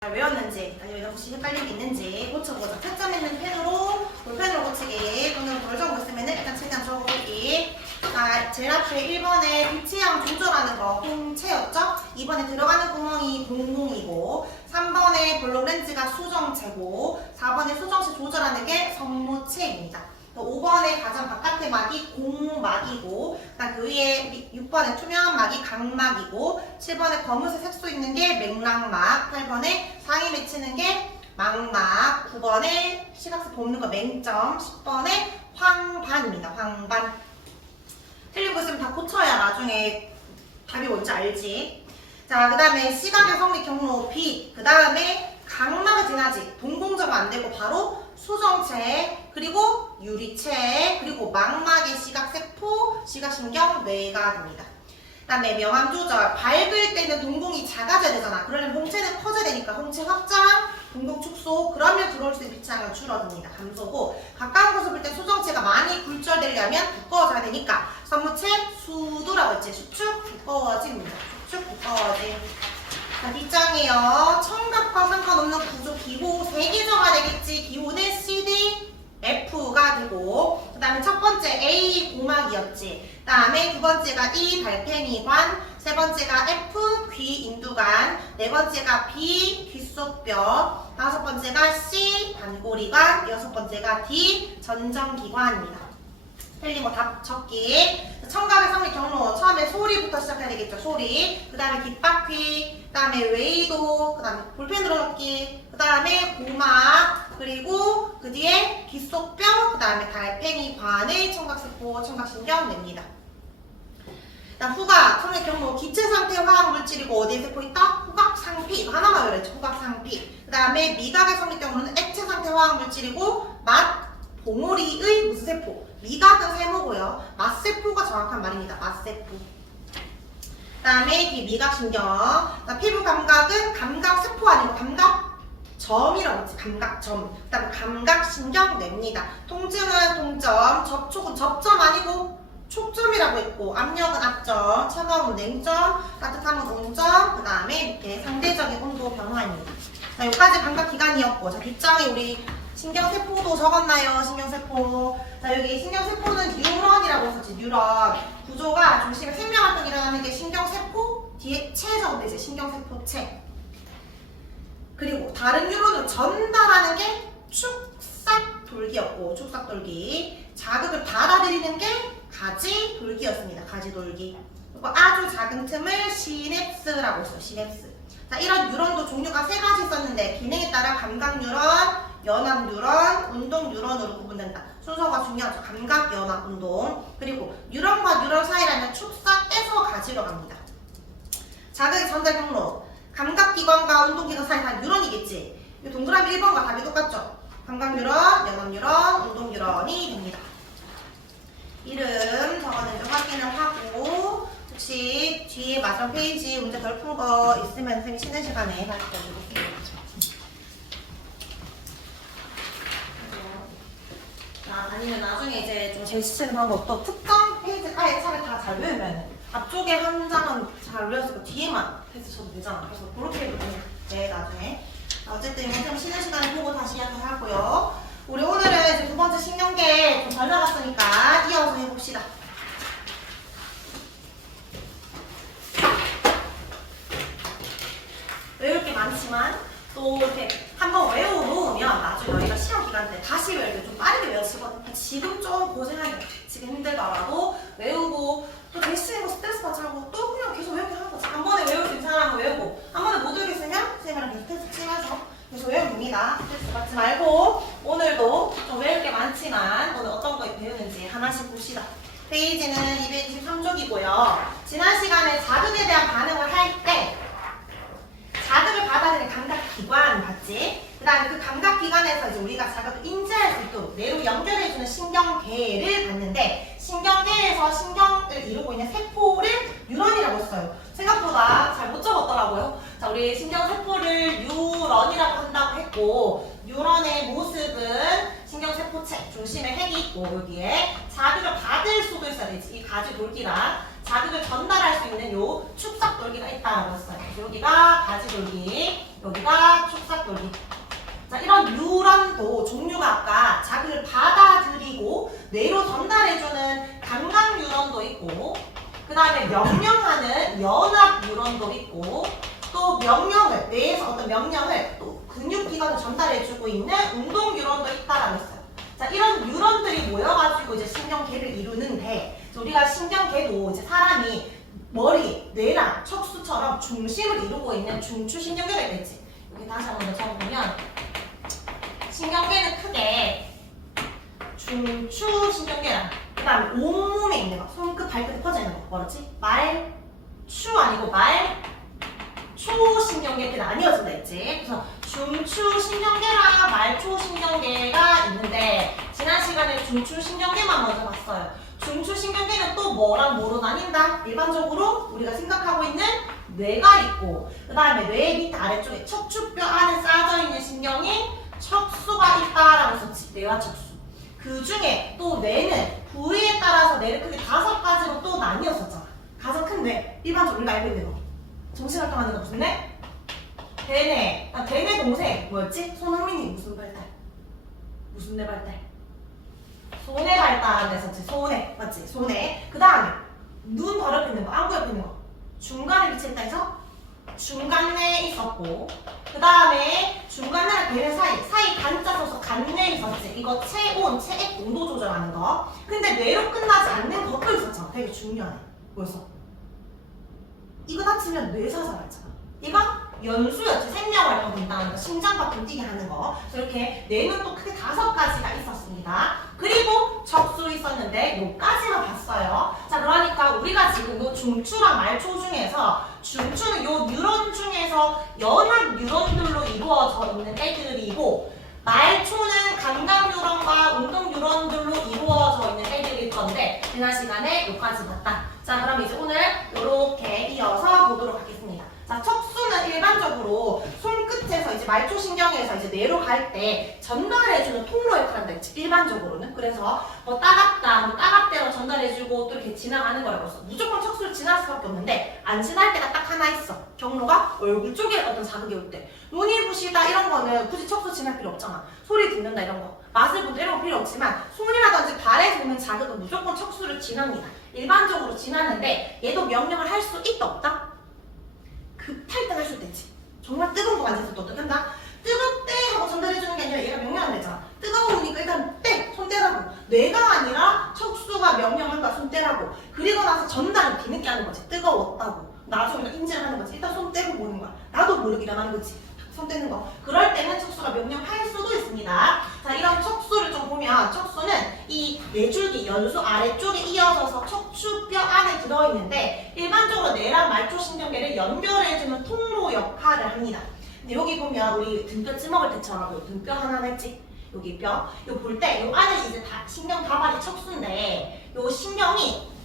잘 외웠는지 아니면 혹시 헷갈린 게 있는지 고쳐보자. 채점 있는 펜으로 볼펜으로 고치기 또는 덜 적고 있으면 일단 최대한 적어보기. 자, 제일 앞에 1번에 빛이양 조절하는 거 홍채였죠? 2번에 들어가는 구멍이 공공이고 3번에 볼록 렌즈가 수정체고 4번에 수정체 조절하는 게 성모체입니다. 5번에 가장 바깥의 막이 공막이고 그다음 그 위에 6번에 투명한 막이 각막이고 7번에 검은색 색소 있는 게 맥락막 8번에 상이 맺히는 게 망막 9번에 시각색 볶는 거 맹점 10번에 황반입니다. 황반 틀린 거 있으면 다 고쳐야 나중에 답이 뭔지 알지. 자, 그 다음에 시각의 성립 경로 B 그 다음에 각막을 지나지 동공점 안 되고 바로 수정체 그리고 유리체 그리고 망막의 시각세포 시각신경 뇌가입니다. 그 다음에 명암 조절 밝을 때는 동공이 작아져야 되잖아. 그러려면 홍채는 커져야 되니까 홍채 확장 동공 축소 그러면 들어올 수 있는 빛량은 줄어듭니다. 감소고 가까운 곳을 볼 때 수정체가 많이 굴절되려면 두꺼워져야 되니까 선무체 수두라고 했지. 수축 두꺼워집니다. 수축 두꺼워짐. 자, 뒷장이에요. 청각과 상관없는 구조 기호 3개 정화 되겠지. 기호는 CD, F가 되고 그 다음에 첫 번째 A 고막이었지. 그 다음에 두 번째가 E 달팽이관, 세 번째가 F 귀 인두관, 네 번째가 B 귓속뼈, 다섯 번째가 C 반고리관, 여섯 번째가 D 전정기관입니다. 틀린 거 답 적기. 청각의 성립 경로 처음에 소리부터 시작해야 되겠죠. 소리. 그 다음에 귓바퀴, 그 다음에 웨이도, 그 다음에 볼펜으로 적기, 그 다음에 고막, 그리고 그 뒤에 귓속뼈, 그 다음에 달팽이관의 청각세포, 청각신경 냅니다. 그다음 후각, 성립 경로 기체상태 화학물질이고 어디에 세포 있다? 후각상피. 이거 하나만 외워야지. 후각상피. 그 다음에 미각의 성립 경로는 액체상태 화학물질이고 맛, 봉오리의 무슨 세포? 미각은 세모고요. 맛세포가 정확한 말입니다. 맛세포. 그 다음에 미각신경. 피부 감각은 감각세포 아니고 감각점이라고 했지. 감각점. 그 다음에 감각신경 냅니다. 통증은 통점, 접촉은 접점 아니고 촉점이라고 했고 압력은 압점, 차가움은 냉점, 따뜻함은 온점, 그 다음에 이렇게 상대적인 온도 변화입니다. 자, 여기까지 감각기관이었고 자, 뒷장에 우리 신경세포도 적었나요? 신경세포. 자, 여기 신경세포는 뉴런이라고 했었지. 뉴런. 구조가 중심에 생명활동이 일어나는 게 신경세포, 뒤에 체 적어되지. 신경세포체. 그리고 다른 뉴런으로 전달하는 게 축삭돌기였고, 축삭돌기. 자극을 받아들이는 게 가지돌기였습니다. 가지돌기. 그리고 아주 작은 틈을 시냅스라고 했어요. 시냅스. 자, 이런 뉴런도 종류가 3가지 있었는데 기능에 따라 감각뉴런, 연합뉴런, 운동뉴런으로 구분된다. 순서가 중요하죠. 감각, 연합, 운동. 그리고 뉴런과 뉴런 사이라면 축삭에서 가지러 갑니다. 자극의 전달 경로. 감각기관과 운동기관 사이 다 뉴런이겠지. 이 동그라미 1번과 답이 똑같죠. 감각뉴런, 연합뉴런, 운동뉴런이 됩니다. 이름 적었는지 확인을 하고 혹시 뒤에 마지막 페이지 문제 덜 푼 거 있으면 선생님이 쉬는 시간에 다시 넣어줄게요. 아니면 나중에 이제 좀 제시치는 방법도 특정 페이지 아예 차를 다 잘 외우면 앞쪽에 한 장은 잘 외웠으니까 뒤에만 테스트 쳐도 되잖아. 그래서 그렇게 해보면 돼 나중에. 어쨌든 선생님 쉬는 시간에 보고 다시 이야기하고요. 우리 오늘은 이제 두 번째 신경계 좀 잘 나갔으니까 이어서 해봅시다. 외울 게 많지만 또 이렇게 한번 외워놓으면 나중에 너희가 시험 기간 때 다시 외울 때 좀 빠르게 외우시거든. 지금 좀 고생하니까 지금 힘들더라도 외우고 또 대시치는 거 스트레스 받지 말고 또 그냥 계속 외우게 하는 거지. 한 번에 외울 수 있는 사람은 외우고 한 번에 못 외우겠으면 선생님이랑 계속 테스트 치면서 계속 외워봅니다. 스트레스 받지 말고 오늘도 좀 외울 게 많지만 오늘 어떤 거 배우는지 하나씩 봅시다. 페이지는 223쪽이고요. 지난 시간에 자극에 대한 반응을 할 때 자극을 받아들이는 감각기관 봤지? 그 다음에 그 감각기관에서 이제 우리가 자극을 인지할 수 있도록 뇌로 연결해주는 신경계를 봤는데 신경계에서 신경을 이루고 있는 세포를 뉴런이라고 했어요. 생각보다 잘 못 적었더라고요. 자, 우리 신경세포를 뉴런이라고 한다고 했고 뉴런의 모습은 신경세포체 중심에 핵이 있고 여기에 자극을 받을 수도 있어야 되지. 이 가지돌기랑 자극을 전달할 수 있는 요 축삭돌기가 있다라고 했어요. 여기가 가지돌기. 여기가 촉싹돌기. 자, 이런 뉴런도 종류가 아까 자극을 받아들이고 뇌로 전달해주는 감각 뉴런도 있고, 그 다음에 명령하는 연합 뉴런도 있고, 또 명령을, 뇌에서 어떤 명령을 또 근육기관을 전달해주고 있는 운동 뉴런도 있다라고 했어요. 자, 이런 뉴런들이 모여가지고 이제 신경계를 이루는데, 우리가 신경계도 이제 사람이 머리, 뇌랑 척수처럼 중심을 이루고 있는 중추신경계가 있겠지. 여기 다시 한번 더 적어보면, 신경계는 크게 중추신경계랑, 그 다음에 온몸에 있는 거, 손끝, 발끝에 퍼져 있는 거, 뭐였지? 말추 아니고 말초신경계 이렇게 나뉘어진다 했지. 그래서 중추신경계랑 말초신경계가 있는데, 지난 시간에 중추신경계만 먼저 봤어요. 중추신경계는 또 뭐랑 뭐로 나뉜다? 일반적으로 우리가 생각하고 있는 뇌가 있고, 그 다음에 뇌 밑에 아래쪽에 척추뼈 안에 쌓여져 있는 신경이 척수가 있다라고 했었지. 뇌와 척수. 그 중에 또 뇌는 부위에 따라서 뇌를 크게 5가지로 또 나뉘었었잖아. 가장 큰 뇌, 일반적으로 우리가 알고 있는 거. 정신활동하는 거 무슨 뇌? 대뇌. 대뇌 동생 뭐였지? 손흥민이 무슨 발달? 무슨 뇌 발달? 손해 발달을 했었지. 손해. 맞지? 손해. 그 다음에 눈 바로 옆에 있는 거, 안구 옆에 있는 거. 중간에 위치했다 해서 중간내에 있었고, 그 다음에 중간내랑 대뇌 사이 간자 써서 간내에 있었지. 이거 체온, 체액 온도 조절하는 거. 근데 뇌로 끝나지 않는 것도 있었잖아. 되게 중요하네. 뭐였어? 이거 다치면 뇌사살했잖아. 이거 연수였지. 생명활동 분담하는 거, 심장 박동 뛰게 하는 거. 그래서 이렇게 뇌는 또 크게 5가지가 있었습니다. 그리고 척수 있었는데 요까지만 봤어요. 자, 그러니까 우리가 지금 요 중추랑 말초 중에서, 중추는 요 뉴런 중에서 연합 뉴런들로 이루어져 있는 애들이고, 말초는 감각 뉴런과 운동 뉴런들로 이루어져 있는 애들일 건데, 지난 시간에 요까지 봤다. 자, 그럼 이제 오늘 요렇게 이어서 보도록 하겠습니다. 자, 척수는 일반적으로 손끝에서 이제 말초신경에서 이제 뇌로 갈 때 전달해주는 통로 역할을 한다 했지, 일반적으로는. 그래서 뭐 따갑다, 뭐 따갑대로 전달해주고 또 이렇게 지나가는 거라고 했어. 무조건 척수를 지날 수밖에 없는데, 안 지날 때가 딱 하나 있어. 경로가 얼굴 쪽에 어떤 자극이 올 때. 눈이 부시다 이런 거는 굳이 척수 지날 필요 없잖아. 소리 듣는다 이런 거, 맛을 본다 이런 거 필요 없지만, 손이라든지 발에서 오는 자극은 무조건 척수를 지납니다. 일반적으로 지나는데, 얘도 명령을 할 수 있다 없다? 급할 때 할 수 있겠지. 정말 뜨거운 거 만졌을 때 어떻게 한다? 뜨겁대 하고 전달해주는 게 아니라 얘가 명령을 내잖아. 뜨거우니까 일단 떼! 손 떼라고. 뇌가 아니라 척수가 명령한다. 손 떼라고. 그리고 나서 전달을 뒤늦게 하는 거지. 뜨거웠다고. 나중에 인지를 하는 거지. 일단 손 떼고 보는 거야. 나도 모르게 일어나는 거지. 손 떼는 거. 그럴 때는 척수가 명령할 수도 있습니다. 자, 이런 척수를 좀 보면, 척수는 이 뇌줄기 연수 아래쪽에 이어져서 척추뼈 안에 들어있는데, 일반적으로 뇌랑 말초신경계를 연결해주는 통로 역할을 합니다. 근데 여기 보면 우리 등뼈 찌먹을 때처럼 요 등뼈 하나 했지? 여기 뼈. 요 볼 때 요 안에 이제 다 신경 다발이 척수인데, 요 신경이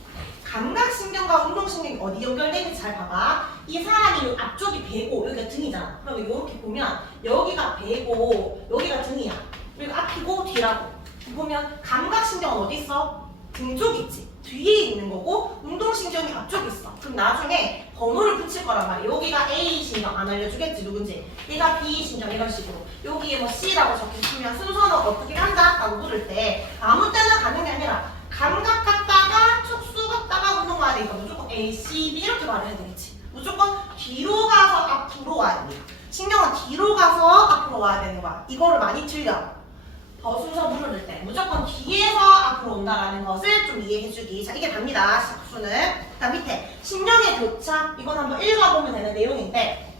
감각신경과 운동신경이 어디 연결되는지 잘 봐봐. 이 사람이 요 앞쪽이 배고 여기가 등이잖아. 그러면 이렇게 보면 여기가 배고 여기가 등이야. 여기가 앞이고 뒤라고. 보면 감각신경은 어디 있어? 등 쪽 있지. 뒤에 있는 거고, 운동신경이 앞쪽에 있어. 그럼 나중에 번호를 붙일 거란 말이야. 여기가 A 신경 안 알려주겠지 누군지. 얘가 B 신경 이런 식으로. 여기에 뭐 C라고 적혀있으면 순서는 어떻게 한다? 라고 물을 때 아무 때나 가는 게 아니라 감각 갔다가 척수 갔다가 운동 와야 되니까 무조건 A, C, B 이렇게 말해야 되겠지. 무조건 뒤로 가서 앞으로 와야 됩니다. 신경은 뒤로 가서 앞으로 와야 되는 거야. 이거를 많이 틀려. 순서 부를 때 무조건 뒤에서 앞으로 온다라는 것을 좀 이해해주기. 자, 이게 답니다. 척수는. 자, 밑에 신경의 교차. 이건 한번 읽어보면 되는 내용인데,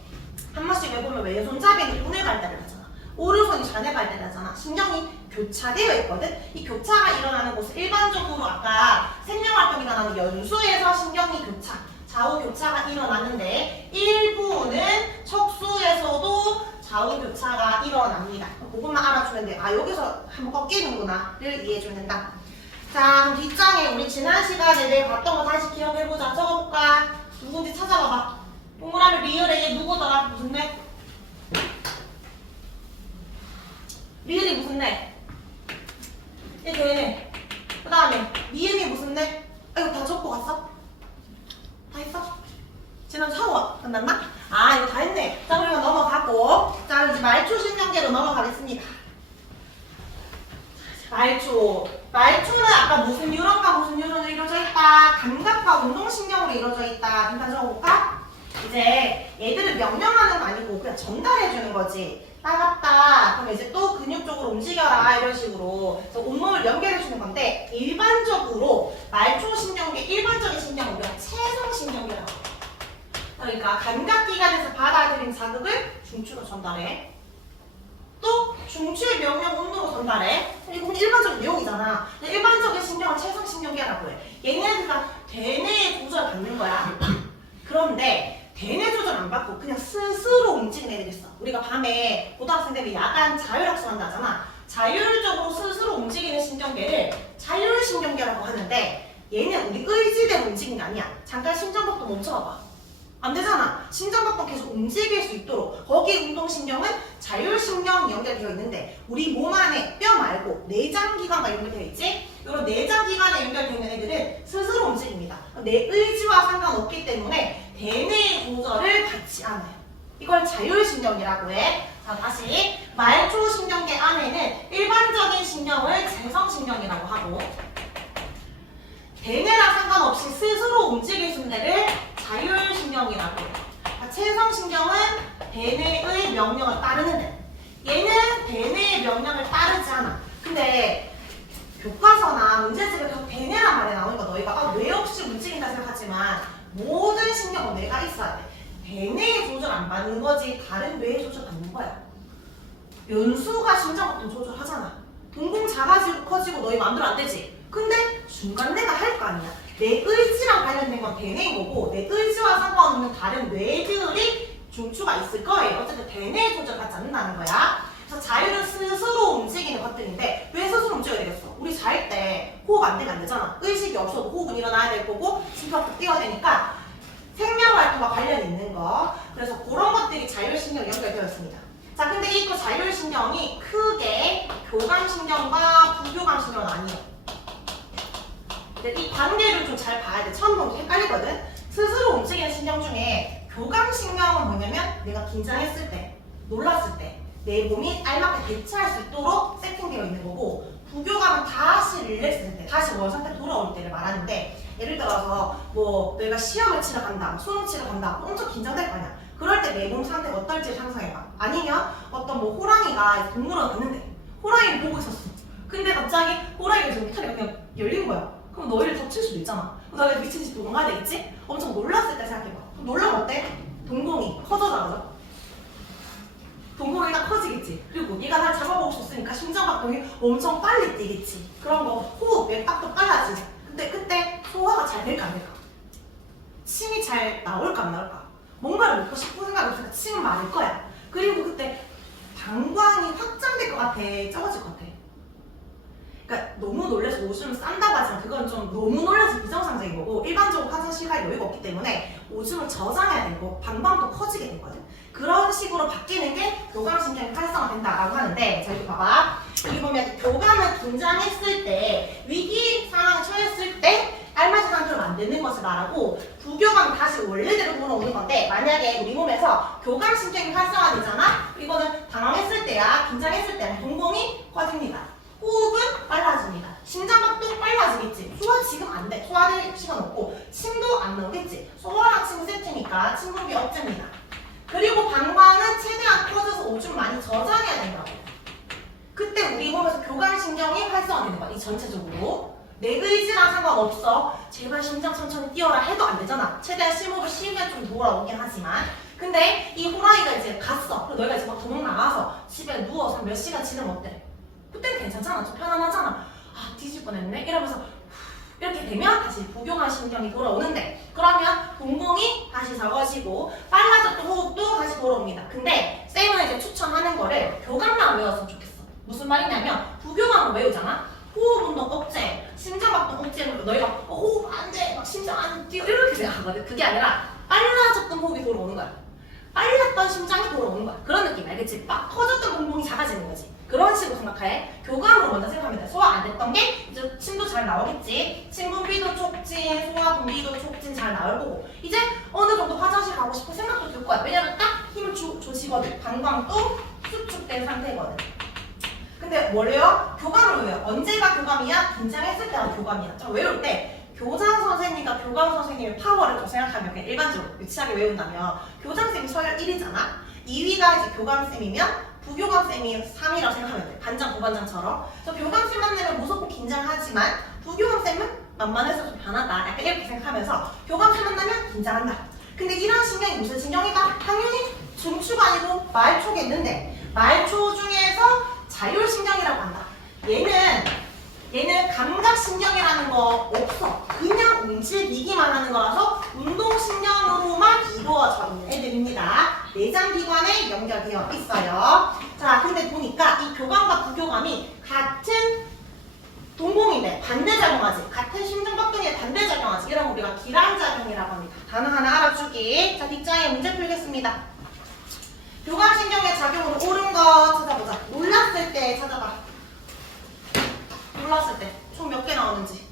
한 번씩 외보면 왼손잡이는 오늘 발달을 하잖아. 오른손이 좌뇌 발달을 하잖아. 신경이 교차되어 있거든. 이 교차가 일어나는 곳은 일반적으로 아까 생명활동이 일어나는 연수에서 신경이 교차, 좌우 교차가 일어나는데, 일부는 척수에서도 좌우 교차가 일어납니다. 그것만 알아주면 돼. 아, 여기서 한번 꺾이는구나를 이해해주면 된다. 자, 그럼 뒷장에 우리 지난 시간에 내가 봤던 거 다시 기억해보자. 적어볼까? 누군지 찾아봐봐. 동그라미 리을에 얘 누구더라? 무슨 뇌? 리을이 무슨 뇌? 얘 걔네. 그 다음에 미음이 무슨 뇌? 아, 이거 다 적고 갔어? 다 했어? 지난 샤워 끝났나? 아, 이거 다 했네. 자, 그러면 넘어가고, 말초. 말초는 아까 무슨 뉴런과 무슨 뉴런으로 이루어져 있다. 감각과 운동신경으로 이루어져 있다. 잠깐 적어볼까? 이제 얘들을 명령하는 거 아니고 그냥 전달해주는 거지. 따갑다. 그럼 이제 또 근육 쪽으로 움직여라. 이런 식으로. 그래서 온몸을 연결해주는 건데 일반적으로 말초 신경계, 일반적인 신경은 우리가 체성신경계라고 해요. 그러니까 감각기관에서 받아들인 자극을 중추로 전달해. 또 중추의 명령 온도로 전달해. 이건 일반적인 내용이잖아. 일반적인 신경은 체성신경계라고 해. 얘네들 다 대뇌 조절 받는 거야. 그런데 대뇌 조절 안 받고 그냥 스스로 움직이는 애들 있어. 우리가 밤에 고등학생들이 야간 자율학습 한다잖아. 자율적으로 스스로 움직이는 신경계를 자율신경계라고 하는데 얘는 우리 의지대로 움직이는 게 아니야. 잠깐 심장박동 멈춰봐봐. 안 되잖아. 심장박동 계속 움직일 수 있도록 거기 운동신경은 자율신경이 연결되어 있는데 우리 몸 안에 뼈 말고 내장기관과 연결되어 있지? 이런 내장기관에 연결되어 있는 애들은 스스로 움직입니다. 내 의지와 상관없기 때문에 대뇌 조절을 받지 않아요. 이걸 자율신경이라고 해. 자, 다시 말초신경계 안에는 일반적인 신경을 체성신경이라고 하고 대뇌랑 상관없이 스스로 움직일 수 있는 데를 자율신경이라고 해요. 체성신경은 대뇌의 명령을 따르는데 얘는 대뇌의 명령을 따르지 않아. 근데 교과서나 문제집에 계속 대뇌란 말이 나오니까 너희가 뇌 없이 움직인다 생각하지만 모든 신경은 뇌가 있어야 돼. 대뇌의 조절 안 받는 거지 다른 뇌의 조절 받는 거야. 연수가 심장박동 조절하잖아. 동공 작아지고 커지고 너희 마음대로 안 되지. 근데 중간뇌가 할 거 아니야. 내 의지랑 관련된 건 대뇌인 거고 내 의지와 상관없는 다른 뇌들이 중추가 있을 거예요. 어쨌든 대뇌 조절 받지 않는다는 거야. 그래서 자율은 스스로 움직이는 것들인데 왜 스스로 움직여야 되겠어? 우리 잘 때 호흡 안 되면 안 되잖아. 의식이 없어도 호흡은 일어나야 될 거고 심박도 뛰어야 되니까 생명활동과 관련이 있는 거. 그래서 그런 것들이 자율신경에 연결되어 있습니다. 자, 근데 이 그 자율신경이 크게 교감신경과 부교감신경은 아니에요. 이 관계를 좀 잘 봐야 돼. 처음 보면 헷갈리거든. 스스로 움직이는 신경 중에 교감신경은 뭐냐면 내가 긴장했을 때, 놀랐을 때 내 몸이 알맞게 대처할 수 있도록 세팅되어 있는 거고 부교감은 다시 릴렉스할 때, 다시 원상태 돌아올 때를 말하는데 예를 들어서 뭐 내가 시험을 치러 간다, 수능 치러 간다, 엄청 긴장될 거 아니야. 그럴 때 내 몸 상태가 어떨지 상상해봐. 아니면 어떤 뭐 호랑이가 동물원 갔는데 호랑이를 보고 있었어. 근데 갑자기 호랑이가 지금 털이 그냥 열린 거야. 그럼 너희를 덮칠 수도 있잖아. 그럼 너희가 미친 듯이 도망가야 되겠지? 엄청 놀랐을 때 생각해봐. 그럼 놀라면 어때? 동공이 커져나가죠? 동공이 딱 커지겠지. 그리고 네가 날 잡아보고 싶으니까 심장박동이 엄청 빨리 뛰겠지. 그런 거 호흡, 맥박도 빨라지지. 근데 그때 소화가 잘 될까 안 될까? 침이 잘 나올까 안 나올까? 뭔가를 먹고 싶은 생각이 없으니까 침은 마를 거야. 그리고 그때 방광이 확장될 것 같아. 적어질 것 같아. 그러니까 너무 놀라서 오줌을 싼다고 하지만 그건 좀 너무 놀라서 비정상적인 거고 일반적으로 화장실 갈 여유가 없기 때문에 오줌을 저장해야 되고 방광도 커지게 되거든. 그런 식으로 바뀌는 게 교감신경이 활성화된다라고 하는데 자 여기 봐봐. 여기 보면 교감은 긴장했을 때 위기 상황에 처했을 때 알맞은 상태로 만드는 것을 말하고 부교감은 다시 원래대로 돌아오는 건데 만약에 우리 몸에서 교감신경이 활성화되잖아? 이거는 당황했을 때야 긴장했을 때는 동공이 커집니다. 호흡은 빨라집니다. 심장박도 빨라지겠지. 소화 지금 안 돼. 소화될 시간 없고 침도 안 나오겠지. 소화랑 침 세트니까 침공기 억제입니다. 그리고 방광은 최대한 커져서 오줌 많이 저장해야 된다고. 그때 우리 몸에서 교감신경이 활성화되는 거야. 이 전체적으로. 내 의지랑 상관없어. 제발 심장 천천히 뛰어라 해도 안 되잖아. 최대한 심호흡을 쉬면 좀 돌아오긴 하지만. 근데 이 호랑이가 이제 갔어. 그리고 너희가 이제 막 도망 나가서 집에 누워서 몇 시간 지내면 어때? 그때는 괜찮잖아. 좀 편안하잖아. 아 뒤질 뻔했네 이러면서 이렇게 되면 다시 부교감 신경이 돌아오는데 그러면 동공이 다시 적어지고 빨라졌던 호흡도 다시 돌아옵니다. 근데 쌤은 이제 추천하는 거를 교감만 외웠으면 좋겠어. 무슨 말이냐면 부교감을 외우잖아. 호흡 운동 억제, 심장박동 억제는 너희가 호흡 안 돼, 막 심장 안 뛰어 이렇게 생각하거든. 그게 아니라 빨라졌던 호흡이 돌아오는 거야. 빨랐던 심장이 돌아오는 거야. 그런 느낌 알겠지? 막 커졌던 동공이 작아지는 거지. 그런 식으로 생각해. 교감으로 먼저 생각하면 돼. 소화 안 됐던 게 이제 침도 잘 나오겠지. 침 분비도 촉진, 소화 분비도 촉진 잘 나올 거고 이제 어느 정도 화장실 가고 싶은 생각도 들 거야. 왜냐면 딱 힘을 조시거든. 방광도 수축된 상태거든. 근데 근데 뭐래요? 교감을 외워. 언제가 교감이야? 긴장했을 때가 교감이야. 좀 외울 때 교장 선생님과 교감 선생님의 파워를 좀 생각하면 그냥 일반적으로 유치하게 외운다면 교장쌤이 서열 1이잖아? 2위가 이제 교감쌤이면 부교감쌤이 3위라고 생각하면 돼. 반장, 부반장처럼. 그래서 교감쌤 만나면 무조건 긴장하지만 부교감쌤은 만만해서 좀 변하다. 약간 이렇게 생각하면서 교감쌤 만나면 긴장한다. 근데 이런 신경이 무슨 신경이다? 당연히 중추가 아니고 말초겠는데 말초 중에서 자율신경이라고 한다. 얘는 감각신경이라는 거 없어. 그냥 움직이기만 하는 거라서 운동신경으로만 이루어져 있는 애들입니다. 내장기관에 연결되어 있어요. 자, 근데 보니까 이 교감과 부교감이 같은 동공인데 반대작용하지. 같은 심장박동에 반대작용하지. 이런 거 우리가 기란작용이라고 합니다. 단어 하나 알아주기. 자, 뒷장에 문제 풀겠습니다. 교감신경의 작용으로 옳은 거 찾아보자. 놀랐을 때 찾아봐. 놀랐을 때 총 몇 개 나오는지.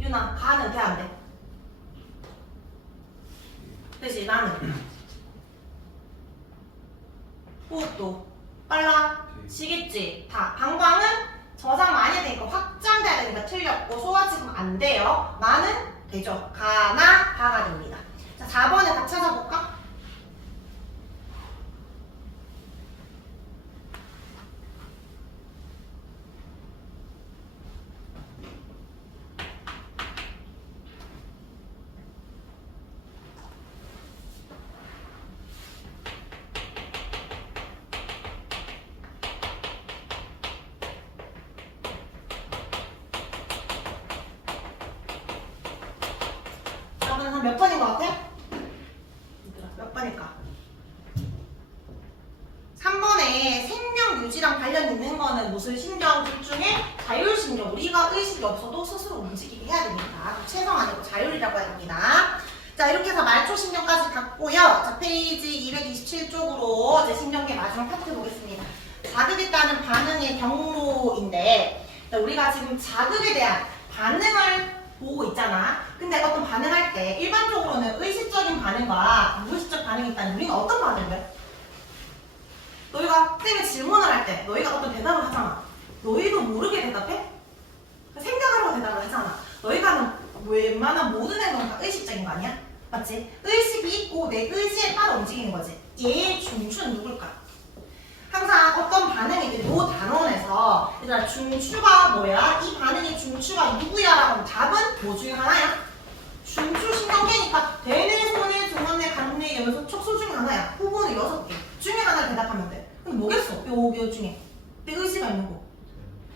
유나, 가는 돼, 안 돼? 되지, 나는. 호흡도 빨라. 지겠지? 다. 방광은 저장 많이 되니까 확장돼야 되니까 틀렸고 소화 지금 안 돼요. 나는 되죠. 가나 다가 됩니다. 자, 4번에 다 찾아볼까? 몇 번인 것 같아? 몇 번일까? 3번에 생명 유지랑 관련 있는 거는 무슨 신경 둘 중에 자율신경. 우리가 의식이 없어도 스스로 움직이게 해야 됩니다. 체성 아니고 자율이라고 해야 됩니다. 자, 이렇게 해서 말초신경까지 갔고요. 자, 페이지 227쪽으로 이제 신경계 마지막 파트 보겠습니다. 자극에 따른 반응의 경로인데 우리가 지금 자극에 대한 반응을 보고 있잖아. 근데 어떤 반응할 때 일반적으로는 의식적인 반응과 무의식적 반응이 있다면 우리는 어떤 반응을 해? 너희가 쌤이 질문을 할 때 너희가 어떤 대답을 하잖아. 너희도 모르게 대답해? 생각하려고 대답을 하잖아. 너희가 웬만한 모든 행동은 다 의식적인 거 아니야? 맞지? 의식이 있고 내 의지에 따라 움직이는 거지. 얘의 중추는 누굴까? 항상 어떤 반응이든 요 단원에서 얘들아 중추가 뭐야? 이 반응의 중추가 누구야? 라고 하면 답은 뭐 중에 하나야? 중추 신경계니까 대뇌, 소뇌, 중원뇌, 간뇌, 연소, 촉수 중에 하나야. 후보는 6개 중에 하나를 대답하면 돼. 그럼 뭐겠어? 요 중에 내 의지가 있는 거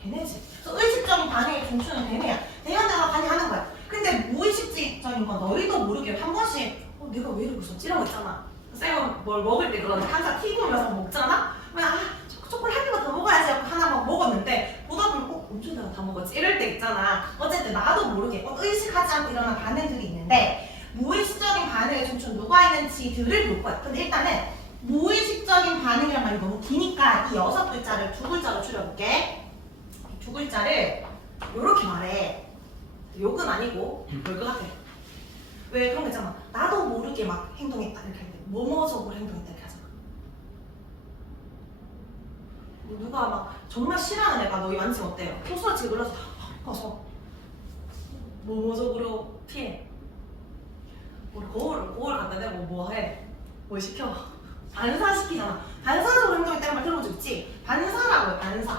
대뇌지. 그래서 의식적인 반응의 중추는 대뇌야. 대뇌가 반응하는 거야. 근데 무의식적인 건 너희도 모르게 한 번씩 내가 왜 이러고 있었지? 이러고 있잖아. 쌤은 뭘 먹을 때 그러는데 항상 튀기면서 먹잖아? 그냥 초콜릿 한 개만 더 먹어야지 하고 하나 막 먹었는데 보다 보면 엄청 내가 다 먹었지 이럴 때 있잖아. 어쨌든 나도 모르게 의식하지 않고 일어난 반응들이 있는데 무의식적인 반응의 중추는 누가 있는지들을 볼 거야. 근데 일단은 무의식적인 반응이란 말이 너무 기니까 이 6글자를 2글자로 줄여볼게. 2글자를 요렇게 말해. 욕은 아니고 뭘 것 같아. 왜 그런 거 있잖아. 나도 모르게 막 행동했다 이렇게 할 때 뭐뭐적으로 행동했다 이렇게 하잖아. 누가 막 정말 싫어하는 애가 너희 만지면 어때요? 소스라치게 놀라서 가서 뭐뭐적으로 피해. 우리 거울 갖다 대고 뭐 해? 뭘 시켜? 반사시키잖아. 반사적으로 행동했다는 말 들어본 적 있지? 반사라고 해. 반사.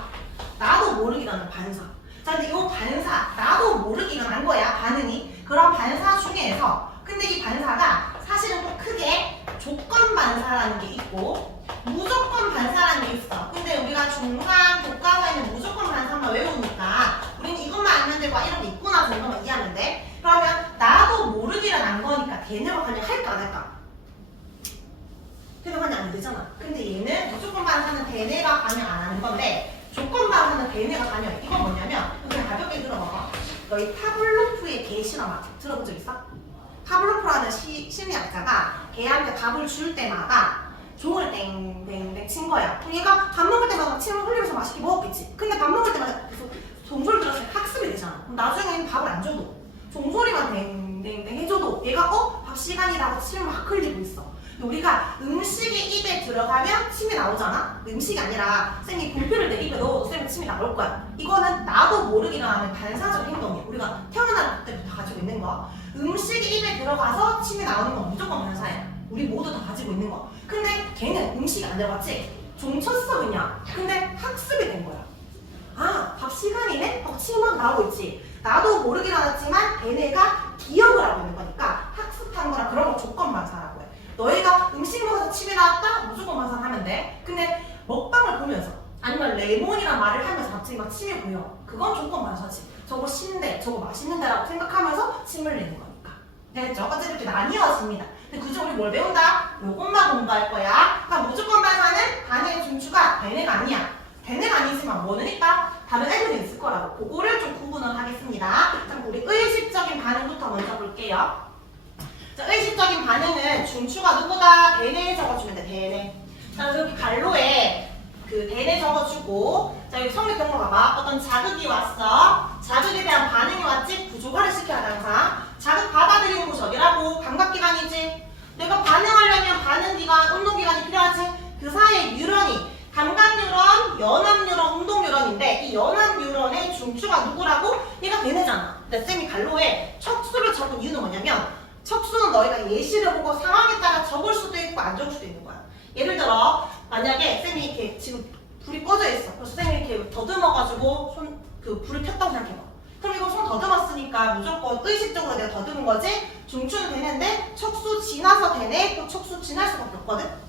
나도 모르게 나는 반사. 자, 근데 이 반사, 나도 모르게 일어난 거야, 반응이. 그런 반사 중에서 근데 이 반사가 사실은 또 크게 조건 반사라는 게 있고 무조건 반사라는 게 있어. 근데 우리가 중간 교과서에는 무조건 반사만 외우니까 우리는 이것만 알면 되고 이런 게 있구나 정도만 이해하면 돼. 그러면 나도 모르게 일어난 거니까 대뇌가 관여 할까 안 할까? 대뇌가 관여 안 되잖아. 근데 얘는 무조건 반사는 대뇌가 관여 안 하는 건데 조건 반사는 대뇌가 관여해. 이건 뭐냐면 그냥 가볍게 들어봐봐. 너희 파블로프의 개 실험 들어본 적 있어? 파블로프라는 심리학자가 개한테 밥을 줄 때마다 종을 땡땡땡 친 거야. 그러니까 밥 먹을 때마다 침을 흘리면서 맛있게 먹었겠지. 근데 밥 먹을 때마다 계속 종소리 들었을 때 학습이 되잖아. 그럼 나중에는 밥을 안 줘도 종소리만 땡땡땡 해줘도 얘가 밥 시간이라고 침을 막 흘리고 있어. 우리가 음식이 입에 들어가면 침이 나오잖아? 음식이 아니라 쌤이 볼펜을 내 입에 넣어도 쌤이 침이 나올 거야. 이거는 나도 모르게 일어나는 반사적 행동이야. 우리가 태어날 때부터 가지고 있는 거. 음식이 입에 들어가서 침이 나오는 건 무조건 반사야. 우리 모두 다 가지고 있는 거. 근데 걔는 음식이 안 들어갔지? 종쳤어 그냥. 근데 학습이 된 거야. 아, 밥 시간이네? 하고 침이 막 나오고 있지. 나도 모르게 일어났지만 걔네가 기억을 하고 있는 거니까 학습한 거라 그런 거 조건 반사라고 해. 너희가 음식 먹어서 침이 나왔다? 무조건 반사하면 돼. 근데 먹방을 보면서 아니면 레몬이란 말을 하면서 갑자기 막 침이 보여. 그건 조건 반사지. 저거 신데, 저거 맛있는데 라고 생각하면서 침을 내는 거니까. 됐죠? 어쨌든 이렇게 나뉘어집니다. 근데 그중 우리 뭘 배운다? 요것만 공부할 거야. 그러니까 무조건 반사는 반응의 중추가 대뇌가 아니야. 대뇌가 아니지만 뭐는 있다? 다른 애들이 있을 거라고. 그거를 좀 구분을 하겠습니다. 자, 우리 의식적인 반응부터 먼저 볼게요. 자, 의식적인 반응은 중추가 누구다? 대뇌에 적어주면 돼, 대뇌. 자, 여기 갈로에 그 대뇌 적어주고, 자, 여기 성립 경로 봐봐. 어떤 자극이 왔어. 자극에 대한 반응이 왔지? 구조화를 시켜야 돼, 항상. 자극 받아들이는 곳이 어디라고? 감각기관이지. 내가 반응하려면 반응기관, 운동기관이 필요하지. 그 사이에 뉴런이 감각뉴런, 연합뉴런, 운동뉴런인데 이 연합뉴런의 중추가 누구라고? 얘가 대뇌잖아. 근데 쌤이 갈로에 척수를 적은 이유는 뭐냐면 척수는 너희가 예시를 보고 상황에 따라 적을 수도 있고 안 적을 수도 있는 거야. 예를 들어 만약에 쌤이 이렇게 지금 불이 꺼져 있어. 그래서 쌤이 이렇게 더듬어가지고 그 불을 켰다고 생각해봐. 그럼 이거 손 더듬었으니까 무조건 의식적으로 내가 더듬은 거지? 중추는 되는데 척수 지나서 되네? 또 척수 지날 수밖에 없거든?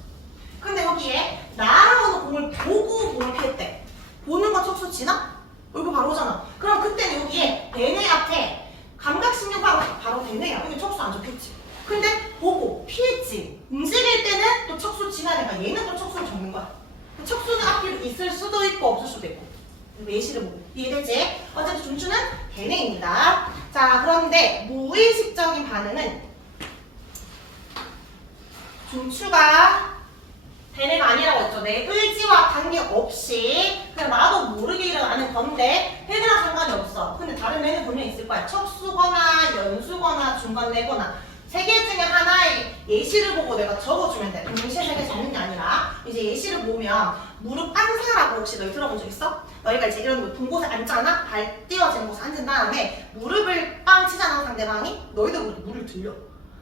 근데 여기에 날아오는 공을 보고 공을 피했대. 보는 건 척수 지나? 얼굴 바로 오잖아. 그럼 그때는 여기에 대뇌 앞에 감각신경파가 바로 대뇌야. 여기 척수 안 적혔지. 근데 보고 피했지. 움직일 때는 또 척수 지나니까 얘는 또 척수를 적는 거야. 척수는 앞뒤로 있을 수도 있고 없을 수도 있고. 예시를 보고. 이해되지? 어쨌든 중추는 대뇌입니다. 자, 그런데 무의식적인 반응은 중추가 대뇌가 아니라고 했죠. 내 의지와 관계없이 그냥 나도 모르게 일어나는 건데 대뇌랑 상관이 없어. 근데 다른 뇌는 분명히 있을 거야. 척수거나 연수거나 중간뇌거나 세 개 중에 하나의 예시를 보고 내가 적어주면 돼. 동시에 세 개 적는 게 아니라 이제 예시를 보면 무릎 안사라고 혹시 너희 들어본 적 있어? 너희가 이제 이런 높은 곳에 앉잖아? 발 띄워진 곳에 앉은 다음에 무릎을 빵 치잖아 상대방이? 너희도 무릎을 들려.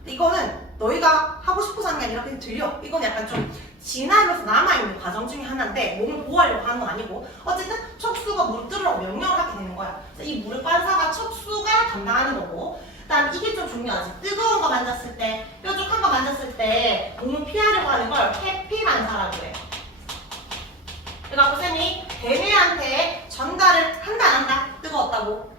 이거는 너희가 하고 싶어서 하는 게 아니라 그냥 들려. 이건 약간 좀 지나면서 남아있는 과정 중에 하나인데 몸을 보호하려고 하는 건 아니고 어쨌든 척수가 무릎 들으라고 명령을 하게 되는 거야. 그래서 이 무릎 반사가 척수가 담당하는 거고 그다음 이게 좀 중요하지. 뜨거운 거 만졌을 때, 뾰족한 거 만졌을 때 몸을 피하려고 하는 걸 회피 반사라고 해. 그래갖고 쌤이 대뇌한테 전달을 한다 안 한다? 뜨거웠다고.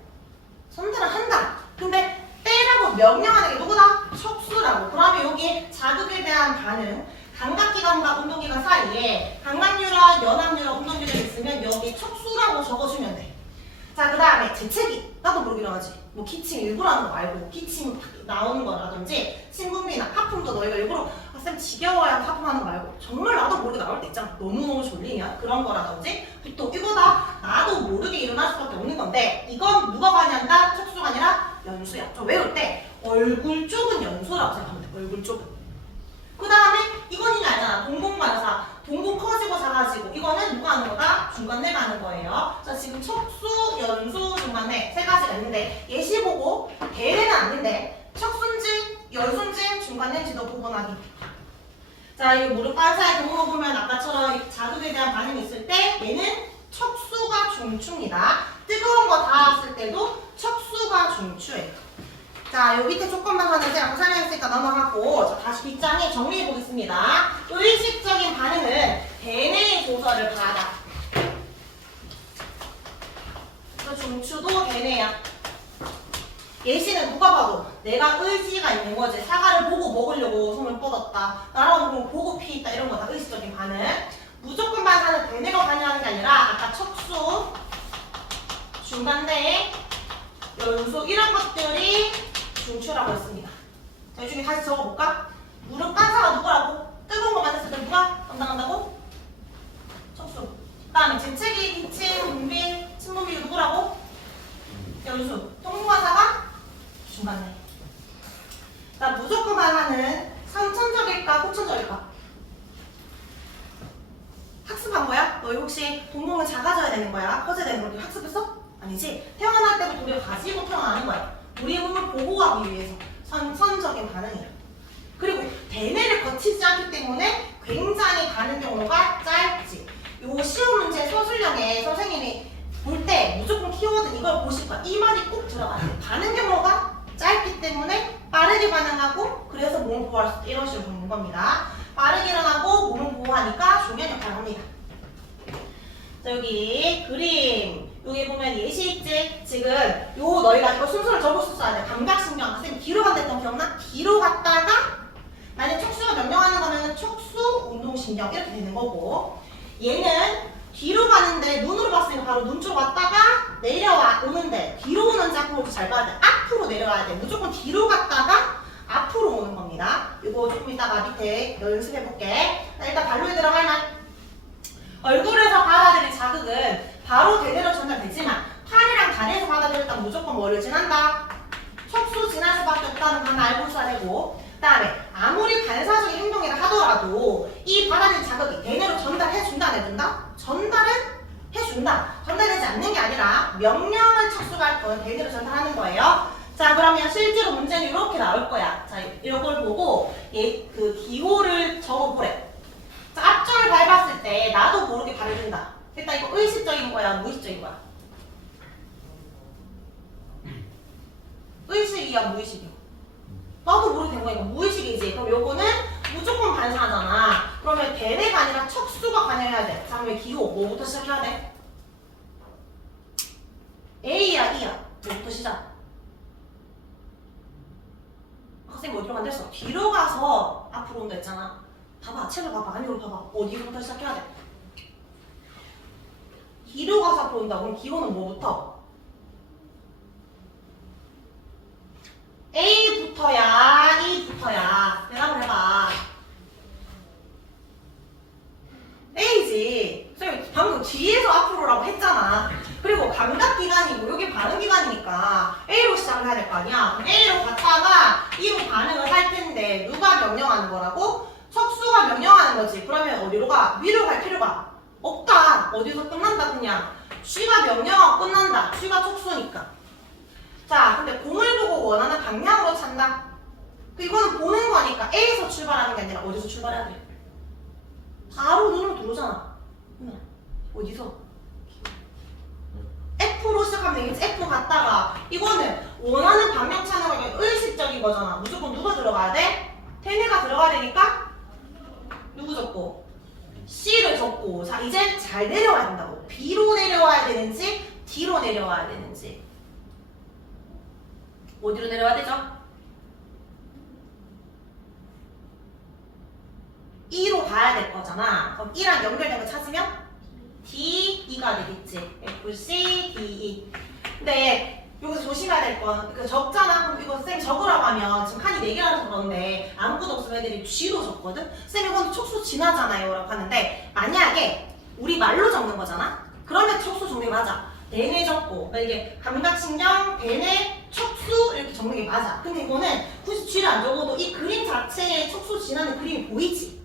전달을 한다. 근데 떼라고 명령하는 게 누구다? 척수라고. 그러면 여기 자극에 대한 반응 감각기관과 운동기관 사이에 감각뉴런, 연합뉴런, 운동뉴런이 있으면 여기 척수라고 적어주면 돼. 자, 그 다음에 재채기. 나도 모르게 일어나지. 뭐 기침 일부러 하는 거 말고 기침 나오는 거라든지 신분비나 하품도 너희가 일부러 쌤 지겨워야 하품하는 거 말고 정말 나도 모르게 나올 때 있잖아. 너무너무 졸리면 그런 거라든지 또 이거다 나도 모르게 일어날 수밖에 없는 건데 이건 누가 관여한다? 척수가 아니라 연수야. 좀 외울 때 얼굴 쪽은 연수라고 생각하면 돼. 얼굴 쪽은. 그 다음에 이건 이미 알잖아. 동공반사. 동공 커지고 작아지고 이거는 누가 하는 거다? 중간뇌가 하는 거예요. 자, 지금 척수, 연수, 중간뇌 세 가지가 있는데 예시 보고 대뇌는 아닌데 척수인지 연수인지 중간뇌인지도 구분하기. 자, 이 무릎 반사의 경우 보면 아까처럼 자극에 대한 반응이 있을 때 얘는 척수가 중추입니다. 뜨거운 거 닿았을 때도 척수가 중추예요. 자, 요 밑에 조건만 하는데 아까 설명했으니까 넘어가고 자, 다시 뒷장에 정리해 보겠습니다. 의식적인 반응은 대뇌의 조절을 받아. 중추도 대뇌야. 예시는 누가 봐도 내가 의지가 있는 거지. 사과를 보고 먹으려고 손을 뻗었다. 나라고 보고 피했다. 이런 거 다 의식적인 반응. 무조건 반사는 대뇌가 관여하는 게 아니라 아까 척수, 중간뇌, 연수 이런 것들이 중추라고 했습니다. 자, 이 중에 다시 적어볼까? 무릎 반사가 누구라고? 뜨거운 거 만났을 때 누가 담당한다고? 척수. 그 다음에 재채기, 기침, 분비, 침분비 누구라고? 연수. 동공반사가 중간뇌. 자, 무조건 반사는 선천적일까 후천적일까? 공공은 작아져야 되는 거야? 커져야 되는 거야? 학습했어? 아니지? 태어날 때부터 우리가 가지고 태어나는 거야. 우리 몸을 보호하기 위해서 선천적인 반응이야. 그리고 대뇌를 거치지 않기 때문에 굉장히 가는 경로가 짧지. 요 시험 문제 서술형에 선생님이 볼 때 무조건 키워드 이걸 보실 거야. 이 말이 꼭 들어가야 돼. 가는 경로가 짧기 때문에 빠르게 반응하고 그래서 몸을 보호할 수 있다. 이런 식으로 보는 겁니다. 빠르게 일어나고 몸을 보호하니까 중요한 역할을 합니다. 자, 여기 그림 여기 보면 예시 있지? 지금 요 너희가 이거 순서를 적을 수 있어야 돼. 감각신경 선생님 뒤로 간다던 기억나? 뒤로 갔다가 만약 척수가 명령하는 거면은 척수 운동신경 이렇게 되는 거고 얘는 뒤로 가는데 눈으로 봤으니까 바로 눈 쪽으로 왔다가 내려와 오는데 뒤로 오는지 앞으로 오는지 잘 봐야 돼. 앞으로 내려와야 돼. 무조건 뒤로 갔다가 앞으로 오는 겁니다. 이거 조금 이따가 밑에 연습해볼게. 일단 발로에 들어갈 만 얼굴에서 받아들인 자극은 바로 대뇌로 전달되지만 팔이랑 다리에서 받아들였다면 무조건 뭐를 지난다? 척수 지날 수밖에 없다는 건 알고 있어야 되고 그 다음에 아무리 반사적인 행동이라 하더라도 이 받아들인 자극이 대뇌로 전달해준다 안 해준다? 전달은 해준다. 전달되지 않는 게 아니라 명령을 척수가 할 거예요. 대뇌로 전달하는 거예요. 자 그러면 실제로 문제는 이렇게 나올 거야. 자 이걸 보고 그 기호를 적어보래. 자 앞줄을 밟았을 때 나도 모르게 발을 든다. 일단 이거 의식적인 거야 무의식적인 거야? 의식이야 무의식이야? 나도 모르게 된 거니까 무의식이지. 그럼 요거는 무조건 반사하잖아. 그러면 대뇌가 아니라 척수가 관여해야 돼. 자 그러면 기호 뭐부터 시작해야 돼? A야 E야? 뭐부터 시작? 선생님 어디로 간다 했어? 뒤로 가서 앞으로 온다 했잖아. 봐봐 책을 봐봐 안으로 봐봐. 어디서부터 시작해야 돼? 뒤로 가서 앞으로 온다. 그럼 기호는 뭐부터? A부터야 E부터야. 대답을 해봐. A지. 선생님 방금 뒤에서 앞으로라고 했잖아. 그리고 감각기관이고 여기 반응기관이니까 A로 시작을 해야 될 거 아니야. 그럼 A로 갔다가 E로 반응을 할 텐데 누가 명령하는 거라고? 척수가 명령하는 거지. 그러면 어디로 가? 위로 갈 필요가 없다. 어디서 끝난다 그냥. G가 명령하고 끝난다. G가 척수니까. 자 근데 공을 보고 원하는 방향으로 찬다. 이거는 보는 거니까 A에서 출발하는 게 아니라 어디서 출발해야 돼? 바로 눈으로 들어오잖아. 어디서? F로 시작하면 되겠지. F 갔다가 이거는 원하는 방향 찾는 거니까 의식적인 거잖아. 무조건 누가 들어가야 돼? 대뇌가 들어가야 되니까 누구 적고? C를 적고. 자 이제 잘 내려와야 된다고. B로 내려와야 되는지 D로 내려와야 되는지 어디로 내려와야 되죠? E로 가야 될 거잖아. 그럼 E랑 연결된 거 찾으면 D, E가 되겠지. F, C, D, E. 근데 여기서 조심해야 될 건 적잖아. 그럼 이거 선생님 적으라고 하면 지금 칸이 4개라서 그러는데 아무것도 없으면 애들이 G로 적거든? 선생님 이건 척수 지나잖아요 라고 하는데 만약에 우리 말로 적는 거잖아? 그러면 척수 적는 게 맞아. 대뇌 적고 이게 감각신경, 대뇌, 척수 이렇게 적는 게 맞아. 근데 이거는 굳이 G를 안 적어도 이 그림 자체에 척수 지나는 그림이 보이지?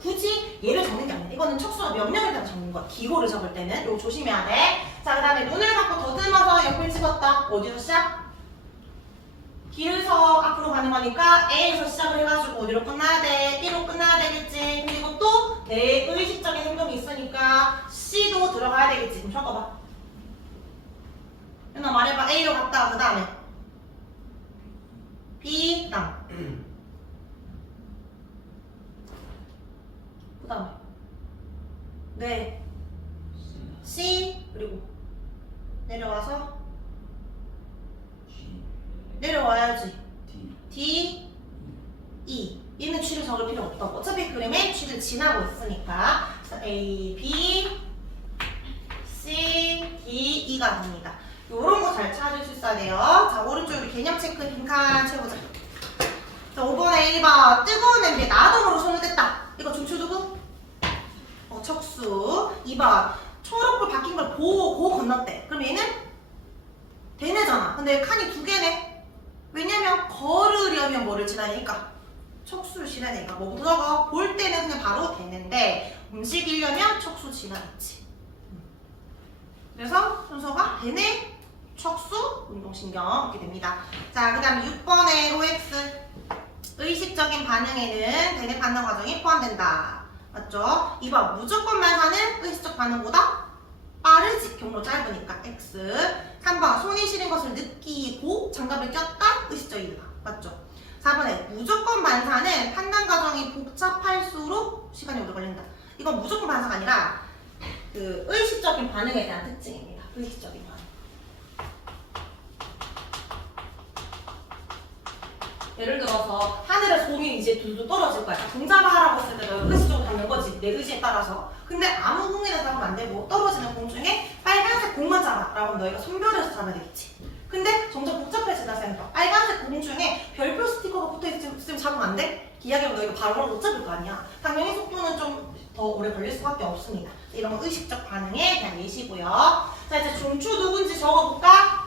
굳이 얘를 적는 게 아니야. 이거는 척수가 명령을 따라 적는 거야. 기호를 적을 때는. 이거 조심해야 돼. 자, 그 다음에 눈을 감고 더듬어서 옆을 집었다. 어디서 시작? 뒤에서 앞으로 가는 거니까 A에서 시작을 해가지고 어디로 끝나야 돼? B로 끝나야 되겠지. 근데 이것도 내 의식적인 행동이 있으니까 C도 들어가야 되겠지. 좀 적어봐. 누나 말해봐. A로 갔다가 그 다음에 B, 그 다음 그 다음에 네 C 그리고 내려와서 내려와야지 D, E 얘는 G를 적을 필요 없다고. 어차피 그림에 G를 지나고 있으니까 A, B, C, D, E가 됩니다. 요런 거 잘 찾을 수 있어야 돼요. 자 오른쪽 우리 개념 체크 빈칸 채워보자. 자 5번에 1번 뜨거운 냄비에 나동으로 손을 댔다. 이거 중추 누구? 척수. 2번 초록불 바뀐 걸 보고 건넜대. 그럼 얘는 대뇌잖아. 근데 칸이 2개네. 왜냐면 걸으려면 뭐를 지나니까 척수를 지나니까 뭐부터 적어? 볼 때는 그냥 바로 되는데 움직이려면 척수 지나겠지. 그래서 순서가 대뇌, 척수, 운동신경 이렇게 됩니다. 자, 그 다음 6번의 OX. 의식적인 반응에는 대뇌 반응 과정이 포함된다. 맞죠? 2번 무조건 말하는 의식적 반응보다 빠르지. 경로 짧으니까 X. 3번 손이 시린 것을 느끼고 장갑을 꼈다. 의식적이다. 맞죠? 4번에 무조건 반사는 판단 과정이 복잡할수록 시간이 오래 걸린다. 이건 무조건 반사가 아니라 그 의식적인 반응에 대한 특징입니다. 의식적인 반응. 예를 들어서 하늘에 곰이 이제 둘둘 떨어질 거야. 동작을 하라고 했을 때는 의식적으로 잡는 거지. 내 의지에 따라서. 근데 아무 공이나 잡으면 안 되고 떨어지는 공 중에 빨간색 공만 잡아. 라고 하면 너희가 선별해서 잡아야 되겠지. 근데 점점 복잡해지다 생각. 빨간색 공 중에 별표 스티커가 붙어있으면 잡으면 안 돼? 이야기하면 너희가 바로 못 잡을 거 아니야. 당연히 속도는 좀 더 오래 걸릴 수밖에 없습니다. 이런 건 의식적 반응에 대한 예시고요. 자, 이제 중추 누군지 적어볼까?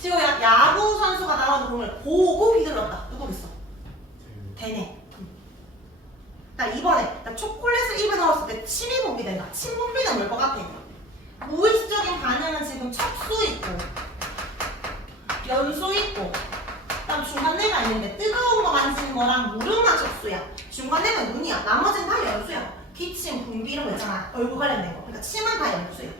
지금 야구 선수가 날아오는 공을 보고 휘둘렀다. 누구겠어? 대뇌. 나 이번에 나 초콜릿을 입에 넣었을 때 침이 분비된다. 침 분비는 뭘 것 같아? 무의식적인 반응은 지금 척수 있고 연수 있고 그다음 중간내가 있는데 뜨거운 거 만지는 거랑 무릎만 척수야. 중간내가 눈이야. 나머지는 다 연수야. 기침, 분비 이런 거 있잖아. 얼굴 관련된 거. 그러니까 침은 다 연수야.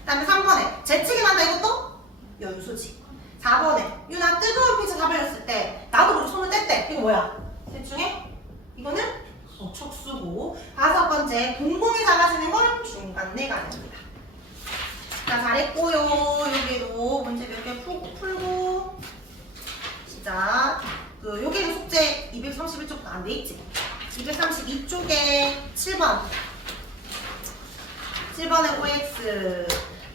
그다음에 3번에 재채기 난다. 이것도 연수지. 4번에 유나 뜨거운 피자 잡으렸을 때 나도 모르고 손을 뗐대. 이거 뭐야? 셋 중에 이거는 척수고. 5번째 공공이 작아지는 건 중간내가 됩니다. 자, 잘했고요. 여기도 문제 몇 개 풀고 시작. 여기는 숙제 231쪽도 안 돼 있지? 232쪽에 7번의 OX.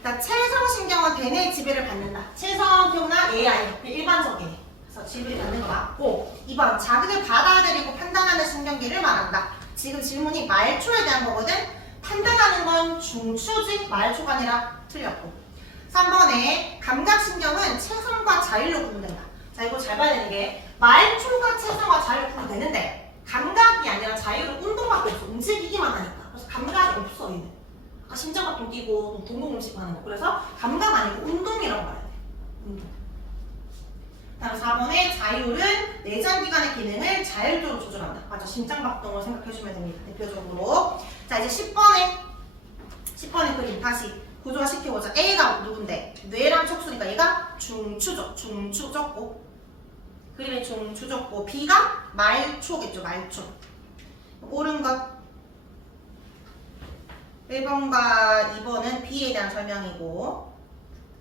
자, 체성신경은 대뇌의 지배를 받는다. 체성 기억나? AI. 일반적인. 그래서 지배를 받는 거 맞고. 2번 자극을 받아들이고 판단하는 신경계를 말한다. 지금 질문이 말초에 대한 거거든? 판단하는 건 중추지 말초가 아니라 틀렸고. 3번에 감각신경은 체성과 자율로 구분된다. 자, 이거 잘 봐야 되는 게 말초가 체성과 자율로 구분되는데 감각이 아니라 자율은 운동밖에 없어. 움직이기만 하니까. 그래서 감각이 없어 얘는. 아까 심장박동 뛰고 동공음식 하는 거. 그래서 감각 아니고 운동이라고 말해야 돼. 운동. 다음 4번에 자율은 내장기관의 기능을 자율적으로 조절한다. 맞아. 심장박동을 생각해주면 됩니다. 대표적으로. 자, 이제 10번의 그림 다시 구조화시켜보자. A가 누군데? 뇌랑 척수니까 얘가 중추죠. 중추적고. 그림의 중추적고. B가 말초겠죠. 말초. 옳은 것. 1번과 2번은 B에 대한 설명이고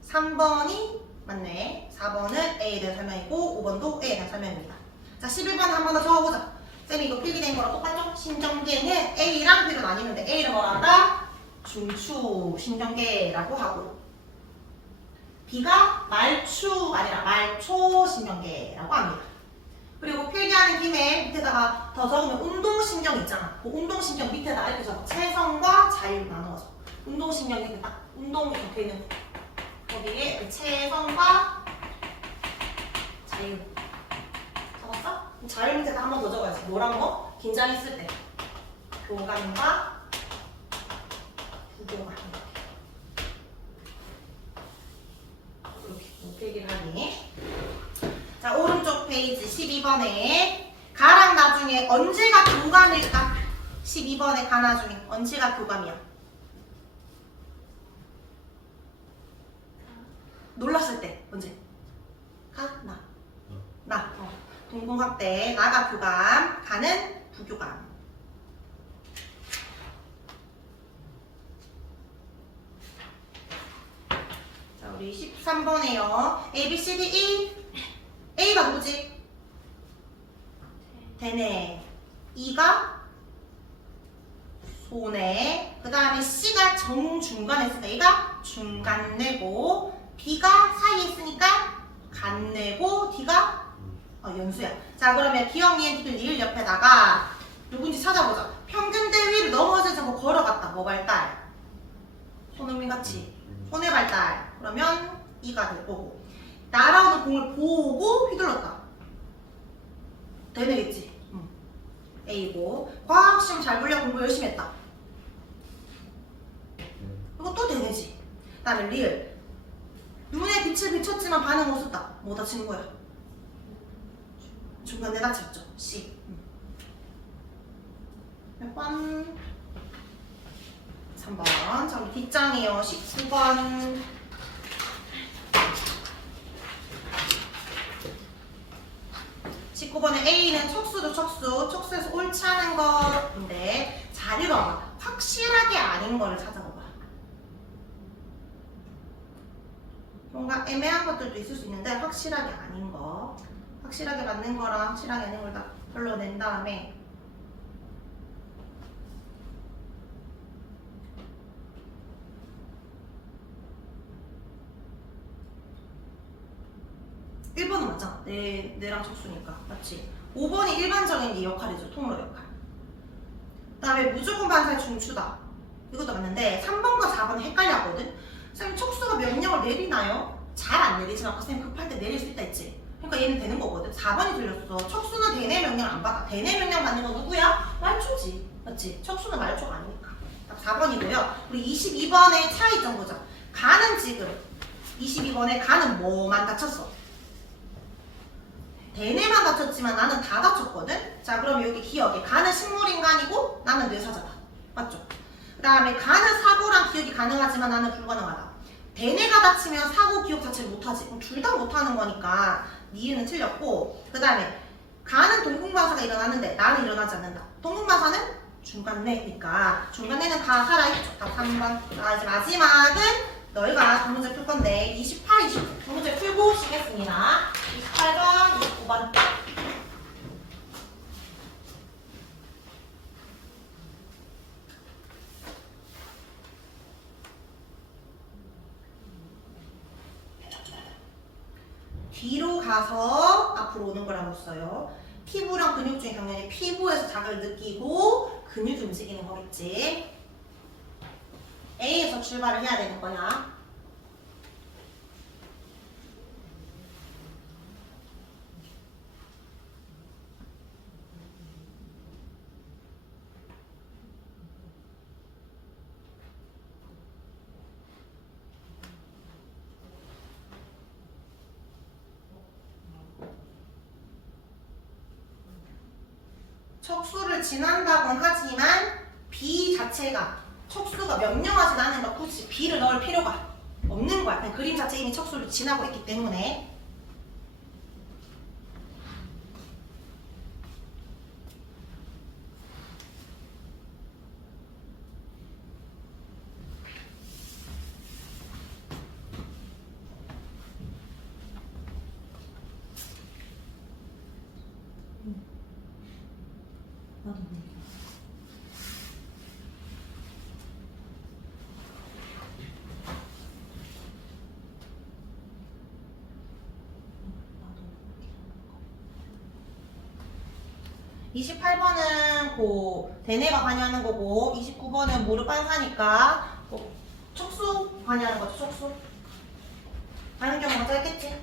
3번이 맞네. 4번은 A에 대한 설명이고 5번도 A에 대한 설명입니다. 자, 11번 한 번 더 적어보자. 쌤이 이거 필기된 거랑 똑같죠? 신경계는 A랑 B로 나뉘는데 A를 뭐라 한다? 중추 신경계라고 하고 B가 말추 아니라 말초 신경계라고 합니다. 그리고 필기하는 김에 밑에다가 더 적으면 운동신경 있잖아. 그 운동신경 밑에다 이렇게 적어. 체성과 자율 나눠서. 운동신경이 이렇게 딱 운동이 적혀 있는 거기에 체성과 자율. 적었어? 자율 밑에다 한 번 더 적어야지. 뭐랑 뭐? 긴장했을 때. 교감과 부교감. 이렇게 필기를 하니. 자, 오른쪽 페이지 12번에 가랑 나중에 언제가 교감일까? 12번에 가 나중에 언제가 교감이야? 놀랐을 때 언제? 가? 나? 나. 동공학대 나가 교감, 가는 부교감. 자, 우리 13번에요. A, B, C, D, E. A가 누구지? 대뇌. E가 소뇌. 그 다음에 C가 정중간에 있으니까 A가 중간뇌고 B가 사이에 있으니까 간뇌고 D가 연수야. 자, 그러면 기억, 니은, 디귿, 리을 옆에다가 누군지 찾아보자. 평균대 위를 넘어지지 않고 걸어갔다. 뭐 발달? 손흥민 같이. 손의 발달. 그러면 E가 될 거고. 날아오는 공을 보고 휘둘렀다. 되겠지? A고. 과학시험 잘 보려고 공부 열심히 했다. 이거 또 되네. 되지. 그 다음에 리을. 눈에 빛을 비췄지만 반응 없었다. 뭐 다친 거야? 중간에 다쳤죠. C. 몇 번? 3번. 자, 우리 뒷장이요. 19번. A는 척수도 척수에서 옳지 않은 거인데 잘 읽어봐. 확실하게 아닌 거를 찾아봐봐. 뭔가 애매한 것들도 있을 수 있는데 확실하게 아닌 거, 확실하게 맞는 거랑 확실하게 아닌 걸 다 걸러낸 다음에 1번은 맞잖아. 내랑 척수니까. 맞지? 5번이 일반적인 게 역할이죠. 통로 역할. 그 다음에 무조건 반사의 중추다. 이것도 맞는데 3번과 4번은 헷갈려하거든. 선생님 척수가 명령을 내리나요? 잘 안 내리지만 선생님 급할 때 내릴 수 있다 했지. 그러니까 얘는 되는 거거든. 4번이 틀렸어. 척수는 대내 명령 안 받아. 대내 명령 받는 건 누구야? 말초지. 맞지? 척수는 말초가 아니니까. 딱 4번이고요. 우리 22번의 차이점 보자. 가는 지금 22번에 가는 뭐만 다쳤어? 대뇌만 다쳤지만 나는 다 다쳤거든? 자, 그럼 여기 기억해. 가는 식물인간이고 나는 뇌사자다. 맞죠? 그 다음에 가는 사고랑 기억이 가능하지만 나는 불가능하다. 대뇌가 다치면 사고 기억 자체를 못하지. 그럼 둘 다 못하는 거니까 니은은 틀렸고, 그 다음에 가는 동궁반사가 일어나는데 나는 일어나지 않는다. 동궁반사는 중간내니까 중간내는 가 살아있죠. 다 3번. 자, 이제 마지막은 너희가 두 문제 풀 건데 28, 29 두 문제 풀고 쉬겠습니다. 28번, 29번. 뒤로 가서 앞으로 오는 거라고 써요. 피부랑 근육 중에 당연히 피부에서 자극을 느끼고 근육이 움직이는 거겠지. A에서 출발을 해야 되는 거야. 척수를 지난다곤 하지만 B 자체가 척수가 명령하진 않으니까 굳이 B를 넣을 필요가 없는 거야. 그냥 그림 자체 이미 척수를 지나고 있기 때문에. 나도 28번은 대뇌가 관여하는 거고 29번은 무릎 반사니까 척수 관여하는 거죠. 척수. 다른 경우가 짧겠지?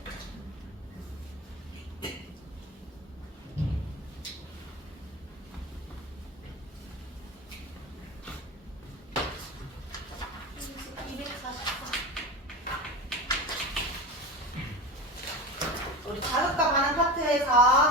우리 자극과 반응 파트에서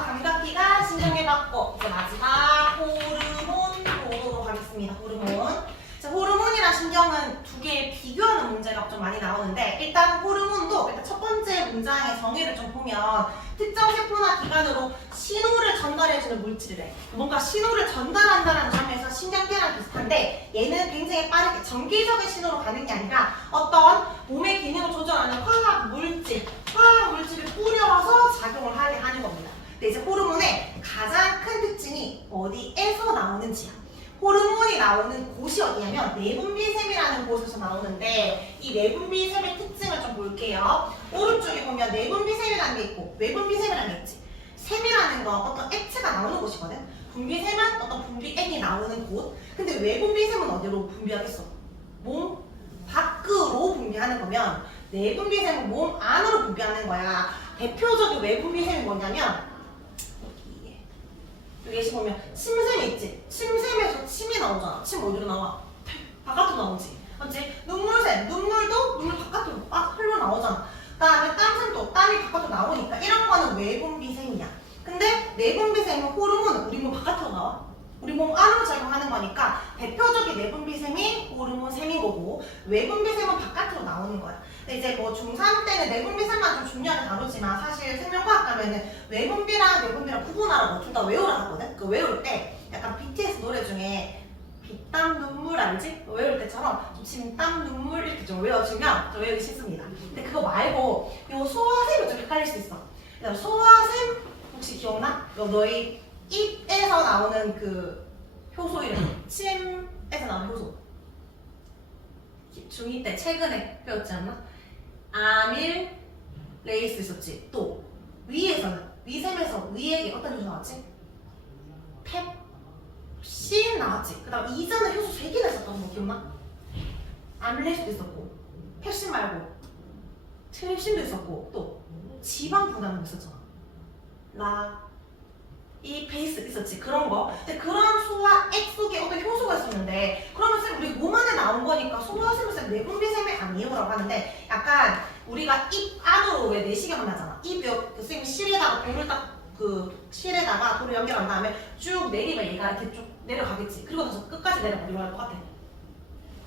감각기가 신경계받고 이제 마지막 호르몬 보도록 하겠습니다. 호르몬. 자, 호르몬이랑 신경은 두 개 비교하는 문제가 좀 많이 나오는데 일단 호르몬도 일단 첫 번째 문장의 정의를 좀 보면 특정 세포나 기관으로 신호를 전달해주는 물질이래. 뭔가 신호를 전달한다는 점에서 신경계랑 비슷한데 얘는 굉장히 빠르게 정기적인 신호로 가는 게 아니라 어떤 몸의 기능을 조절하는 화학 물질을 뿌려서 작용을 하게 하는 겁니다. 근데 이제 호르몬의 가장 큰 특징이 어디에서 나오는지야. 호르몬이 나오는 곳이 어디냐면 내분비샘이라는 곳에서 나오는데 이 내분비샘의 특징을 좀 볼게요. 오른쪽에 보면 내분비샘이라는 게 있고 외분비샘이라는 게 있지. 샘이라는 건 어떤 액체가 나오는 곳이거든. 분비샘은 어떤 분비액이 나오는 곳. 근데 외분비샘은 어디로 분비하겠어? 몸 밖으로 분비하는 거면 내분비샘은 몸 안으로 분비하는 거야. 대표적인 외분비샘이 뭐냐면 여기 보면 침샘이 있지? 침샘에서 침이 나오잖아. 침 어디로 나와? 바깥으로 나오지. 맞지? 눈물샘 안으로 작용하는 거니까 대표적인 내분비샘이 호르몬샘인 거고 외분비샘은 바깥으로 나오는 거야. 근데 이제 뭐 중3 때는 내분비샘만 좀 중요하게 다루지만 사실 생명과학 가면은 외분비랑 내분비랑 구분하라고 둘 다 외우라 하거든. 그 외울 때 약간 BTS 노래 중에 땀 눈물 알지? 외울 때처럼 좀 진땀 눈물 이렇게 좀 외워주면 좀 외우기 쉽습니다. 근데 그거 말고 요 소화샘이 좀 헷갈릴 수 있어. 소화샘 혹시 기억나? 너희 입에서 나오는 그 효소 이름 침에서 나오는 효소 중2 때 최근에 배웠지 않나? 아밀레이스 있었지. 또 위에서는 위샘에서 위에 어떤 효소 나왔지? 펩신 나왔지. 그 다음 이전에 효소 3개나 있었던 거 기억나? 아밀레이스도 있었고 펩신 말고 트립신도 있었고 또 지방 분해도 있었잖아. 이 베이스 있었지. 그런 거. 근데 그런 소화액 속에 어떤 효소가 있었는데 그러면 쌤 우리 몸 안에 나온 거니까 소화샘은 쌤 내분비샘이 아니에요라고 하는데 약간 우리가 입 안으로 왜 내시경을 하잖아. 쌤 실에다가 돌을 딱 그 실에다가 돌을 연결한 다음에 쭉 내리면 얘가 이렇게 쭉 내려가겠지. 그리고 나서 끝까지 내려가 이거 할 것 같아.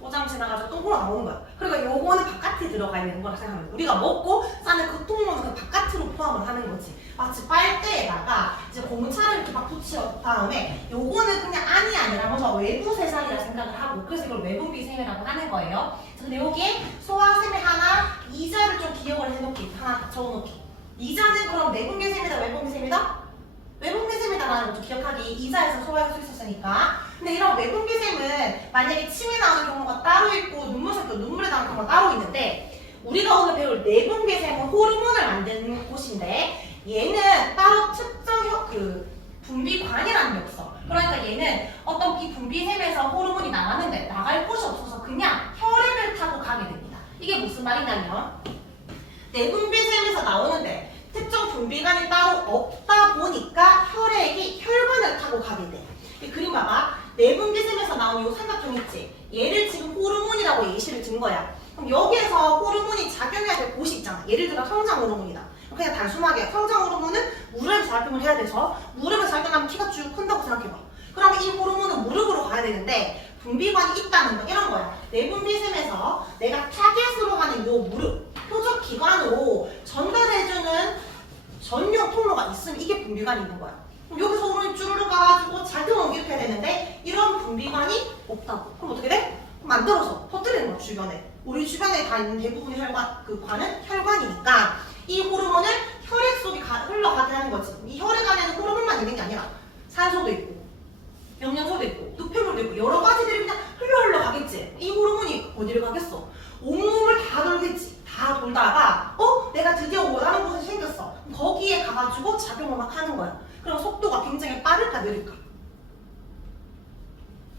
포장 지나가지고 똥으로 나오는 거야. 그러니까 요거는 바깥에 들어가 있는 거라 생각하면 우리가 먹고 싸는 그 똥물은 그 바깥으로 포함을 하는 거지. 마치 빨대에다가 이제 고무차를 이렇게 막 붙여 다음에 요거는 그냥 안이 아니라 먼저 외부 세상이라 생각을 하고 그래서 이걸 외분비샘이라고 하는 거예요. 근데 여기에 소화샘이 하나, 이자를 좀 기억을 해놓기, 하나 적어놓기. 이자는 그럼 내분비샘이다, 외분비샘이다? 외분비샘이다라는 것도 기억하기. 이자에서 소화할 수 있었으니까. 근데 이런 외분비샘은 만약에 침에 나오는 경우가 따로 있고 눈물에 나오는 경우가 따로 있는데 우리가 오늘 배울 내분비샘은 호르몬을 만드는 곳인데 얘는 따로 특정 분비관이라는 게 없어. 그러니까 얘는 어떤 이 분비샘에서 호르몬이 나가는데 나갈 곳이 없어서 그냥 혈액을 타고 가게 됩니다. 이게 무슨 말이냐면 내분비샘에서 나오는데 특정 분비관이 따로 없다 보니까 혈액이 혈관을 타고 가게 돼. 이 그림 봐봐. 내분비샘에서 나온 이 삼각형 있지? 얘를 지금 호르몬이라고 예시를 든 거야. 그럼 여기에서 호르몬이 작용해야 될 곳이 있잖아. 예를 들어 성장 호르몬이다. 그냥 단순하게 성장 호르몬은 무릎에 작용을 해야 돼서 무릎에 작용하면 키가 쭉 큰다고 생각해봐. 그러면 이 호르몬은 무릎으로 가야 되는데 분비관이 있다는 거 이런 거야. 내분비샘에서 내가 타겟으로 하는 요 무릎 표적 기관으로 전달해주는 전용 통로가 있으면 이게 분비관이 있는 거야. 그럼 여기서 호르몬이 쭈르륵 가가지고 작용을 이렇게 해야 되는데 이런 분비관이 없다고. 그럼 어떻게 돼? 만들어서 퍼뜨리는 거야 주변에. 우리 주변에 다 있는 대부분의 관은 혈관이니까 이 호르몬을 혈액 속에 흘러가게 하는 거지. 이 혈액 안에는 호르몬만 있는 게 아니라 산소도 있고 영양소도 있고 노폐물도 있고 여러 가지들이 그냥 흘러가겠지. 이 호르몬이 어디를 가겠어? 온몸을 다 돌겠지. 다 돌다가 내가 드디어 원하는 곳이 생겼어. 거기에 가가지고 작용을 막 하는 거야. 그럼 속도가 굉장히 빠를까 느릴까?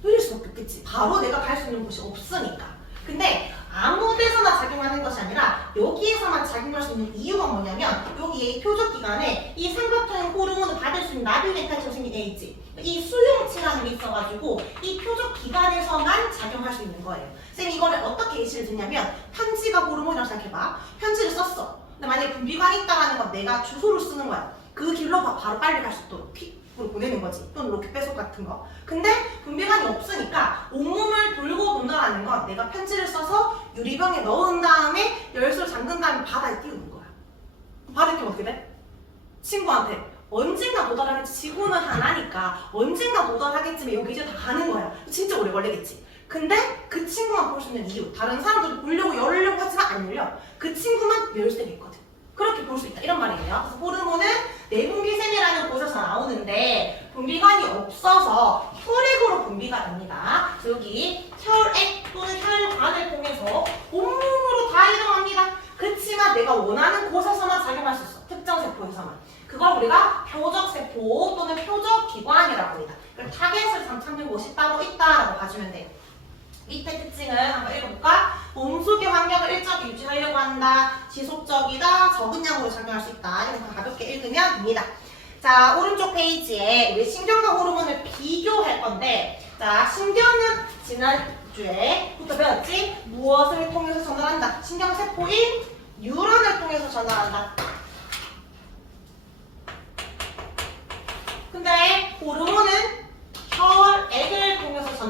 느릴 수밖에 없겠지. 바로 내가 갈 수 있는 곳이 없으니까. 근데 아무 데서나 작용하는 것이 아니라 여기에서만 작용할 수 있는 이유가 뭐냐면 여기에 표적 기관에 이 삼각형 호르몬을 받을 수 있는 나비멘탈 정신이 돼 있지. 이 수용체라는 게 있어가지고 이 표적 기관에서만 작용할 수 있는 거예요. 쌤이 이거를 어떻게 예시를 드냐면 편지가 호르몬이라고 생각해봐. 편지를 썼어. 근데 만약에 분비관이 있다는 건 내가 주소를 쓰는 거야. 그 길로 바로 빨리 갈 수 있도록 퀵으로 보내는 거지. 또는 로켓 배속 같은 거. 근데 분비관이 없으니까 온몸을 돌고 돈다라는 건 내가 편지를 써서 유리병에 넣은 다음에 열쇠로 잠근 다음에 바다에 띄우는 거야. 바다에 띄우면 어떻게 돼? 친구한테 언젠가 도달하겠지. 지구는 하나니까 언젠가 도달하겠지만 여기 이제 다 가는 거야. 진짜 오래 걸리겠지. 근데 그 친구만 볼 수 있는 이유. 다른 사람들도 보려고 열려고 하지만 안 열려. 그 친구만 열 수가 있거든. 그렇게 볼 수 있다. 이런 말이에요. 그래서 호르몬은 내분비샘이라는 곳에서 나오는데 분비관이 없어서 혈액으로 분비가 됩니다. 그래서 여기 혈액 또는 혈관을 통해서 온몸으로 다 이동합니다. 그렇지만 내가 원하는 곳에서만 작용할 수 있어. 특정 세포에서만. 그걸 우리가 표적세포 또는 표적기관이라고 합니다. 타겟을 찾는 곳이 따로 있다라고 봐주면 돼요. 밑에 특징을 한번 읽어볼까? 몸속의 환경을 일정하게 유지하려고 한다. 지속적이다. 적은 양으로 작용할 수 있다. 이런 거 가볍게 읽으면 됩니다. 자, 오른쪽 페이지에 우리 신경과 호르몬을 비교할 건데 자, 신경은 지난주에부터 배웠지? 무엇을 통해서 전달한다? 신경세포인 뉴런을 통해서 전달한다. 근데 호르몬은 혈액을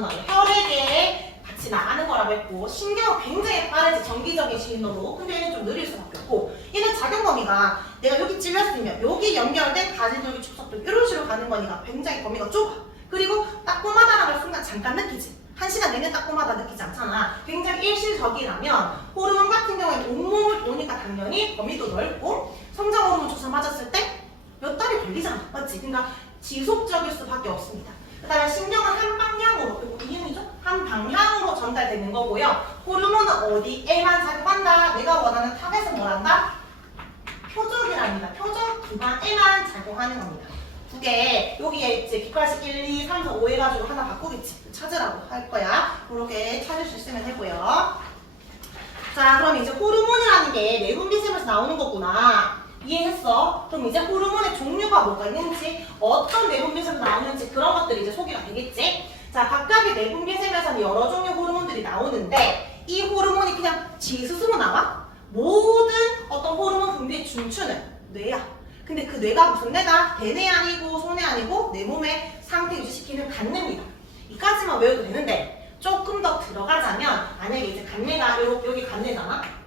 간다. 혈액에 같이 나가는 거라고 했고 신경은 굉장히 빠르지 정기적인 신호로. 근데 얘는 좀 느릴 수밖에 없고 얘는 작용 범위가 내가 여기 찔렸으면 여기 연결된 가지돌기 축석돌 이런 식으로 가는 거니까 굉장히 범위가 좁아. 그리고 따끔하다라는 순간 잠깐 느끼지. 1시간 내내 따끔하다 느끼지 않잖아. 굉장히 일시적이라면 호르몬 같은 경우에는 온몸을 도니까 당연히 범위도 넓고 성장 호르몬 주사 맞았을 때 몇 달이 걸리잖아. 맞지? 그러니까 지속적일 수밖에 없습니다. 그 다음에 신경은 한 방향으로, 그리고 이음이죠? 한 방향으로 전달되는 거고요. 호르몬은 어디에만 작용한다. 내가 원하는 탑에서 뭘 한다? 표적이랍니다. 표적 기관에만 작용하는 겁니다. 두 개, 여기에 이제 깃발식 1, 2, 3, 4, 5 해가지고 하나 바꾸겠지. 찾으라고 할 거야. 그렇게 찾을 수 있으면 되고요. 자, 그럼 이제 호르몬이라는 게 내분비샘에서 나오는 거구나. 이해했어? 그럼 이제 호르몬의 종류가 뭐가 있는지, 어떤 내분비샘에서 나오는지 그런 것들이 이제 소개가 되겠지? 자, 각각의 내분비샘에서는 여러 종류 호르몬들이 나오는데 이 호르몬이 그냥 지 스스로 나와? 모든 어떤 호르몬 분비의 중추는 뇌야. 근데 그 뇌가 무슨 뇌다? 대뇌 아니고 소뇌 아니고 내 몸의 상태 유지시키는 간뇌입니다. 이까지만 외워도 되는데 조금 더 들어가자면 만약에 이제 간뇌가 여기 간뇌잖아?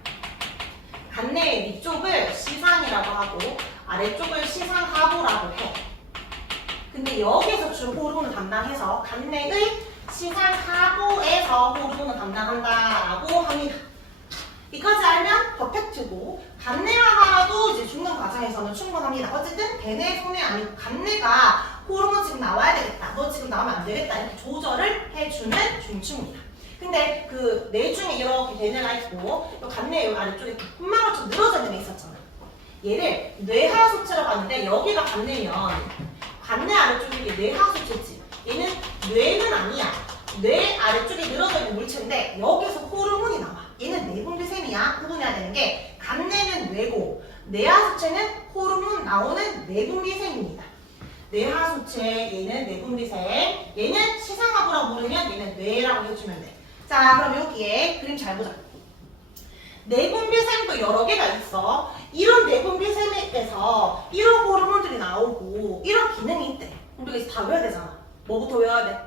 간뇌의 위쪽을 시상이라고 하고 아래쪽을 시상하부라고 해. 근데 여기서 주로 호르몬을 담당해서 간뇌의 시상하부에서 호르몬을 담당한다라고 합니다. 이까지 알면 퍼펙트고 간뇌만 알아도 이제 중간 과정에서는 충분합니다. 어쨌든 대뇌, 소뇌 아니고 간뇌가 호르몬 지금 나와야 되겠다. 너 지금 나오면 안 되겠다. 이렇게 조절을 해주는 중추입니다. 근데 그 뇌 중에 이렇게 대뇌가 있고 요 간뇌 요 아래쪽에 콧망울 좀 늘어져 있는 애 있었잖아. 얘를 뇌하수체라고 하는데 여기가 간뇌면 간뇌 아래쪽에 이게 뇌하수체지. 얘는 뇌는 아니야. 뇌 아래쪽에 늘어져 있는 물체인데 여기서 호르몬이 나와. 얘는 내분비샘이야. 구분해야 되는 게 간뇌는 뇌고 뇌하수체는 호르몬 나오는 내분비샘입니다. 뇌하수체 얘는 내분비샘, 얘는 시상하부라고 부르면 얘는 뇌라고 해주면 돼. 자, 그럼 여기에 그림 잘 보자. 내분비샘도 여러 개가 있어. 이런 내분비샘에서 이런 호르몬들이 나오고 이런 기능이 있대. 우리가 이제 다 외워야 되잖아. 뭐부터 외워야 돼?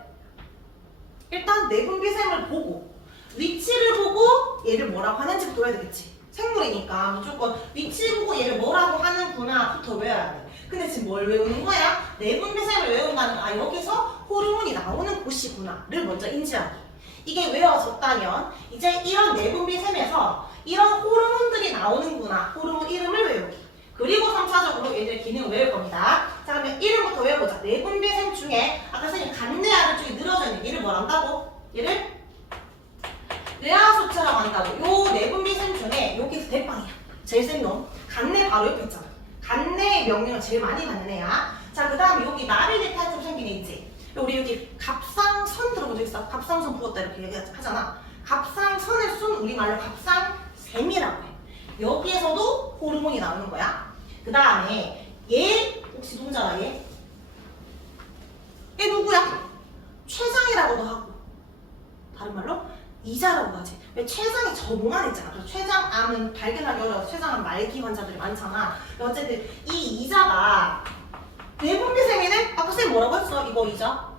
일단 내분비샘을 보고 위치를 보고 얘를 뭐라고 하는지부터 외워야 되겠지. 생물이니까 무조건 위치 보고 얘를 뭐라고 하는구나부터 외워야 돼. 근데 지금 뭘 외우는 거야? 내분비샘을 외운다는 거. 아, 여기서 호르몬이 나오는 곳이구나를 먼저 인지하기. 이게 외워졌다면 이제 이런 내분비샘에서 이런 호르몬들이 나오는구나. 호르몬 이름을 외우기. 그리고 3차적으로 얘들의 기능을 외울 겁니다. 자, 그러면 이름부터 외워보자. 내분비샘 중에 아까 선생님 간뇌 아래쪽에 늘어져 있는 얘를 뭘 한다고? 얘를 뇌하수체라고 한다고. 요 내분비샘 중에 여기서 대빵이야. 제일 센 놈. 간뇌 바로 옆에 있잖아. 간뇌의 명령을 제일 많이 받는 애야. 자, 그 다음에 여기 나비대 타입으로 생긴 애 있지? 우리 여기 갑상선 들어본 적 있어? 갑상선 부었다 이렇게 얘기하잖아. 갑상선의 순 우리말로 갑상샘이라고 해. 여기에서도 호르몬이 나오는 거야. 그 다음에 얘 혹시 누군지 알아? 얘 누구야? 췌장이라고도 하고 다른 말로 이자라고 하지. 왜 췌장이 저 몸 안에 있잖아. 그래서 췌장암은 발견하기 어려워서 췌장암 말기 환자들이 많잖아. 어쨌든 이 이자가 내분비샘이네? 아까 쌤 뭐라고 했어? 이거 이자?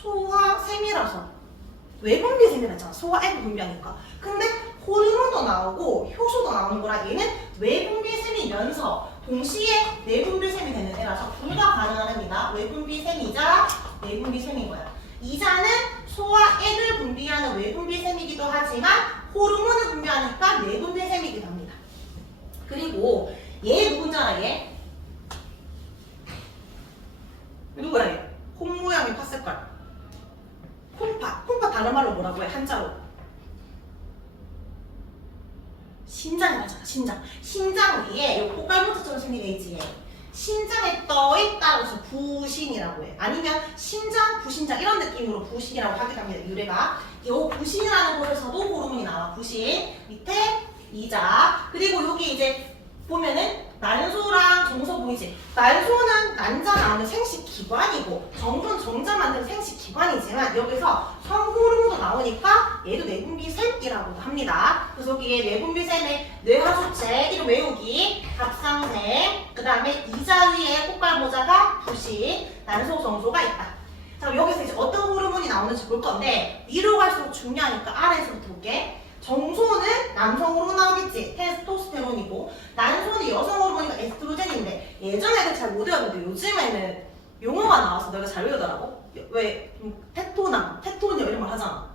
소화샘이라서 외분비샘이라 했잖아. 소화액을 분비하니까. 근데 호르몬도 나오고 효소도 나오는 거라 얘는 외분비샘이면서 동시에 내분비샘이 되는 애라서 둘 다 가능한 애입니다. 외분비샘이자 내분비샘인 거야. 이자는 소화액을 분비하는 외분비샘이기도 하지만 호르몬을 분비하니까 내분비샘이기도 합니다. 그리고 얘 누군지 알아? 얘? 누구야 얘? 콩 모양의 팥색깔. 콩팥. 콩팥 다른 말로 뭐라고 해? 한자로. 신장이라고 하잖아. 신장. 신장 위에 요 꽃갈무처럼 생긴 애 있지. 신장에 떠있다고 해서 부신이라고 해. 아니면 신장, 부신장 이런 느낌으로 부신이라고 하기도 합니다. 유래가. 이 부신이라는 곳에서도 호르몬이 나와. 부신. 밑에 이자. 그리고 여기 이제 보면은 난소랑 정소 보이지? 난소는 난자 나오는 생식기관이고 정소는 정자 만드는 생식기관이지만 여기서 성호르몬도 나오니까 얘도 내분비샘이라고도 합니다. 그래서 여기에 내분비샘의 뇌하수체 이름 외우기, 갑상샘, 그 다음에 이자 위에 꽃갈모자가 부신, 난소, 정소가 있다. 자, 여기서 이제 어떤 호르몬이 나오는지 볼 건데 위로 갈수록 중요하니까 아래에서부터 볼게. 정소는 남성 호르몬 나오겠지. 테스토스테론이고 난소는 여성 호르몬이니까 에스트로겐인데 예전에 애들 잘 못 외웠는데 요즘에는 용어가 나와서 내가 잘 외우더라고. 왜 테토남, 이런 말 하잖아.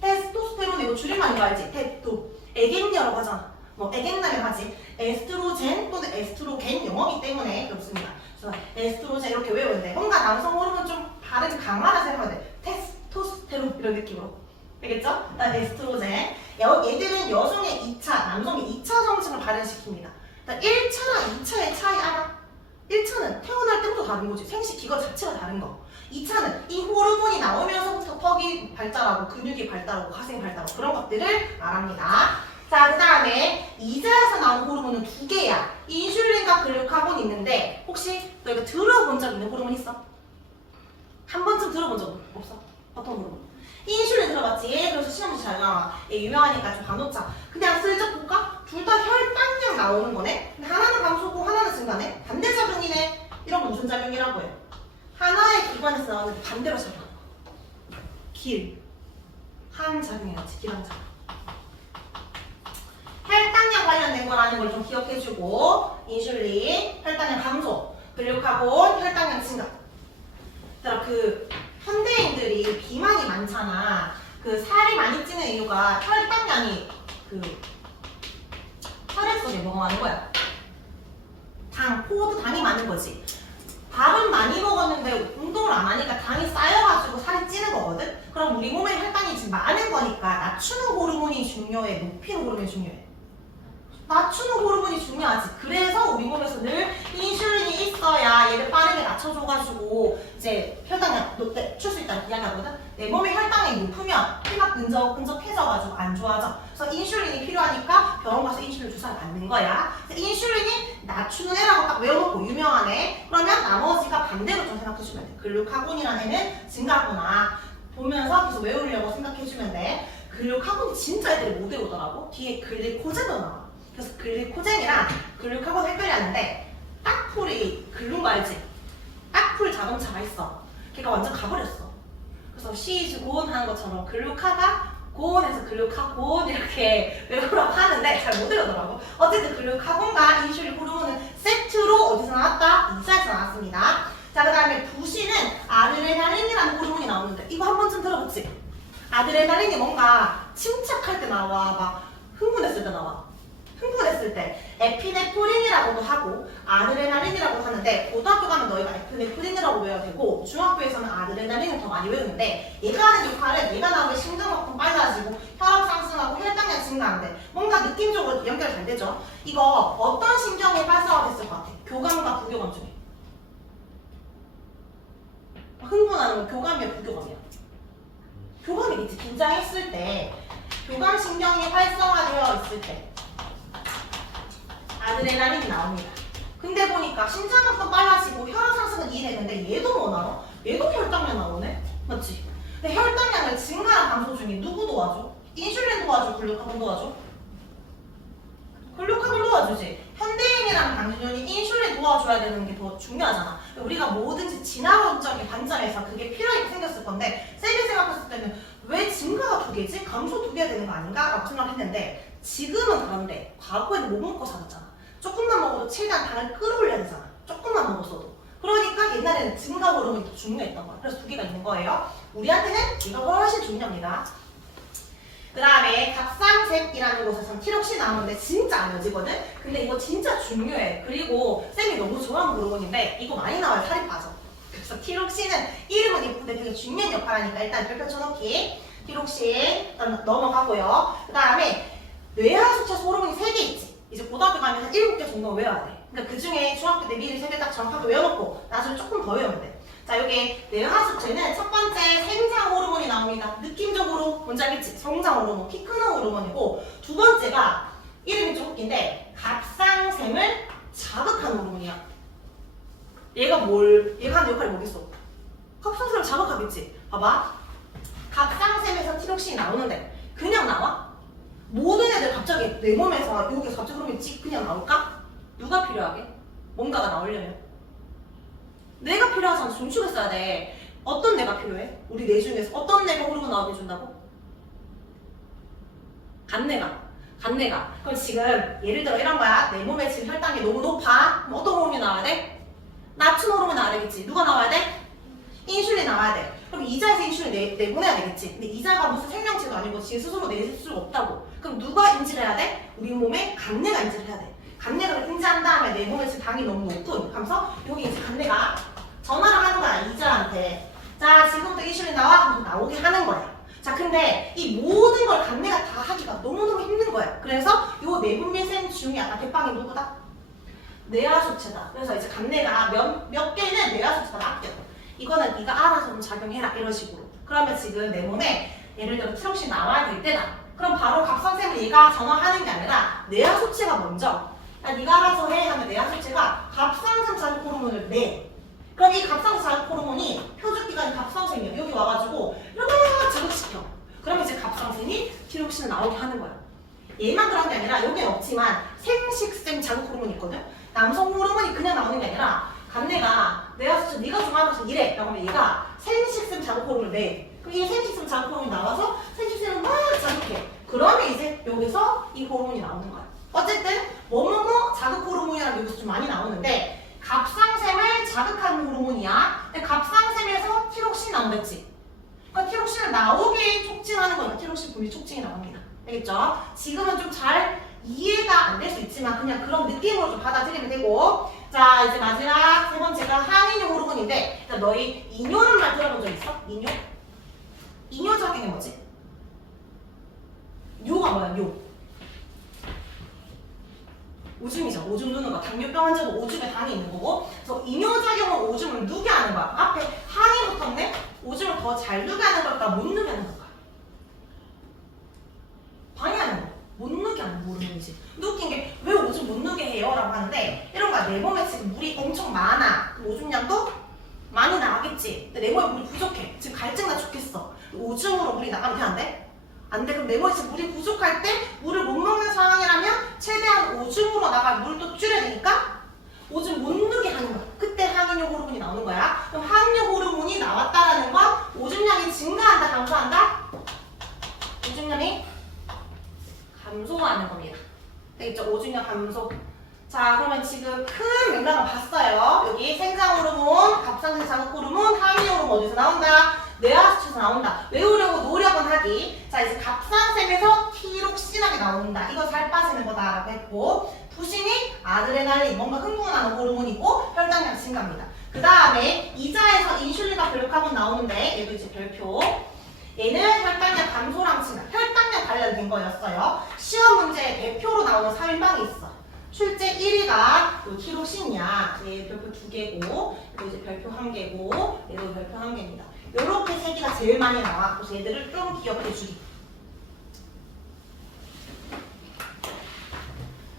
테스토스테론 이거 줄임말 이거 알지? 테토. 에겐녀라고 하잖아. 뭐 에겐남이라고 하지. 에스트로젠 또는 에스트로겐 용어이기 때문에 그렇습니다. 그래서 에스트로젠 이렇게 외우는데 뭔가 남성 호르몬 좀 발음이 강하다 생각하면 돼. 테스토스테론 이런 느낌으로. 알겠죠? 일단 에스트로젠. 얘들은 여성의 2차, 남성의 2차 성징을 발현시킵니다. 일단 1차랑 2차의 차이 알아? 1차는 태어날 때부터 다른 거지. 생식 기관 자체가 다른 거. 2차는 이 호르몬이 나오면서부터 턱이 발달하고 근육이 발달하고 가슴이 발달하고 그런 것들을 말합니다. 자, 그 다음에 이자에서 나오는 호르몬은 두 개야. 인슐린과 글루카곤이 있는데 혹시 너희가 들어본 적 있는 호르몬 있어? 한 번쯤 들어본 적 없어? 어떤 호르몬? 인슐린 들어봤지? 그래서 시험지 잘 나와. 얘 유명하니까 좀 봐놓자. 그냥 슬쩍 볼까? 둘 다 혈당량 나오는 거네? 근데 하나는 감소고 하나는 증가네? 반대 작용이네? 이런 건 무슨 작용이라고 해? 하나의 기관에서 나오는데 반대로 작용하는 거. 항작용이었지, 기항작용. 혈당량 관련된 거라는 걸 좀 기억해주고 인슐린, 혈당량 감소, 글루카곤, 혈당량 증가. 얘들아, 현대인들이 비만이 많잖아. 살이 많이 찌는 이유가 혈당량이 혈액 속에 뭐가 많은 거야? 당이 많은 거지. 밥은 많이 먹었는데 운동을 안 하니까 당이 쌓여가지고 살이 찌는 거거든? 그럼 우리 몸에 혈당이 지금 많은 거니까 낮추는 호르몬이 중요해? 높이는 호르몬이 중요해? 낮추는 호르몬이 중요하지. 그래서 우리 몸에서 늘 인슐린이 있어야 얘를 빠르게 낮춰줘가지고 이제 혈당량 낮출 수 있다는 이야기하거든. 내 몸의 혈당이 높으면 피가 끈적끈적해져가지고 안 좋아져. 그래서 인슐린이 필요하니까 병원 가서 인슐린 주사를 받는 거야. 그래서 인슐린이 낮추는 애라고 딱 외워놓고 유명하네. 그러면 나머지가 반대로 좀 생각해주면 돼. 글루카곤이라는 애는 증가구나. 보면서 계속 외우려고 생각해주면 돼. 글루카곤이 진짜 애들이 못 외우더라고. 뒤에 글리코젠도 나와. 그래서 글리코젠이랑 글루카곤 헷갈렸는데 딱풀이 글루인 거 알지? 딱풀 자동차가 있어. 걔가 완전 가버렸어. 그래서 시즈곤 하는 것처럼 글루카가 곤해서 글루카곤 이렇게 외우라고 하는데 잘 못 외우더라고. 어쨌든 글루카곤과 인슐린 호르몬은 세트로 어디서 나왔다? 이자에서 나왔습니다. 자, 그 다음에 부시는 아드레날린이라는 호르몬이 나오는데 이거 한 번쯤 들어봤지? 아드레날린이 뭔가 침착할 때 나와, 막 흥분했을 때 나와. 흥분했을 때 에피네프린이라고도 하고 아드레날린이라고 하는데 고등학교 가면 너희가 에피네프린이라고 외워야 되고 중학교에서는 아드레날린을 더 많이 외우는데 얘가 하는 역할은 얘가 나오면 심장박동 빨라지고 혈압 상승하고 혈당량 증가하는데 뭔가 느낌적으로 연결 잘 되죠? 이거 어떤 신경이 활성화됐을 것 같아? 교감과 부교감 중에 흥분하는 건 교감이야 부교감이야? 교감이겠지. 긴장했을 때 교감 신경이 활성화되어 있을 때 아드레날린이 나옵니다. 근데 보니까 심장박동 빨라지고 혈압 상승은 이해되는데 얘도 뭐 나와? 얘도 혈당량 나오네? 맞지? 근데 혈당량을 증가랑 감소 중에 누구 도와줘? 인슐린 도와줘? 글루카곤 도와줘? 글루카곤 도와주지. 현대인이랑 당신이 인슐린 도와줘야 되는 게 더 중요하잖아. 우리가 뭐든지 진화론적인 관점에서 그게 필요하게 생겼을 건데 쌤이 생각했을 때는 왜 증가가 2개지? 감소 2개가 되는 거 아닌가? 라고 생각했는데 지금은 그런데 과거에는 못 먹고 살았잖아. 조금만 먹어도 최대한 당을 끌어올려야 되잖아. 조금만 먹었어도. 그러니까 옛날에는 증가 호르몬이 더 중요했던 거야. 그래서 2개가 있는 거예요. 우리한테는 이가 훨씬 중요합니다. 그 다음에 갑상샘이라는 곳에서는 티록신 나오는데 진짜 안 여지거든? 근데 이거 진짜 중요해. 그리고 쌤이 너무 좋아하는 호르몬인데 이거 많이 나와요. 살이 빠져. 그래서 티록신은 이름은 예쁜데 되게 중요한 역할을 하니까 일단 별표 쳐놓기. 티록신 일단 넘어가고요. 그 다음에 뇌하수체 호르몬이 3개 있지. 이제 고등학교 가면 한 7개 정도 외워야 돼. 그러니까 그 중에 중학교 때 미리 3개 딱 정확하게 외워놓고 나중에 조금 더 외우면 돼. 자, 여기 뇌하수체는 첫 번째 생장 호르몬이 나옵니다. 느낌적으로 뭔지 알겠지? 성장 호르몬, 키 크는 호르몬이고 두 번째가 이름이 좀 웃긴데 갑상샘을 자극하는 호르몬이야. 얘가 하는 역할이 뭐겠어? 갑상샘을 자극하겠지? 봐봐. 갑상샘에서 티록신이 나오는데 그냥 나와? 모든 애들 갑자기 내 몸에서 여기서 갑자기 그러면 그냥 나올까? 누가 필요하게? 뭔가가 나오려면 내가 필요하잖아. 중축했어야 돼. 어떤 뇌가 필요해? 우리 뇌 중에서 어떤 뇌가 호르몬 나오게 해준다고? 간내가. 그럼 지금 예를 들어 이런 거야. 내 몸에 지금 혈당이 너무 높아. 그럼 어떤 호르몬이 나와야 돼? 나춘 호르몬 나와야 되겠지. 누가 나와야 돼? 인슐린 나와야 돼. 그럼 이자에서 인슐린 내보내야 되겠지. 근데 이자가 무슨 생명체도 아니고 지 스스로 내줄 수가 없다고. 그럼 누가 인지를 해야 돼? 우리 몸에 간내가 인지를 해야 돼. 간내가 인지한 다음에 내 몸에 지금 당이 너무 높군. 하면서 여기 이제 간내가 전화를 하는 거야. 이자한테. 자, 지금부터 인슐린 나와. 하면서 나오게 하는 거야. 자, 근데 이 모든 걸 간내가 다 하기가 너무너무 힘든 거야. 그래서 요 내분비생 중에 아까 대빵이 누구다? 뇌하수체다. 그래서 이제 간내가 몇 개는 뇌하수체가 맡겨. 이거는 네가 알아서 좀 작용해라. 이런 식으로. 그러면 지금 내 몸에 예를 들어 티록신 나와야 될 때다. 그럼 바로 갑상샘을 얘가 전화하는 게 아니라 뇌하수체가 먼저 야, 네가 알아서 해 하면 뇌하수체가 갑상샘 자극 호르몬을 내. 그럼 이 갑상샘 자극 호르몬이 표준기관이 갑상샘이야. 여기 와가지고 이렇게 자극시켜. 그러면 이제 갑상샘이 티록신을 나오게 하는 거야. 얘만 그런 게 아니라 여기는 없지만 생식샘 자극 호르몬이 있거든. 남성 호르몬이 그냥 나오는 게 아니라 간내가 내가 진짜 네가 좀 알아서 이래 라고 하면 얘가 생식샘 자극 호르몬을 내. 그럼 이 생식샘 자극 호르몬이 나와서 생식샘을 막 자극해. 그러면 이제 여기서 이 호르몬이 나오는 거야. 어쨌든 뭐뭐뭐 자극 호르몬이라는 게 여기서 좀 많이 나오는데 갑상샘을 자극하는 호르몬이야. 근데 갑상샘에서 티록신 나온댔지. 그러니까 티록신을 나오게 촉진하는 거니까 티록신 분비 촉진이 나옵니다. 알겠죠? 지금은 좀 잘 이해가 안 될 수 있지만 그냥 그런 느낌으로 좀 받아들이면 되고. 자, 이제 마지막 세 번째가 항이뇨 호르몬인데 너희 이뇨는 말 들어본 적 있어? 이뇨? 이뇨 작용이 뭐지? 뇨가 뭐야? 뇨. 오줌이죠. 오줌 누는 거. 당뇨병 환자도 오줌에 당이 있는 거고. 그래서 이뇨작용은 오줌을 누게 하는 거야. 앞에 항이 붙었네? 오줌을 더 잘 누게 하는 걸까? 못 누게 하는 걸까? 방해하는 거. 못 누게 하는 호르몬이지. 웃긴 게 왜 오줌 못 누게 해요? 라고 하는데 이런 거야. 내 몸에 지금 물이 엄청 많아. 오줌량도 많이 나가겠지. 근데 내 몸에 물이 부족해. 지금 갈증나 죽겠어. 오줌으로 물이 나가면 돼? 안 돼? 안 돼. 그럼 내 몸에 지금 물이 부족할 때 물을 못 먹는 상황이라면 최대한 오줌으로 나갈 물도 줄여야 되니까 오줌 못 누게 하는 거야. 그때 항이뇨 호르몬이 나오는 거야. 그럼 항이뇨 호르몬이 나왔다라는 건 오줌량이 증가한다, 감소한다? 오줌량이 감소하는 겁니다. 되겠죠? 오줌량 감소. 자, 그러면 지금 큰 맥락을 봤어요. 여기 생장 호르몬, 갑상선 자극 호르몬, 항이뇨 호르몬 어디서 나온다? 뇌하수체에서 나온다. 외우려고 노력은 하기. 자, 이제 갑상샘에서 티록신하게 나온다. 이거 살 빠지는 거다라고 했고, 부신이 아드레날린, 뭔가 흥분하는 호르몬이고 혈당량 증가입니다. 그 다음에 이자에서 인슐린과 글루카곤 나오는데 얘도 이제 별표. 얘는 혈당량 감소랑 증가, 혈당량 관련된 거였어요. 시험 문제에 대표로 나오는 3인방이 있어. 출제 1위가 요 티록신이야. 얘 별표 2개고, 얘도 이제 별표 1개고, 얘도 별표 1개입니다. 요렇게 세 개가 제일 많이 나와. 그래서 얘들을 좀 기억해 주기.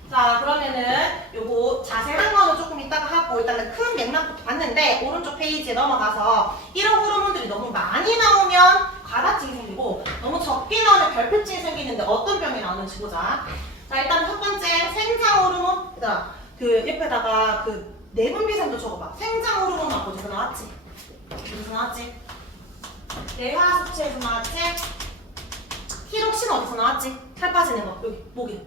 자, 그러면은 요거 자세한 거는 조금 이따가 하고 일단은 큰 맥락부터 봤는데 오른쪽 페이지에 넘어가서 이런 호르몬들이 너무 많이 나오면 과다증이 생기고 너무 적게 나오면 결핍증이 생기는데 어떤 병이 나오는지 보자. 자, 일단 첫 번째 생장 호르몬. 얘들아, 그 옆에다가 그 내분비생도 적어봐. 생장 호르몬 어디서 나왔지? 어디서 나왔지? 뇌하수체에서 나왔지? 티록신 어디서 나왔지? 살 빠지는 거 여기 목에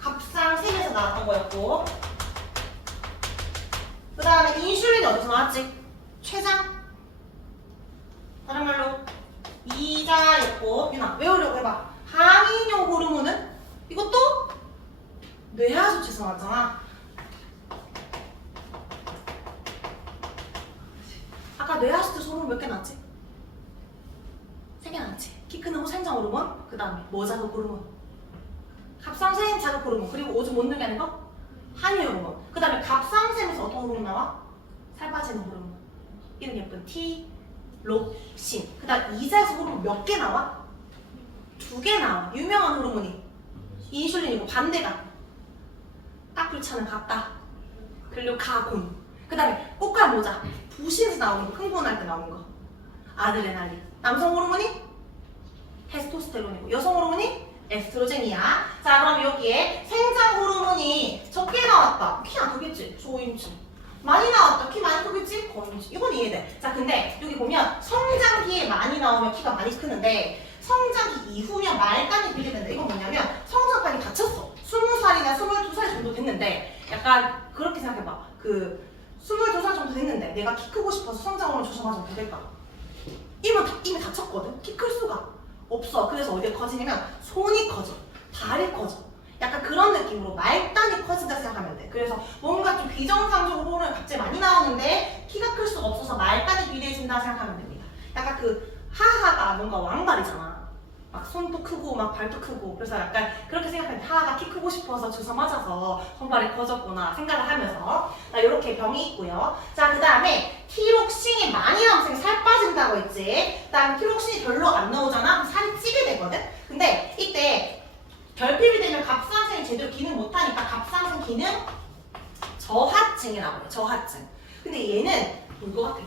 갑상샘에서 나왔던 거였고, 그 다음에 인슐린이 어디서 나왔지? 췌장. 다른 말로 이자였고, 유나 외우려고 해봐. 항이뇨 호르몬은 이것도 뇌하수체에서 나왔잖아. 아까 뇌하수체 호르몬 몇 개 나왔지? 3개 나왔지. 키 크는 호 생장 호르몬, 그 다음에 뭐 자극 호르몬? 갑상샘 자극 호르몬, 그리고 오줌 못 누게 하는 거? 항이뇨 호르몬. 그 다음에 갑상샘에서 어떤 호르몬 나와? 살 빠지는 호르몬. 이름 예쁜 티록신. 그 다음 이자에서 호르몬 몇 개 나와? 2개 나와. 유명한 호르몬이 인슐린이고 반대가 딱 불차는 같다. 글루카곤. 그 다음에 꽃갈 모자. 부신에서 나오는 거, 흥분할 때 나오는 거. 아드레날린. 남성 호르몬이 테스토스테론이고 여성 호르몬이 에스트로겐이야. 자, 그럼 여기에 생장 호르몬이 적게 나왔다. 키 안 크겠지? 조임치. 많이 나왔다. 키 많이 크겠지? 거의 이건 이해돼. 자, 근데 여기 보면 성장기에 많이 나오면 키가 많이 크는데 성장기 이후면 말단이 비례된다. 이건 뭐냐면 성장판이 닫혔어. 20살이나 22살 정도 됐는데 약간 그렇게 생각해봐. 22살 정도 됐는데 내가 키 크고 싶어서 성장을 조정하지 어떻게 될까? 이미 닫혔거든? 키 클 수가 없어. 그래서 어디가 커지냐면 손이 커져. 발이 커져. 약간 그런 느낌으로 말단이 커진다 생각하면 돼. 그래서 뭔가 좀 비정상적으로는 갑자기 많이 나오는데 키가 클 수가 없어서 말단이 비례해진다 생각하면 됩니다. 약간 하하가 뭔가 왕발이잖아. 막 손도 크고 막 발도 크고 그래서 약간 그렇게 생각하면 하하가 키 크고 싶어서 주사 맞아서 손발이 커졌구나 생각을 하면서 이렇게 병이 있고요. 자, 그 다음에 티록신이 많이 나오면 살 빠진다고 했지. 그 다음에 티록신이 별로 안 나오잖아. 그럼 살이 찌게 되거든. 근데 이때 결핍이 되면 갑상선이 제대로 기능 못하니까 갑상선 기능 저하증이라고 해요. 저하증. 근데 얘는 이거 같아.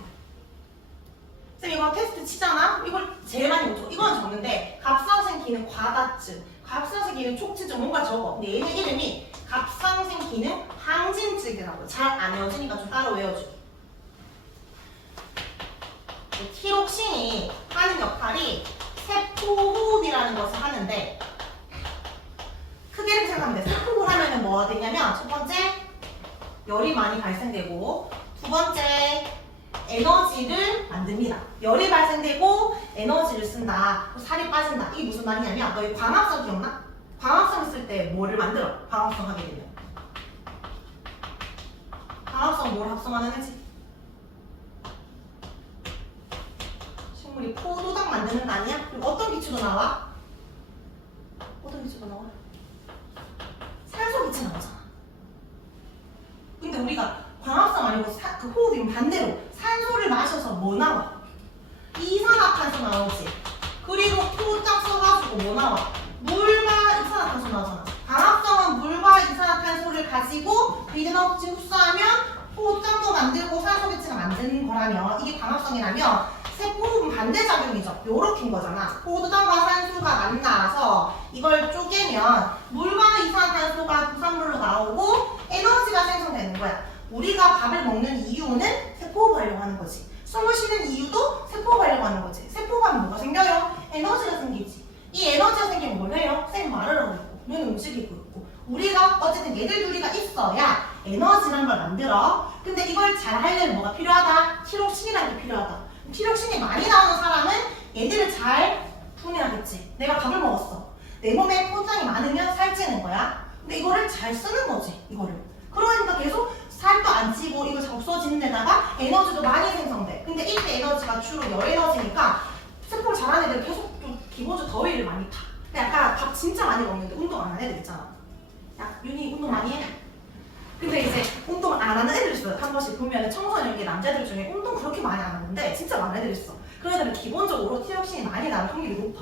쌤 이거 테스트 치잖아? 이걸 제일 많이 못 줘. 이건 적는데 갑상선 기능 과다증, 갑상선 기능 촉진증 뭔가 적어. 근데 얘는 이름이 갑상선 기능 항진증이라고. 잘 안 외워지니까 좀 따로 외워주기. 티록신이 하는 역할이 세포호흡이라는 것을 하는데 크게 이렇게 생각하면 돼. 세포호흡을 하면은 뭐가 되냐면 첫 번째 열이 많이 발생되고 두 번째 에너지를 만듭니다. 열이 발생되고 에너지를 쓴다. 살이 빠진다. 이게 무슨 말이냐면 너희 광합성 기억나? 광합성 있을 때 뭐를 만들어? 광합성 하게 되면 광합성 뭘 합성하는 애지? 식물이 포도당 만드는 거 아니야? 그리고 어떤 기체도 나와? 어떤 기체가 나와? 산소 기체 나오잖아. 근데 우리가 광합성 아니고 그 호흡이면 반대로 산소를 마셔서 뭐 나와? 이산화탄소 나오지. 그리고 포장 써가지고 뭐 나와? 물과 이산화탄소 나오잖아. 광합성은 물과 이산화탄소를 가지고 비드너치 흡수하면 포장도 만들고 산소 기체가 만드는 거라면 이게 광합성이라면 세포호흡은 반대작용이죠. 요렇게인 거잖아. 포도당과 산소가 만나서 이걸 쪼개면 물과 이산화탄소가 부산물로 나오고 에너지가 생성되는 거야. 우리가 밥을 먹는 이유는 세포호흡 하려고 하는 거지. 숨을 쉬는 이유도 세포호흡 하려고 하는 거지. 세포호흡하면 뭐가 생겨요? 에너지가 생기지. 이 에너지가 생기면 뭘 해요? 쌤 말을 하고 있고 눈은 움직이고 있고 우리가 어쨌든 얘들 둘이가 있어야 에너지라는 걸 만들어. 근데 이걸 잘 하려면 뭐가 필요하다? 티록신이라는 게 필요하다. 티록신이 많이 나오는 사람은 얘들을 잘 분해하겠지. 내가 밥을 먹었어. 내 몸에 포장이 많으면 살찌는 거야. 근데 이거를 잘 쓰는 거지. 이거를. 그러니까 계속 살도 안 찌고 이거 잘 없어지는 데다가 에너지도 많이 생성돼. 근데 이때 에너지가 주로 열 에너지니까 스포를 잘하는 애들 계속 좀 기본적으로 더위를 많이 타. 근데 약간 밥 진짜 많이 먹는데 운동 안 하는 애들 있잖아. 야, 윤희 운동 많이 해? 근데 이제 운동 안 하는 애들 있어요. 한 번씩 보면 청소년기 남자들 중에 운동 그렇게 많이 안 하는데 진짜 많은 애들 있어. 그런 애들은 기본적으로 티록신이 많이 나올 확률이 높아.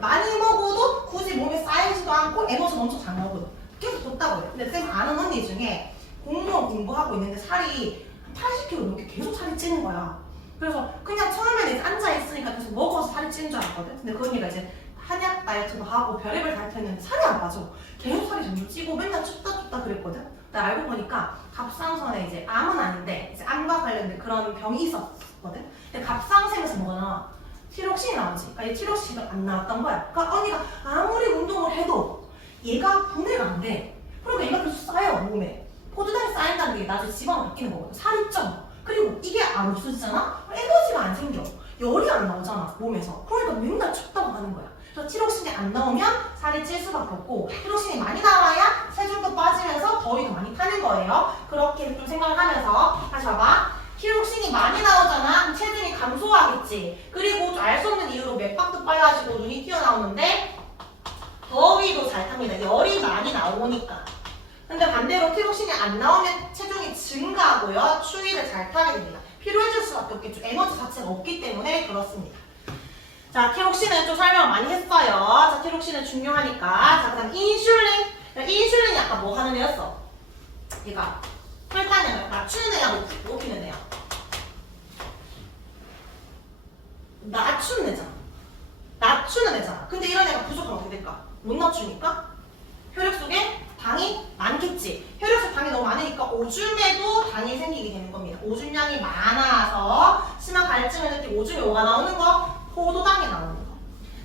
많이 먹어도 굳이 몸에 쌓이지도 않고 에너지도 엄청 잘 나오거든. 계속 뒀다고 해. 근데 쌤 아는 언니 중에 공무원 공부하고 있는데 살이 한 80kg 넘게 계속 살이 찌는 거야. 그래서 그냥 처음에는 이제 앉아있으니까 계속 먹어서 살이 찌는 줄 알았거든. 근데 그 언니가 이제 한약 다이어트도 하고 별의별 다이어트 했는데 살이 안 빠져. 계속 살이 점점 찌고 맨날 춥다 그랬거든. 근데 알고 보니까 갑상선에 이제 암은 아닌데 이제 암과 관련된 그런 병이 있었거든. 근데 갑상선에서 뭐가 나와? 티록신이 나오지. 그러니까 이 티록신이 안 나왔던 거야. 그러니까 언니가 아무리 운동을 해도 얘가 분해가 안 돼. 그러니까 얘가 계속 쌓여 몸에. 포도당이 쌓인다는 게 나중에 지방으로 바뀌는 거거든. 살이 쪄. 그리고 이게 안 없어지잖아? 에너지가 안 생겨. 열이 안 나오잖아, 몸에서. 그러니까 맨날 춥다고 하는 거야. 그래서 티록신이 안 나오면 살이 찔 수밖에 없고 티록신이 많이 나와야 체중도 빠지면서 더위도 많이 타는 거예요. 그렇게 좀 생각을 하면서 다시 봐봐. 티록신이 많이 나오잖아. 그럼 체중이 감소하겠지. 그리고 알 수 없는 이유로 맥박도 빨라지고 눈이 튀어나오는데 더위도 잘 탑니다. 열이 많이 나오니까. 근데 반대로 티록신이 안 나오면 체중이 증가하고요. 추위를 잘 타게 됩니다. 피로해질 수밖에 없겠죠. 에너지 자체가 없기 때문에 그렇습니다. 자, 티록신은 좀 설명을 많이 했어요. 자, 티록신은 중요하니까. 자, 그 다음 인슐린. 인슐린이 아까 뭐 하는 애였어? 얘가 혈당량을 낮추는 애야, 높이는 애야? 낮추는 애잖아. 낮추는 애잖아. 근데 이런 애가 부족하면 어떻게 될까? 못 낮추니까 혈액 속에 당이 많겠지. 혈액 속에 당이 너무 많으니까 오줌에도 당이 생기게 되는 겁니다. 오줌량이 많아서 심한 갈증을 느끼고 오줌이 뭐가 나오는 거? 포도당이 나오는 거.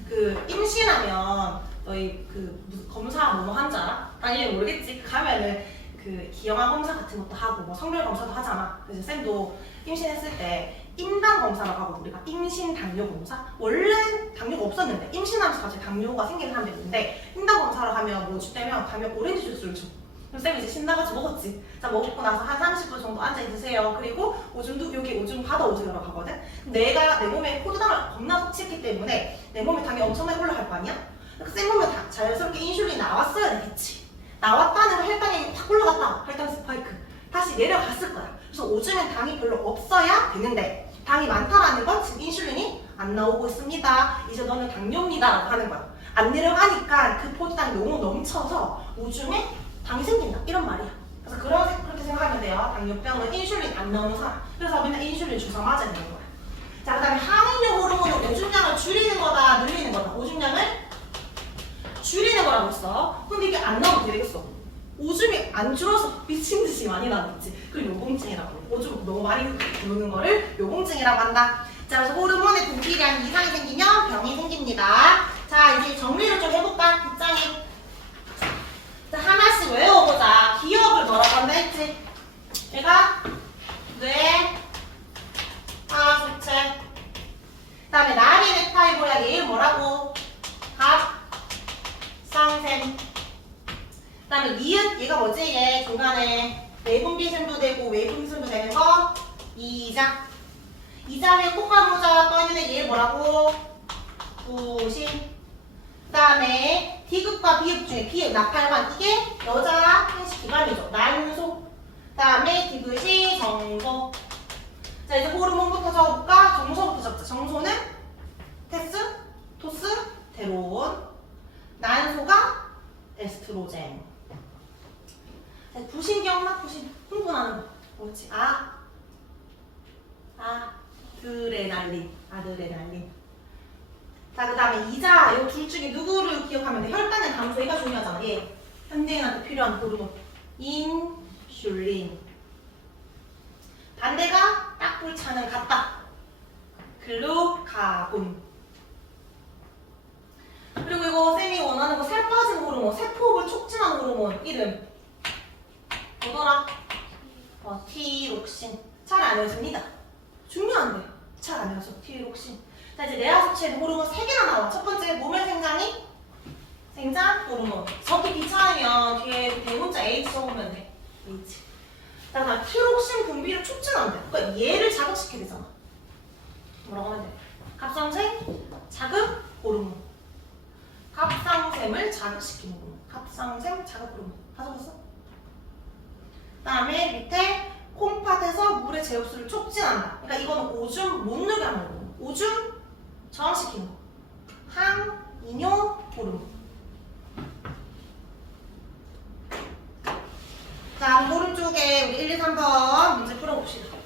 그 임신하면 너희 그 무슨 검사 뭐뭐 한 줄 알아? 당연히 모르겠지. 가면은 그 기형아 검사 같은 것도 하고 뭐 성별 검사도 하잖아. 그래서 쌤도 임신했을 때 임당 검사라고 하고 우리가 임신 당뇨 검사? 원래 당뇨가 없었는데 임신하면서 갑자기 당뇨가 생기는 사람들이 있는데 임당 검사를 하면 뭐 주되면 가면 오렌지 주스를 줘. 그럼 쌤이 이제 신나가지고 먹었지. 자, 먹고 나서 한 30분 정도 앉아있으세요. 그리고 오줌도 여기 오줌 받아오세요라고 하거든. 내가 내 몸에 포도당을 겁나 섭취했기 때문에 내 몸에 당이 엄청나게 올라갈 거 아니야? 그러니까 쌤 몸에 자연스럽게 인슐린이 나왔어야 되겠지. 나왔다는 건 혈당이 확 올라갔다. 혈당 스파이크. 다시 내려갔을 거야. 그래서 오줌엔 당이 별로 없어야 되는데 당이 많다라는 건 지금 인슐린이 안 나오고 있습니다. 이제 너는 당뇨입니다 라고 하는 거야. 안 내려가니까 그 포도당이 너무 넘쳐서 오줌에 당이 생긴다. 이런 말이야. 그래서 그렇게 생각하면 돼요. 당뇨병은 인슐린 안 나오는 사람. 그래서 맨날 인슐린 주사 맞아야 되는 거야. 자, 그 다음에 항응력 호르몬은 오줌량을 줄이는 거다, 늘리는 거다. 오줌량을 줄이는 거라고 했어. 근데 이게 안 나오면 되겠어. 오줌이 안 줄어서 미친 듯이 많이 나왔지. 그걸 요공증이라고 해. 오줌 너무 많이 누는 거를 요공증이라고 한다. 자, 그래서 호르몬의 분비량 이상이 생기면 병이 생깁니다. 자, 이제 정리를 좀 해볼까? 뒷장에. 자, 하나씩 외워보자. 기억을 뭐라고 한다 했지? 얘가 뇌, 하수체. 그 다음에 나리 넥타이 보야 얘 뭐라고? 갑상샘. 그 다음에 니은 얘가 뭐지? 얘 중간에 내분비샘도 되고 외분비샘도 되는 거 이자. 이자 위에 꽃가모자 떠있는 얘 뭐라고? 부신. 그 다음에 디귿과 비읍 중에 비읍 나팔관 이게 여자 한식 기관이죠. 난소. 그 다음에 디귿이 정소. 자, 이제 호르몬부터 적어볼까? 정소부터 적자. 정소는 테스, 토스, 테론. 난소가 에스트로겐. 자, 부신 기억나? 부신. 흥분하는 거. 그렇지. 아드레날린. 아드레날린. 자, 그 다음에 이자. 이 둘 중에 누구를 기억하면 돼? 혈당의 감소. 얘가 중요하잖아. 얘. 현대인한테 필요한 호르몬. 인슐린. 반대가 딱 불차는 같다. 글루카곤. 그리고 이거 쌤이 원하는 거 살 빠진 호르몬, 세포를 촉진하는 호르몬 이름 뭐더라? 티록신. 잘 안 외워집니다. 중요한데 잘 안 외워져. 티록신. 자, 이제 내하수체는 호르몬 3개나 나와. 첫 번째 몸의 생장이 생장 호르몬. 적기 귀찮으면 뒤에 대문자 H 적으면 돼. H. 자, 그다음 티록신 분비를 촉진한대. 그러니까 얘를 자극시켜야 되잖아. 뭐라고 하면 돼? 갑상샘 자극 호르몬. 갑상샘을 자극시키는 호르몬. 갑상샘 자극 호르몬. 다 적었어? 그 다음에 밑에 콩팥에서 물의 제흡수를 촉진한다. 그러니까 이거는 오줌 못 누게 하는 호르몬. 오줌 저항시키는 거. 항이뇨 호르몬. 자, 오른쪽에 우리 1, 2, 3번 문제 풀어봅시다.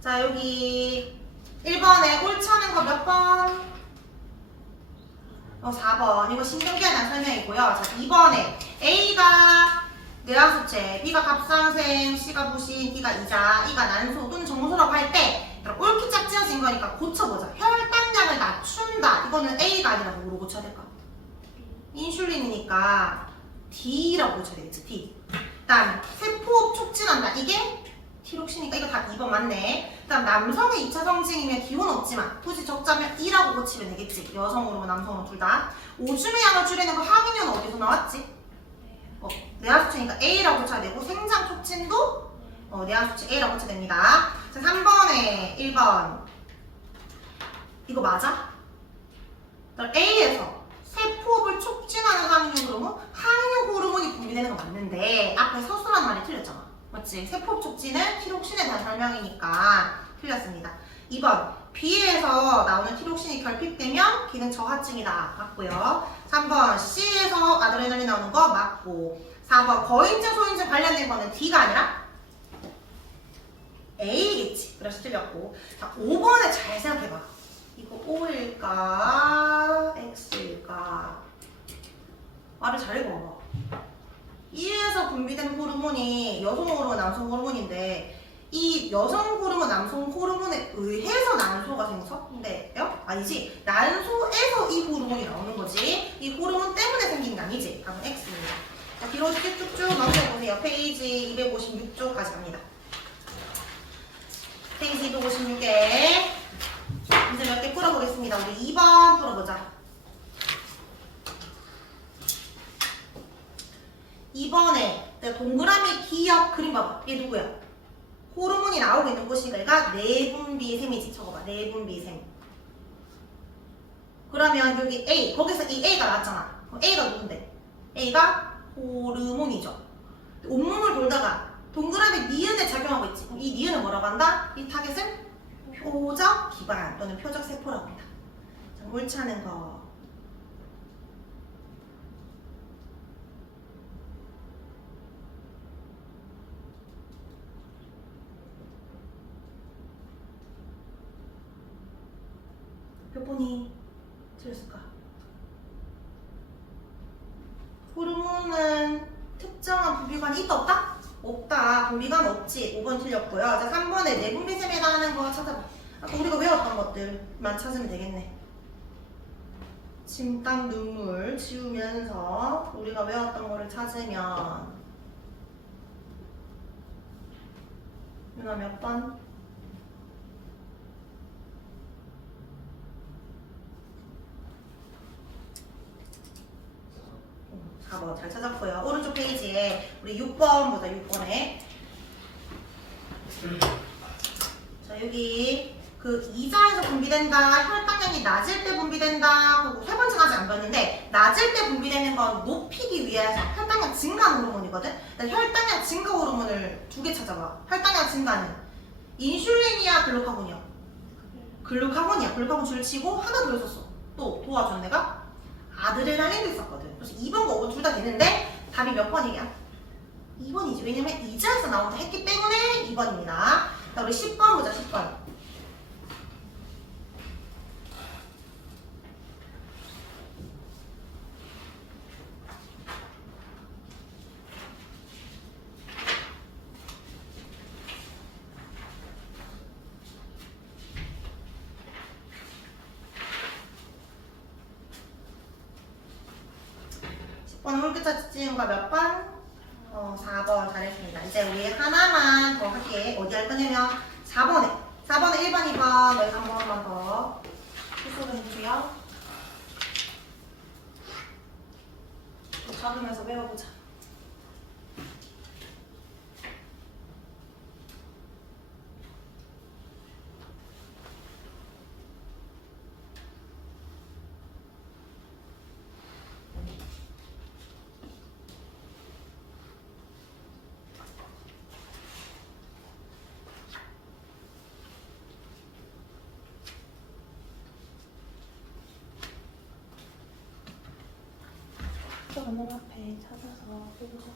자, 여기 1번에 꼴 차는 거 몇 번? 4번. 이거 신경계에 대한 설명이고요. 자, 2번에 A가 뇌하수체, B가 갑상샘, C가 부신, D가 이자, E가 난소 또는 정소라고 할 때 옳기짝 찌어진 거니까 고쳐보자. 혈당량을 낮춘다. 이거는 A가 아니라 뭐로 고쳐야 될까? 인슐린이니까 D라고 고쳐야 되겠지. D. 다음 세포 촉진한다. 이게 티록시니까 이거 다 2번 맞네. 다음 남성의 2차 성징이면 기호는 없지만 굳이 적자면 E라고 고치면 되겠지. 여성 호르몬, 남성 호르몬 둘 다. 오줌의 양을 줄이는 거 항인효는 어디서 나왔지? 내하수체니까 A라고 고쳐야 되고 생장 촉진도 내하수체 A라고 고쳐야 됩니다. 자, 3번에 1번 이거 맞아? A에서 세포업을 촉진하는 항인효 호르몬, 항인효 호르몬이 분비되는 거 맞는데 앞에 서술한 말이 틀렸잖아. 맞지? 세포업 촉진은 티록신에 대한 설명이니까 틀렸습니다. 2번 B에서 나오는 티록신이 결핍되면 기능 저하증이다. 맞고요. 3번 C에서 아드레날린 나오는 거 맞고 4번 거인증, 소인증 관련된 거는 D가 아니라 A겠지. 그래서 틀렸고 자 5번에 잘 생각해봐. 이거 O일까 X일까 말을 잘 읽어봐. 이에서 분비되는 호르몬이 여성 호르몬, 남성 호르몬인데 이 여성 호르몬, 남성 호르몬에 의해서 난소가 생성돼요? 아니지. 난소에서 이 호르몬이 나오는 거지. 이 호르몬 때문에 생긴 게 아니지. 답은 X입니다. 자, 뒤로 쭉쭉 넘겨보세요. 페이지 256쪽까지 갑니다. 페이지 256개. 이제 몇 개 풀어보겠습니다. 우리 2번 풀어보자. 2번에 동그라미 기억 그림 봐봐. 얘 누구야? 호르몬이 나오고 있는 곳이니까 얘가 내분비샘이지. 적어봐. 내분비샘. 그러면 여기 A, 거기서 이 A가 나왔잖아. 그럼 A가 누군데? A가 호르몬이죠. 온몸을 돌다가 동그라미 니은에 작용하고 있지. 그럼 이 니은은 뭐라고 한다? 이 타겟을 표적 기반 또는 표적 세포라고 합니다. 자, 옳차는 거. 몇 번이 틀렸을까? 호르몬은 특정한 분비관이 있다 없다? 없다. 분비관 없지. 5번 틀렸고요. 자 3번에 내분비샘에 해당하는 거 찾아봐. 아까 우리가 외웠던 것들만 찾으면 되겠네. 침, 땀, 눈물 지우면서 우리가 외웠던 거를 찾으면 누나 몇 번? 4번 잘 찾았고요. 오른쪽 페이지에 우리 6번 보자. 6번에 자 여기 그 이자에서 분비된다, 혈당량이 낮을 때 분비된다 하고 세 번째는 아직 안 봤는데 낮을 때 분비되는 건 높이기 위해서 혈당량 증가하는 호르몬이거든. 혈당량 증가 호르몬을 두 개 찾아봐. 혈당량 증가는 인슐린이야 글루카곤이야? 글루카곤이야. 글루카곤 줄치고 하나 더 있었어. 또 도와준 내가 아드레날린도 있었거든. 그래서 2번과 5번 둘 다 되는데 답이 몇 번이냐? 2번이지. 왜냐면 이자에서 나온다 했기 때문에 2번입니다. 자 우리 10번 보자. 10번. 홀기차 지은과 몇 번? 4번 잘했습니다. 이제 우리 하나만 더 할게. 어디 할 거냐면 4번에 1번, 2번 여기 한 번만 더 해석을 해주세요. 적으면서 외워보자. 오늘 앞에 찾아서 해보자.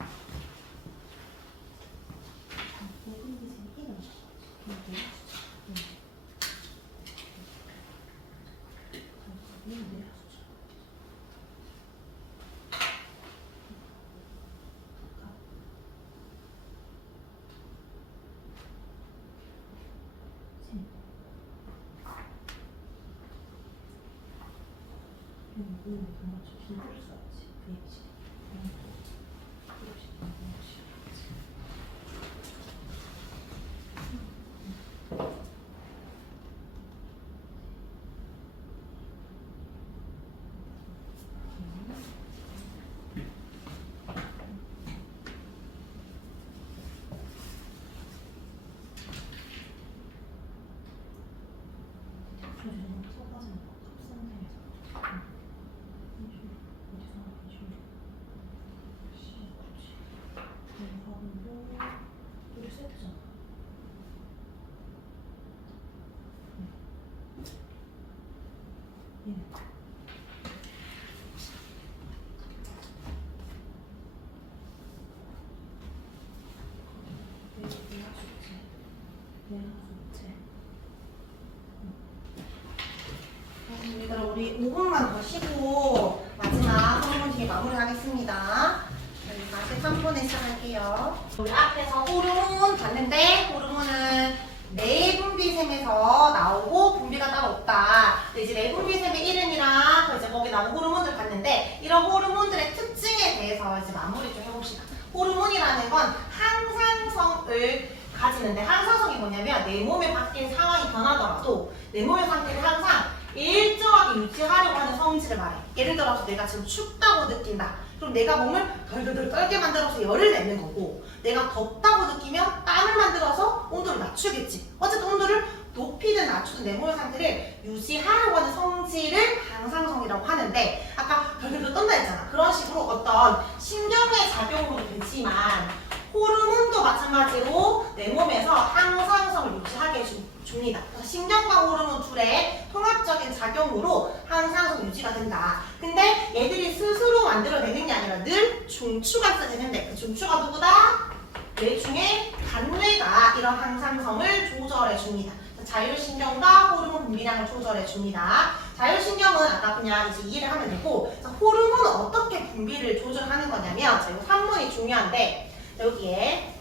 얘들아 우리 5분만 더 쉬고 마지막 3분 뒤에 마무리하겠습니다. 저희가 13분에 시작할게요. 우리 앞에서 호르몬 봤는데 호르몬은 내분비샘에서 나오고 분비가 따로 없다. 근데 이제 내분비샘의 이름이랑 이제 거기 나오는 호르몬들 봤는데 이런 호르몬들의 특징에 대해서 이제 마무리 좀 해봅시다. 호르몬이라는 건 항상성을 가지는데 항상성이 뭐냐면 내 몸에 바뀐 상황이 변하더라도 내 몸의 상태를 항상 일정하게 유지하려고 하는 성질을 말해. 예를 들어서 내가 지금 춥다고 느낀다. 그럼 내가 몸을 덜덜덜 떨게 만들어서 열을 내는 거고 내가 덥다고 느끼면 땀을 만들어서 온도를 낮추겠지. 어쨌든 온도를 높이든 낮추든 내 몸의 상태를 유지하려고 하는 성질을 항상성이라고 하는데 아까 덜덜덜 떤다 했잖아. 그런 식으로 어떤 신경의 작용으로 되지만 호르몬도 마찬가지로 내 몸에서 항상성을 유지하게 줍니다. 그래서 신경과 호르몬 둘의 통합적인 작용으로 항상성 유지가 된다. 근데 얘들이 스스로 만들어내는 게 아니라 늘 중추가 쓰지는데 그 중추가 누구다? 뇌 중에 간뇌가 이런 항상성을 조절해 줍니다. 자율신경과 호르몬 분비량을 조절해 줍니다. 자율신경은 아까 그냥 이제 이해를 하면 되고 호르몬은 어떻게 분비를 조절하는 거냐면 자, 이거 3번이 중요한데 여기에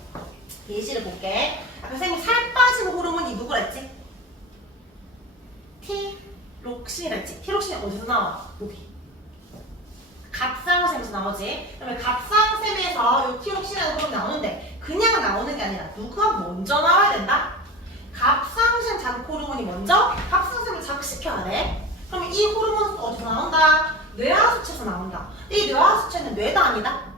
예시를 볼게. 아까 선생님이 살 빠지는 호르몬이 누구라 했지? 티록신이라 했지? 티록신이 어디서 나와? 여기. 갑상샘에서 나오지? 그러면 갑상샘에서 이 티록신이라는 호르몬이 나오는데 그냥 나오는 게 아니라 누가 먼저 나와야 된다? 갑상샘 자극 호르몬이 먼저 갑상샘을 자극시켜야 돼. 그러면 이 호르몬은 어디서 나온다? 뇌하수체에서 나온다. 이 뇌하수체는 뇌가 아니다?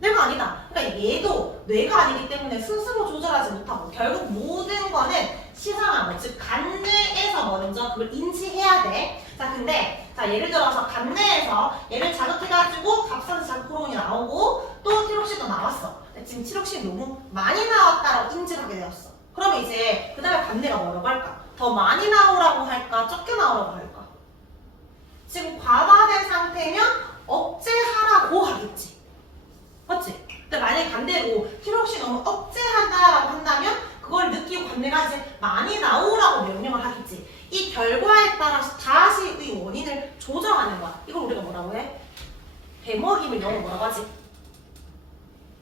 뇌가 아니다. 그러니까 얘도 뇌가 아니기 때문에 스스로 조절하지 못하고 결국 모든 거는 시상하고 즉 간뇌에서 먼저 그걸 인지해야 돼. 자 근데 자 예를 들어서 간뇌에서 얘를 자극해가지고 갑상선 자극 호르몬이 나오고 또 티록신도 나왔어. 지금 티록신이 너무 많이 나왔다라고 인지를 하게 되었어. 그러면 이제 그 다음에 간뇌가 뭐라고 할까? 더 많이 나오라고 할까? 적게 나오라고 할까? 지금 과다된 상태면 억제하라고 하겠지. 맞지? 근데 만약에 반대로 티록신 너무 억제한다라고 한다면 그걸 느끼고 간뇌가 이제 많이 나오라고 명령을 하겠지. 이 결과에 따라서 다시 이 원인을 조정하는 거야. 이걸 우리가 뭐라고 해? 배먹임을 영어로 뭐라고 하지?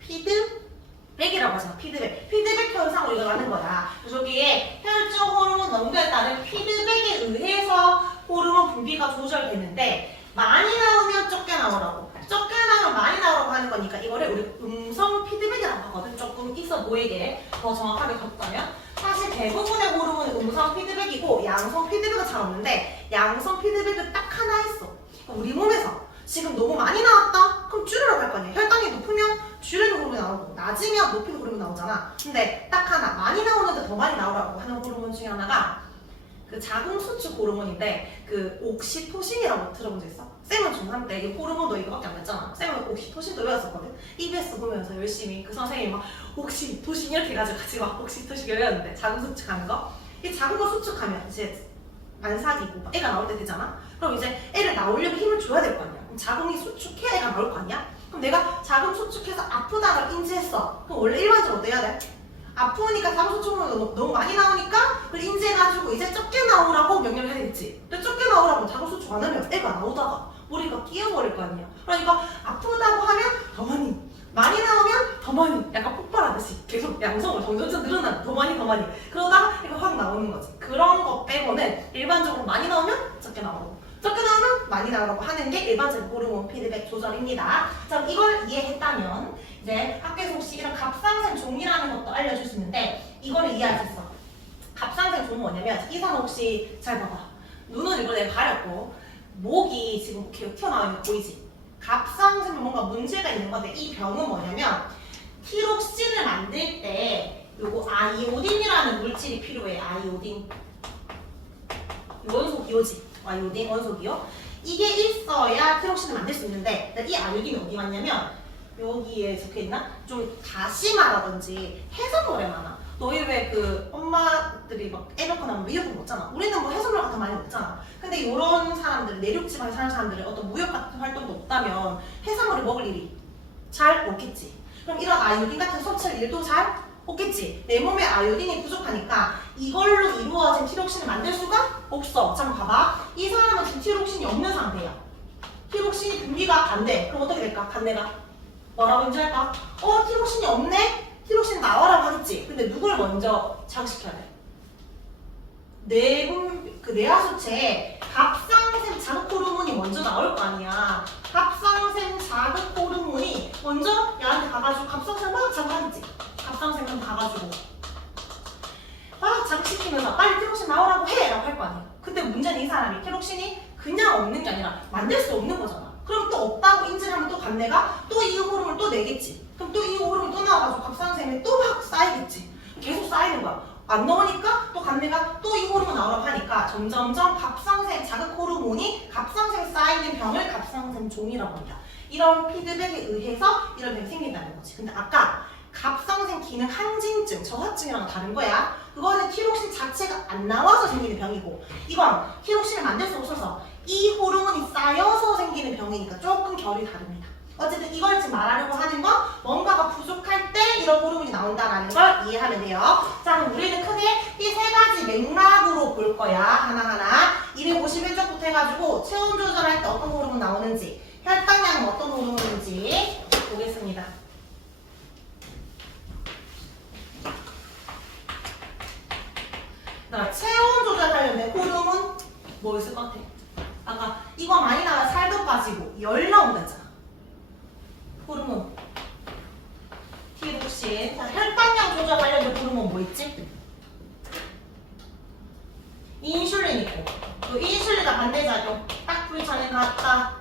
피드백이라고 하잖아. 피드백 현상으로 이걸 하는 거야. 그래서 여기에 혈중 호르몬 농도에 따른 피드백에 의해서 호르몬 분비가 조절되는데 많이 나오면 적게 나오라고. 적게 나오면 많이 나오라고 하는 거니까 이거를 우리 음성 피드백이라고 하거든. 조금 있어 보이게 더 정확하게 적자면 사실 대부분의 호르몬은 음성 피드백이고 양성 피드백은 잘 없는데 양성 피드백은 딱 하나 있어. 우리 몸에서 지금 너무 많이 나왔다? 그럼 줄이라고 할 거 아니야. 혈당이 높으면 줄이는 호르몬이 나오고 낮으면 높이는 호르몬이 나오잖아. 근데 딱 하나 많이 나오는데 더 많이 나오라고 하는 호르몬 중에 하나가 그 자궁수축 호르몬인데 그 옥시토신이라고 들어본 적 있어? 쌤은 중3 때 이게 호르몬도 이거밖에 안 됐잖아. 쌤은 옥시토신도 외웠었거든. EBS 보면서 열심히 그 선생님이 막 옥시토신 이렇게 해가지고 같이 막 옥시토신 외웠는데 자궁수축하는 거. 이 자궁을 수축하면 이제 만삭이고 애가 나올 때 되잖아. 그럼 이제 애를 나오려면 힘을 줘야 될 거 아니야. 그럼 자궁이 수축해야 애가 나올 거 아니야? 그럼 내가 자궁 수축해서 아프다고 인지했어. 그럼 원래 일반적으로 어때야 돼? 아프니까 자궁 수축은 너무 많이 나오니까 그걸 인지해가지고 이제 적게 나오라고 명령을 해야 되겠지. 근데 적게 나오라고 자궁 수축 안 하면 애가 나오다가 머리가 끼어버릴 거 아니야. 그러니까 아프다고 하면 더 많이 나오면 더 많이 약간 폭발하듯이 계속 양성을 점점 늘어나는 더 많이 그러다가 이거 확 나오는 거지. 그런 거 빼고는 일반적으로 많이 나오면 적게 나오고 적게 나오면 많이 나오라고 하는 게 일반적인 호르몬 피드백 조절입니다. 자, 이걸 이해했다면 이제 학교에서 혹시 이런 갑상선 종이라는 것도 알려줄 수 있는데 이거를 이해할 수 있어. 갑상선 종은 뭐냐면 이 사람 혹시 잘 봐봐. 눈은 이거 내가 가렸고 목이 지금 이렇게 튀어나오는 거 보이지? 갑상선에 뭔가 문제가 있는 건데 이 병은 뭐냐면 티록신을 만들 때 요거 아이오딘이라는 물질이 필요해. 아이오딘. 원소기호지. 아이오딘 원소기호. 이게 있어야 티록신을 만들 수 있는데 이 아이오딘이 어디 맞냐면 여기에 적혀있나? 좀 다시마라든지 해산물에 많아. 너희 왜 그 엄마들이 막 애 낳고 나면 미역국 먹잖아. 우리는 뭐 해산물 같은 거 많이 먹잖아. 근데 이런 사람들, 내륙 지방에 사는 사람들은 어떤 무역 같은 활동도 없다면 해산물을 먹을 일이 잘 없겠지. 그럼 이런 아이오딘 같은 섭취할 일도 잘 없겠지. 내 몸에 아이오딘이 부족하니까 이걸로 이루어진 티록신을 만들 수가 없어. 잠깐 봐봐. 이 사람은 지금 티록신이 없는 상태야. 티록신이 분비가 안 돼. 그럼 어떻게 될까? 간내가 뭐라고 인지할까? 티록신이 없네? 티록신 나와라고 하겠지. 근데 누굴 먼저 자극시켜야 돼? 그 뇌하수체에 갑상샘 자극 호르몬이 먼저 나올 거 아니야. 갑상샘 자극 호르몬이 먼저 얘한테 가가지고 갑상샘 막 자극하겠지. 갑상샘 가가지고 막 자극시키면서 빨리 티록신 나오라고 해! 라고 할 거 아니야. 근데 문제는 이 사람이 티록신이 그냥 없는 게 아니라 만들 수 없는 거잖아. 그럼 또 없다고 인지하면 또 간내가 또 이 호르몬을 또 내겠지. 그럼 또 이 호르몬 또 나와가지고 갑상샘에 또 막 쌓이겠지. 계속 쌓이는 거야. 안 넣으니까 또 간내가 또 이 호르몬 나오라고 하니까 점점점 갑상샘 자극 호르몬이 갑상샘에 쌓이는 병을 갑상샘 종이라고 합니다. 이런 피드백에 의해서 이런 병이 생긴다는 거지. 근데 아까 갑상샘 기능 항진증, 저하증이랑 다른 거야. 그거는 티록신 자체가 안 나와서 생기는 병이고 이건 티록신을 만들 수 없어서 이 호르몬이 쌓여서 생기는 병이니까 조금 결이 다릅니다. 어쨌든 이걸 지금 말하려고 하는 건 뭔가가 부족할 때 이런 호르몬이 나온다는 걸 이해하면 돼요. 자, 그럼 우리는 크게 이 세 가지 맥락으로 볼 거야. 하나하나. 251쪽부터 해가지고 체온 조절할 때 어떤 호르몬 나오는지, 혈당량은 어떤 호르몬인지 보겠습니다. 체온 조절 관련된 호르몬 뭐 있을 것 같아? 아까 이거 많이 나와 살도 빠지고 열 나온다 했잖아. 호르몬 티록신. 자, 혈당량 조절 관련된 호르몬 뭐 있지? 인슐린 있고 그 인슐린과 반대작용 딱 불차는 같다.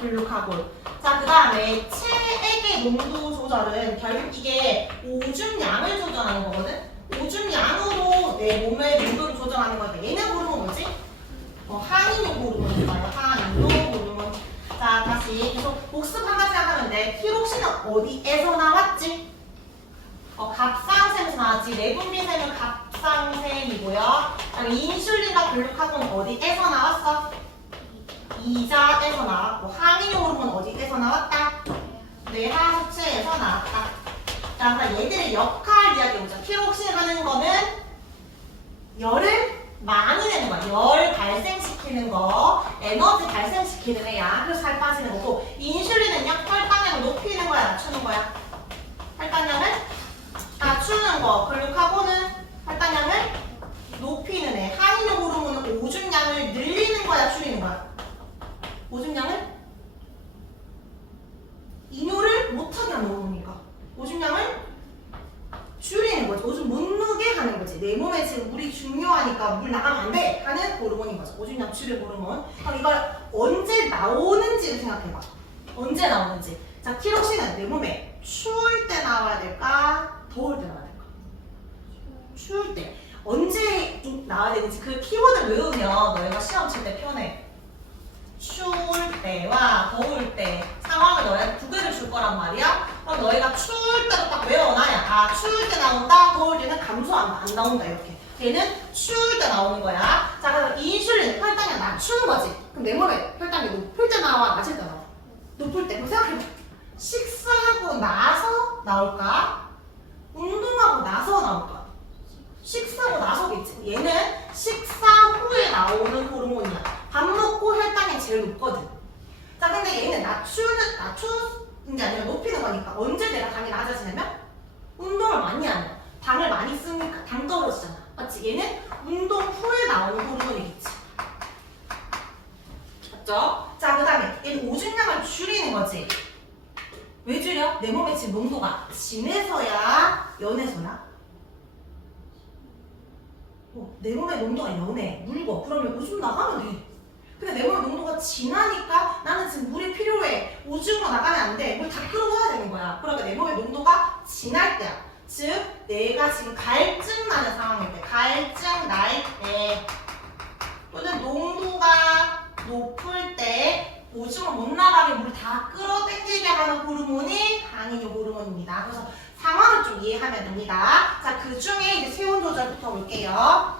글루카곤. 자, 그 다음에 체액의 농도 조절은 결국 이게 오줌량을 조절하는 거거든. 오줌량으로 내 몸의 농도를 조절하는 거니까 얘는 호르몬 뭐지? 항인용 호르몬인가요? 항인용 호르몬. 자, 다시 계속 복습 하나 생각하면 돼. 티록신은 어디에서 나왔지? 갑상샘에서 나왔지. 내분비샘은 갑상샘이고요. 인슐린과 글루카곤 어디에서 나왔어? 이자에서 나왔고, 항인용 호르몬 어디에서 나왔다? 뇌하수체에서 나왔다. 자, 그럼 얘들의 역할 이야기해보자. 티록신 하는 거는 열을 많이 내는 거야. 열 발생시키는 거, 에너지 발생시키는 애야. 그래서 살 빠지는 거고, 인슐린은요, 혈당량을 높이는 거야, 낮추는 거야? 혈당량을 낮추는 거. 글루카곤은 혈당량을 높이는 애. 항인용 호르몬은 오줌량을 늘리는 거야, 줄이는 거야? 오줌량을 이뇨를 못하게 하는 호르몬이니까 오줌량을 줄이는 거지. 오줌 못 누게 하는 거지. 내 몸에 지금 물이 중요하니까 물 나가면 안 돼 하는 호르몬인 거죠. 오줌량 줄일 호르몬. 그럼 이걸 언제 나오는지를 생각해봐. 언제 나오는지. 자, 티록신은 내 몸에 추울 때 나와야 될까? 더울 때 나와야 될까? 추울 때. 언제 나와야 되는지 그 키워드를 외우면 너희가 시험 칠 때 편해. 추울 때와 더울 때 상황을 너희가 두 개를 줄 거란 말이야. 그럼 너희가 추울 때도 딱 외워놔야 아, 추울 때 나온다, 더울 때는 감소한다, 안 나온다 이렇게. 얘는 추울 때 나오는 거야. 자, 그럼 인슐린 혈당량 낮추는 거지. 그럼 내 몸에 혈당이 높을 때 나와, 낮을 때 나와? 높을 때. 그럼 생각해봐. 식사하고 나서 나올까? 운동하고 나서 나올까? 식사하고 나서겠지. 얘는 식사 후에 나오는 호르몬이야. 밥 먹고 혈당이 제일 높거든. 자, 근데 얘는 낮추는 게 아니라 높이는 거니까 언제 내가 당이 낮아지냐면 운동을 많이 하면 당을 많이 쓰니까 당 떨어지잖아. 맞지? 얘는 운동 후에 나오는 호르몬이겠지. 맞죠? 자, 그 다음에 얘는 오줌량을 줄이는 거지. 왜 줄여? 내 몸에 지금 농도가 진해서야 연해서야? 내 몸에 농도가 연해, 묽어. 그러면 오줌 나가면 돼. 근데 내 몸에 농도가 진하니까 나는 지금 물이 필요해. 오줌으로 나가면 안 돼. 물 다 끌어와야 되는 거야. 그러니까 내 몸에 농도가 진할 때야. 즉 내가 지금 갈증 나는 상황일 때, 갈증 날 때, 또는 농도가 높을 때 오줌을 못 나가게 물을 다 끌어당기게 하는 호르몬이 당연히 호르몬입니다. 그래서 상황을 좀 이해하면 됩니다. 자, 그 중에 이제 체온 조절부터 볼게요.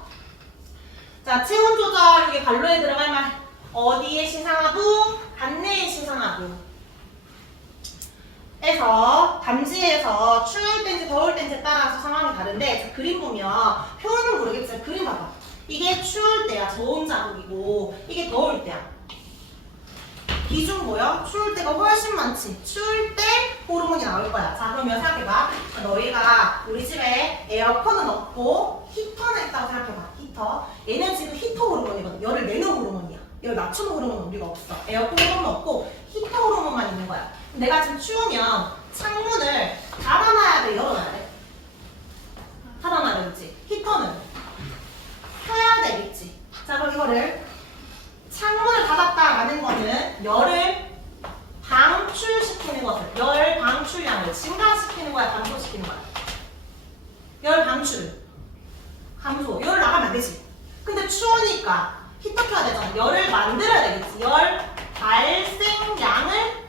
자, 체온 조절, 이게 관로에 들어갈 말 어디에 시상하고 안내에 시상하고 에서 담지에서 추울 때인지 더울 때인지 따라서 상황이 다른데, 자, 그림 보면 표현은 모르겠지만 그림 봐봐. 이게 추울 때야, 저온 자국이고 이게 더울 때야. 비중 뭐야? 추울 때가 훨씬 많지. 추울 때 호르몬이 나올 거야. 자, 그러면 생각해봐. 너희가 우리 집에 에어컨은 없고 히터는 있다고 생각해봐. 히터. 얘는 지금 히터 호르몬이거든. 열을 내는 호르몬이야. 열 낮추는 호르몬은 우리가 없어. 에어컨 호르몬 없고 히터 호르몬만 있는 거야. 내가 지금 추우면 창문을 닫아놔야 돼? 열어놔야 돼? 닫아놔야 되겠지. 히터는 켜야 되겠지. 자, 그럼 이거를 창문을 닫았다라는 거는 열을 방출시키는 것을, 열 방출량을 증가시키는 거야, 감소시키는 거야? 열 방출, 감소, 열 나가면 안 되지. 근데 추우니까 히터 켜야 되잖아. 열을 만들어야 되겠지. 열 발생량을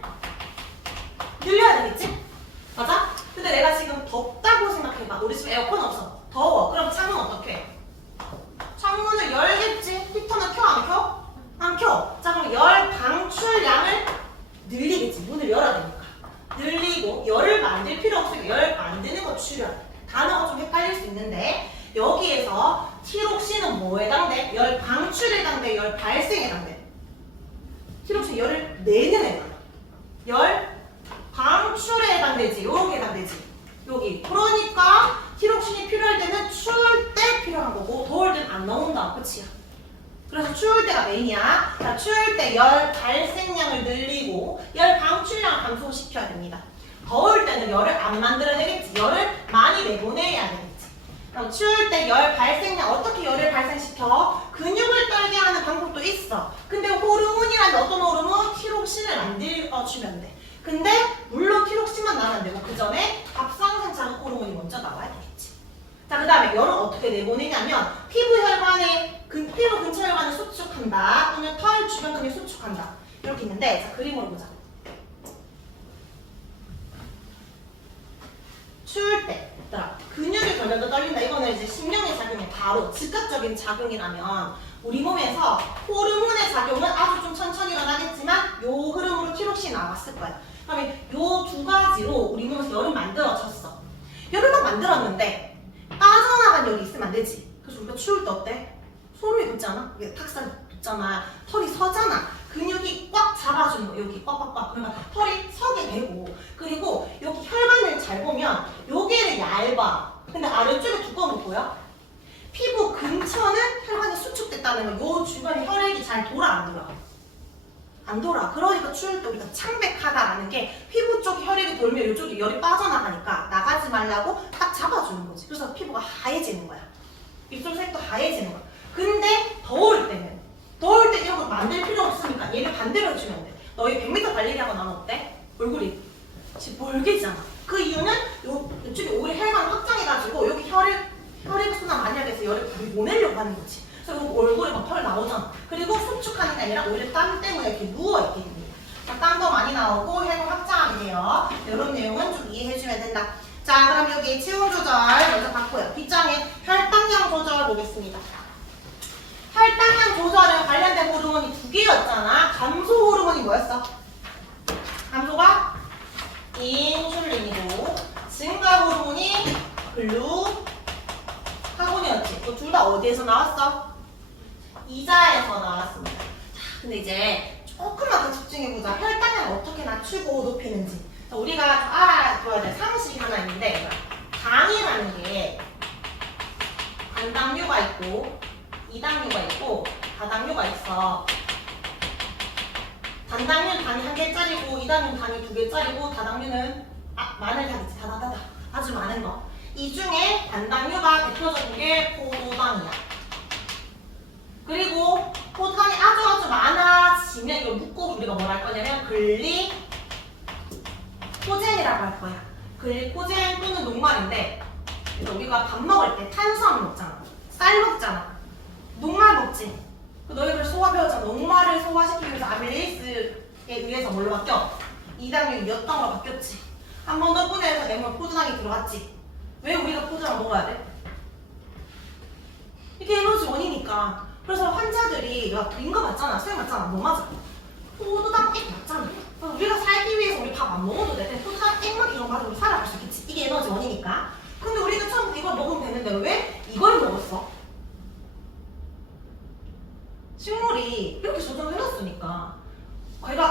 늘려야 되겠지? 맞아? 근데 내가 지금 덥다고 생각해봐. 우리 집 에어컨 없어. 더워. 그럼 창문 어떻게 해? 창문을 열겠지? 히터는 켜, 안 켜? 안 켜. 자, 그럼 열 방출량을 늘리겠지. 문을 열어야 되니까. 늘리고 열을 만들 필요 없으니까 열 만드는 거 줄여야 돼. 단어가 좀 헷갈릴 수 있는데 여기에서 티록신은 뭐에 해당돼? 열 방출에 해당돼? 열 발생에 해당돼? 티록신 열을 내는 애다. 열 방출에 해당되지. 여기에 해당되지. 여기. 그러니까 티록신이 필요할 때는 추울 때 필요한 거고 더울 때는 안 나온다. 그치야? 그래서 추울 때가 메인이야. 자, 추울 때 열 발생량을 늘리고 열 방출량을 감소시켜야 됩니다. 더울 때는 열을 안 만들어야 되겠지. 열을 많이 내보내야 되겠지. 그럼 추울 때 열 발생량, 어떻게 열을 발생시켜? 근육을 떨게 하는 방법도 있어. 근데 호르몬이란 어떤 호르몬? 티록신을 만들어주면 돼. 근데 물론 티록신만 나면 안 되고 그 전에 갑상선 자극 호르몬이 먼저 나와야 되겠지. 자, 그 다음에 열을 어떻게 내보내냐면 피부 근처 혈관을 수축한다. 또는 털 주변 근을 수축한다. 이렇게 있는데, 자, 그림으로 보자. 추울 때, 얘들아, 근육이 덜덜 떨린다. 이거는 이제 신경의 작용이 바로 즉각적인 작용이라면 우리 몸에서 호르몬의 작용은 아주 좀 천천히 일어나겠지만 요 흐름으로 티록신이 나왔을 거야. 그러면 요 두 가지로 우리 몸에서 열을 만들어졌어. 열을 막 만들었는데 빠져나간 열이 있으면 안 되지. 그래서 우리가 추울 때 어때? 소름이 돋잖아? 탁살 돋잖아. 털이 서잖아. 근육이 꽉 잡아주는 거. 여기 꽉꽉꽉. 그러니까 털이 서게 되고, 그리고 여기 혈관을 잘 보면 여기는 얇아. 근데 아래쪽에 두꺼운 거 보여? 피부 근처는 혈관이 수축됐다는 거. 요 주변에 혈액이 잘 돌아, 안 돌아? 안 돌아. 그러니까 추울 때 우리가 창백하다라는 게 피부 쪽 혈액이 돌면 이쪽에 열이 빠져나가니까 나가지 말라고 딱 잡아주는 거지. 그래서 피부가 하얘지는 거야. 이쪽 색도 하얘지는 거야. 근데 더울 때 이런 거 만들 필요 없으니까 얘를 반대로 해주면 돼. 너희 100m 달리기 하고 나면 어때? 얼굴이 지금 멀개지잖아. 그 이유는 이쪽에 오히려 혈관 확장해가지고 여기 혈액순환 많이 하게 해서 열을 보내려고 하는 거지. 그래서 얼굴에 막 털 나오잖아. 그리고 수축하는 게 아니라 오히려 땀 때문에 이렇게 누워있게 됩니다. 땀도 많이 나오고 혈관 확장하게 돼요. 이런 내용은 좀 이해해주면 된다. 자, 그럼 여기 체온 조절 먼저 봤고요. 뒷장에 혈당량 조절 보겠습니다. 혈당량 조절에 관련된 호르몬이 두 개였잖아. 감소 호르몬이 뭐였어? 감소가 인슐린이고 증가 호르몬이 글루카곤이었지. 둘 다 어디에서 나왔어? 이자에서 나왔습니다. 자, 근데 이제 조금만 더 집중해보자. 혈당량을 어떻게 낮추고 높이는지. 자, 우리가 좀 알아둬야 될 상식이 하나 있는데, 당이라는 게 단당류가 있고 2당류가 있고 다당류가 있어. 단당류는 단위 1개짜리고 이당류는 단위 2개짜리고 다당류는 많은 단위지. 다다다다. 아주 많은 거. 이 중에 단당류가 대표적인 게 포도당이야. 그리고 포도당이 아주 많아지면 이걸 묶고 우리가 뭘 할 거냐면 글리코젠이라고 할 거야. 글리코젠 또는 녹말인데 우리가 밥 먹을 때 탄수화물 먹잖아. 쌀 먹잖아. 녹말 먹지. 너희들 소화 배웠잖아. 녹말을 소화시키기 위해서 아밀레이스에 의해서 뭘로 바뀌어? 이당류 몇 당으로 바뀌었지. 한 번 더 분해해서 내면 포도당이 들어갔지. 왜 우리가 포도당 먹어야 돼? 이게 에너지 원이니까. 그래서 환자들이 야 그린 거 맞잖아. 수행 맞잖아. 뭐 맞아? 포도당 액 맞잖아. 그래서 우리가 살기 위해서 우리 밥 안 먹어도 돼. 포도당 액만 이런 거 맞으면 살아갈 수 있겠지. 이게 에너지 원이니까. 근데 우리가 처음 이걸 먹으면 되는데 왜 이걸 먹었어? 식물이 이렇게 조정을 해놨으니까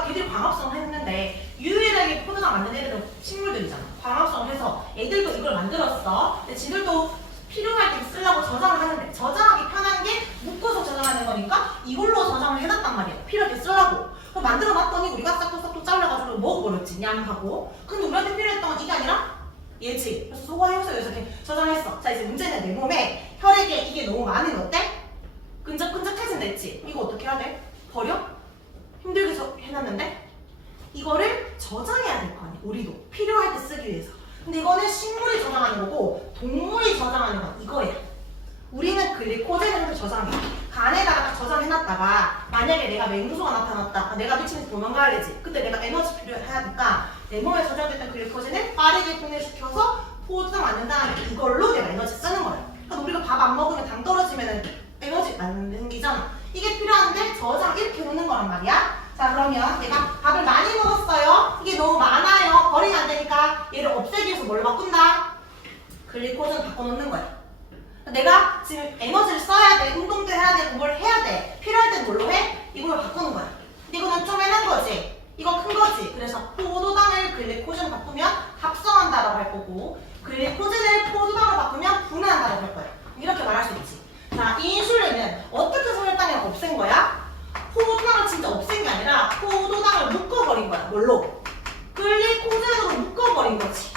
걔들이 광합성을 했는데 유일하게 포도당 만든 애들은 식물들이잖아. 광합성을 해서 애들도 이걸 만들었어. 근데 지들도 필요할 때 쓰려고 저장을 하는데 저장하기 편한 게 묶어서 저장하는 거니까 이걸로 저장을 해놨단 말이야. 필요할 때 쓰려고. 만들어놨더니 우리가 싹둑싹둑 잘라가지고 먹어버렸지. 냠하고. 근데 우리한테 필요했던 건 이게 아니라 얘지. 그래서 소화해서 이렇게 저장했어. 자 이제 문제는 내 몸에 혈액에 이게 너무 많으면 어때? 끈적끈적해진다 했지. 이거 어떻게 해야 돼? 버려? 힘들게 해놨는데 이거를 저장해야 될 거 아니야. 우리도 필요할 때 쓰기 위해서. 근데 이거는 식물이 저장하는 거고 동물이 저장하는 건 이거야. 우리는 글리코젠을 저장해. 간에다가 저장해놨다가 만약에 내가 맹수가 나타났다. 내가 미친듯이 도망가야 되지. 그때 내가 에너지 필요하니까 내 몸에 저장됐던 글리코젠을 빠르게 분해시켜서 포도당 만든 다음에 이걸로 내가 에너지 쓰는 거야. 그러니까 우리가 밥 안 먹으면 당 떨어지면 에너지 안 생기잖아. 이게 필요한데 저장 이렇게 놓는 거란 말이야. 자 그러면 내가 밥을 많이 먹었어요. 이게 너무 많아요. 버리면 안 되니까 얘를 없애기 위해서 뭘 바꾼다? 글리코젠 바꿔놓는 거야. 내가 지금 에너지를 써야 돼. 운동도 해야 돼. 뭘 해야 돼. 필요할 땐 뭘로 해? 이걸 바꾸는 거야. 근데 이거는 좀 해낸 거지. 이거 큰 거지. 그래서 포도당을 글리코젠 바꾸면 합성한다라고 할 거고 글리코젠을 포도당을 바꾸면 분해한다라고 할 거야. 이렇게 말할 수 있지. 자, 이 인슐린은 어떻게 해서 혈당을 없앤 거야? 포도당을 진짜 없앤 게 아니라 포도당을 묶어버린 거야. 뭘로? 글리코젠으로 묶어버린 거지.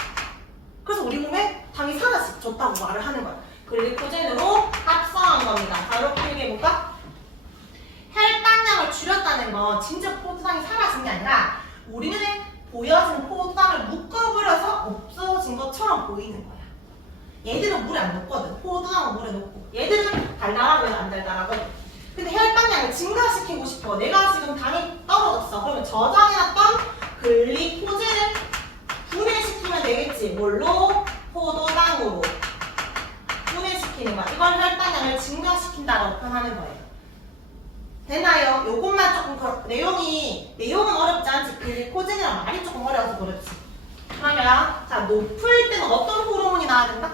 그래서 우리 몸에 당이 사라졌다고 말을 하는 거야. 글리코젠으로 합성한 겁니다. 자, 이렇게 얘기해볼까? 혈당량을 줄였다는 건 진짜 포도당이 사라진 게 아니라 우리 눈에 보여지는 포도당을 묶어버려서 없어진 것처럼 보이는 거야. 얘들은 물에 안 녹거든. 포도당은 물에 녹고 얘들은 달달하거나 안 달달하거든. 근데 혈당량을 증가시키고 싶어. 내가 지금 당이 떨어졌어. 그러면 저장해놨던 글리코젠을 분해시키면 되겠지. 뭘로? 포도당으로 분해시키는 거야. 이걸 혈당량을 증가시킨다라고 표현하는 거예요. 되나요? 요것만 조금 내용은 어렵지 않지. 글리코젠이랑 말이 조금 어려워서 그렇지. 그러면 자 높을 때는 어떤 호르몬이 나와야 된다?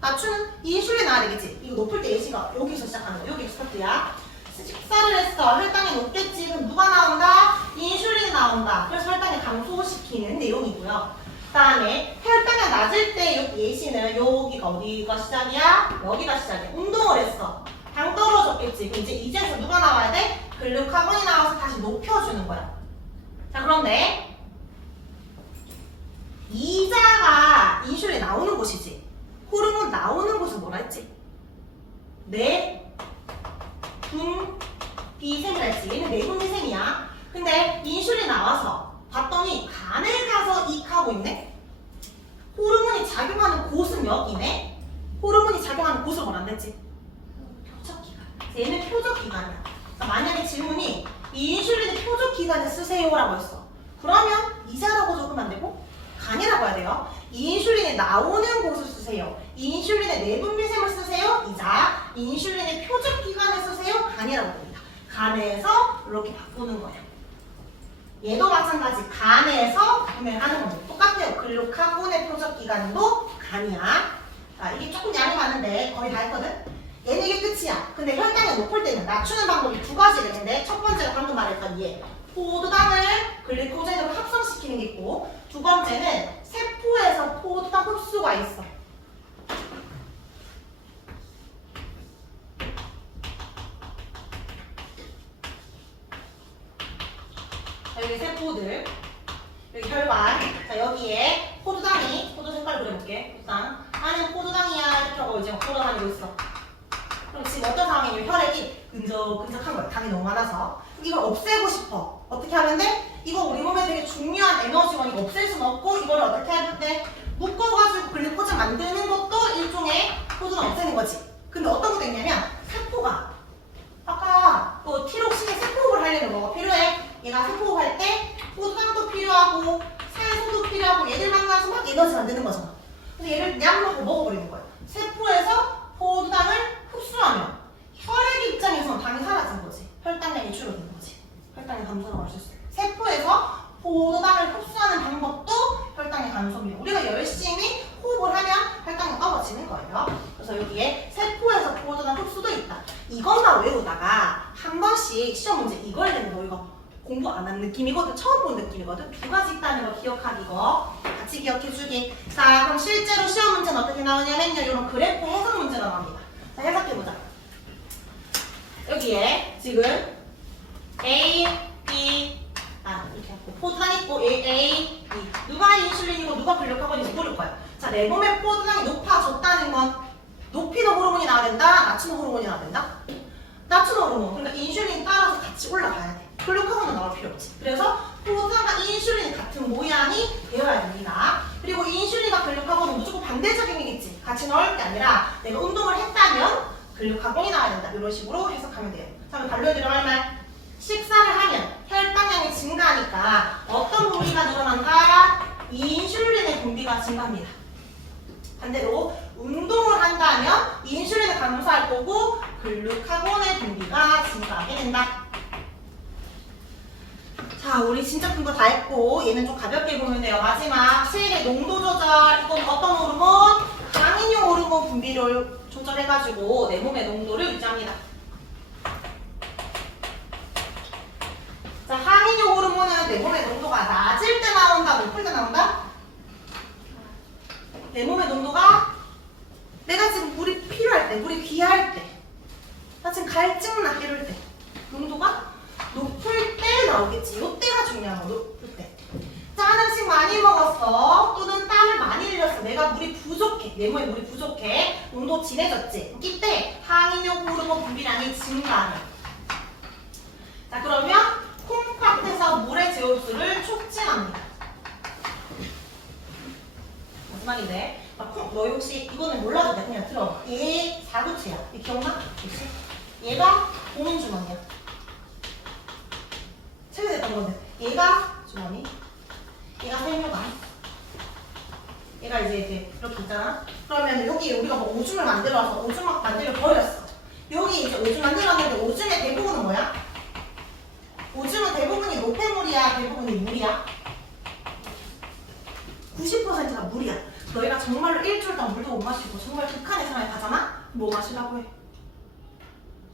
낮추는 인슐린 나와야 되겠지. 이거 높을 때 예시가 여기서 시작하는 거야. 여기 스타트야. 식사를 했어. 혈당이 높겠지. 그럼 누가 나온다? 인슐린이 나온다. 그래서 혈당을 감소시키는 내용이고요. 그 다음에 혈당이 낮을 때 예시는 여기가 어디가 시작이야? 여기가 시작이야. 운동을 했어. 당 떨어졌겠지. 그럼 이제서 누가 나와야 돼? 글루카곤이 나와서 다시 높여주는 거야. 자 그런데 이자가 인슐린 나오는 곳이지. 호르몬 나오는 곳은 뭐라 했지? 내분비생이라 했지. 얘는 내분비생이야. 근데 인슐린 나와서 봤더니 간에 가서 이익하고 있네? 호르몬이 작용하는 곳은 여기네? 호르몬이 작용하는 곳을 뭐라 했지? 표적기관. 얘는 표적기관이야. 그러니까 만약에 질문이 이 인슐린의 표적기관을 쓰세요라고 했어. 그러면 이자라고 적으면 안 되고 간이라고 해야 돼요. 이 인슐린이 나오는 곳을 쓰세요. 이 인슐린의 내분비샘을 쓰세요. 이자. 이 인슐린의 표적기관을 쓰세요. 간이라고 합니다. 간에서 이렇게 바꾸는 거예요. 얘도 마찬가지. 간에서 구매하는 겁니다. 똑같아요. 글루카곤의 표적기관도 간이야. 자, 이게 조금 양이 많은데 거의 다 했거든? 얘는 이게 끝이야. 근데 혈당이 높을 때는 낮추는 방법이 두 가지가 있는데 첫 번째가 방금 말했던 얘. 포도당을 글리코젠으로 합성시키는 게 있고 두 번째는 세포에서 포도당 흡수가 있어. 것들. 여기 혈관. 자, 여기에 포도당이, 포도 색깔 그려볼게. 포도당. 나는 포도당이야. 이렇게 하고 이제 돌아다니고 있어. 그럼 지금 어떤 상황이냐면 혈액이 끈적끈적한 거야. 당이 너무 많아서. 이걸 없애고 싶어. 어떻게 하면 돼? 이거 우리 몸에 되게 중요한 에너지원이고 없앨 수는 없고 이걸 어떻게 해야 돼? 묶어가지고 글루코즈 만드는 것도 일종의 포도당 없애는 거지. 근데 어떤 것도 있냐면 세포가 아까 또 티록신이 세포호흡을 하려면 뭐가 필요해? 얘가 세포호흡할 때 포도당도 필요하고 산소도 필요하고 얘들 만나서 막 에너지 만드는 거잖아. 그래서 얘를 냠하고 먹어버리는 거야. 세포에서 포도당을 흡수하면 혈액 입장에서는 당이 사라진 거지. 혈당량이 줄어든 거지. 혈당의 감소라고 할 수 있어. 세포에서 포도당을 흡수하는 방법도 혈당의 감소입니다. 우리가 열심히 호흡을 하면 혈당이 떨어지는 거예요. 그래서 여기에 세포에서 포도당 흡수도 있다. 이것만 외우다가 한 번씩 시험 문제 이걸 내면 너 이거 공부 안 한 느낌이거든. 처음 본 느낌이거든. 두 가지 있다는 거 기억하기 이거 같이 기억해주기. 자, 그럼 실제로 시험 문제는 어떻게 나오냐면요. 이런 그래프 해석 문제가 나옵니다. 자, 해석해보자. 여기에 지금 A, B, 이렇게 하고 포도당 있고 A, B. 누가 인슐린이고 누가 근력하고인지 모를 거야. 자, 내 몸에 포도당이 높아졌다는 건 높이는 호르몬이 나와야 된다, 낮추는 호르몬이 나와야 된다. 낮추는 호르몬. 그러니까 인슐린 따라서 같이 올라가야 돼. 근력하고는 나올 필요 없지. 그래서 포도당과 인슐린이 같은 모양이 되어야 됩니다. 그리고 인슐린과 근력하고는 무조건 반대적인 얘기겠지. 같이 나올 게 아니라 내가 운동을 했다면 근력하고이 나와야 된다. 이런 식으로 해석하면 돼요. 자, 그럼 반론이 들어갈 말. 식사를 하면 혈당량이 증가하니까 어떤 분비가 늘어난다? 인슐린의 분비가 증가합니다. 반대로 운동을 한다면 인슐린을 감소할 거고 글루카곤의 분비가 증가하게 된다. 자, 우리 진짜 큰 거 다 했고 얘는 좀 가볍게 보면 돼요. 마지막 세계 농도 조절. 이건 어떤 호르몬? 항인용 호르몬 분비를 조절해가지고 내 몸의 농도를 유지합니다. 자, 항인용 호르몬은 내 몸의 농도가 낮을 때 나온다, 높을 때 나온다? 내 몸의 농도가 내가 지금 물이 필요할 때, 물이 귀할 때, 나 지금 갈증 나 이럴 때 농도가 높을 때 나오겠지. 이때가 중요한 거, 높을 때. 짠 음식 많이 먹었어. 또는 땀을 많이 흘렸어. 내가 물이 부족해. 내 몸에 물이 부족해. 농도 진해졌지. 이때 항인용 호르몬 분비량이 증가해. 자, 그러면 콩팥에서 물의 제호수를 촉진합니다. 마지막인데 너 혹시 이거는 몰라도 돼. 그냥 들어. 얘 사구체야. 이 기억나? 그치? 얘가 고민 주머니야. 최근에 했던 건데 얘가 주머니, 얘가 생유관, 얘가 이제 이렇게 있잖아. 그러면 여기 우리가 뭐 오줌을 만들어서 오줌 막 만들어 버렸어. 여기 이제 오줌 만들었는데 오줌의 대부분은 뭐야? 오줌은 대부분이 노폐물이야, 대부분이 물이야? 90%가 물이야. 너희가 정말로 일주일 동안 물도 못 마시고 정말 극한의 생활에 가잖아? 뭐 마시라고 해?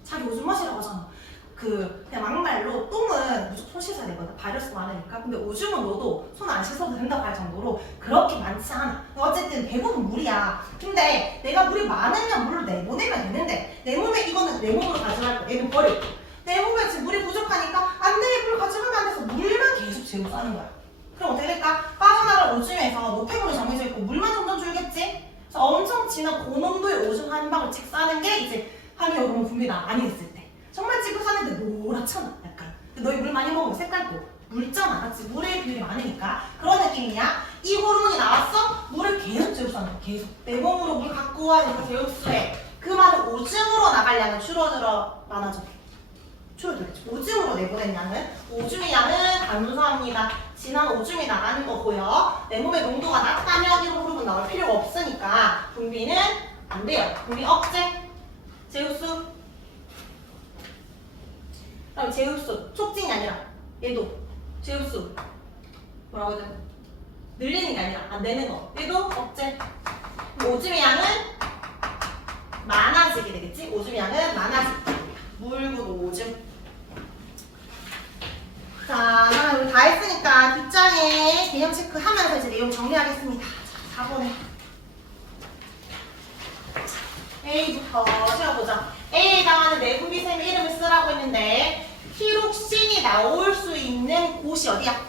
자기 오줌 마시라고 하잖아. 그냥 막말로 똥은 무조건 손 씻어야 되거든. 바이러스 많으니까. 근데 오줌은 너도 손 안 씻어도 된다고 할 정도로 그렇게 많지 않아. 어쨌든 대부분 물이야. 근데 내가 물이 많으면 물을 내보내면 되는데 내 몸에 이거는 내 몸으로 가져갈 거야. 얘는 버리고. 내 몸에 지금 물이 부족하니까 안 돼, 물 가져가면 안 돼서 물만 계속 재고 싸는 거야. 그럼 어떻게 될까? 빠져나갈 오줌에서 노폐물이 정해져 있고 물만 점점 줄겠지? 그래서 엄청 진한 고농도의 오줌 한 방울씩 싸는 게 이제 항이 호르몬 분비가 많이 됐을 때. 정말 찍고 싸는데 노랗잖아, 약간. 근데 너희 물 많이 먹으면 색깔도 묽잖아, 맞지? 물의 비율이 많으니까. 그런 느낌이야. 이 호르몬이 나왔어? 물을 계속 재고 싸는 거야, 계속. 내 몸으로 물 갖고 와, 이렇게 재흡수해. 그 말은 오줌으로 나갈 양은 줄어들어, 많아져. 줄어들겠지. 오줌으로 내보낸 양은, 오줌의 양은 감소합니다. 진한 오줌이 나가는 거고요. 내 몸의 농도가 낮다면 이 호르몬 나올 필요가 없으니까 분비는 안 돼요. 분비 억제, 재흡수. 그럼 재흡수, 촉진이 아니라 얘도 재흡수. 뭐라고 해야 되나? 늘리는 게 아니라 안 내는 거. 얘도 억제. 오줌의 양은 많아지게 되겠지? 오줌의 양은 많아지게. 묽은 오줌. 자, 그럼 우리 다 했으니까 뒷장에 개념 체크하면서 이제 내용 정리하겠습니다. 자, 4번에 A부터 세워보자. A에 해당하는 내분비샘의 이름을 쓰라고 했는데 티록신이 나올 수 있는 곳이 어디야?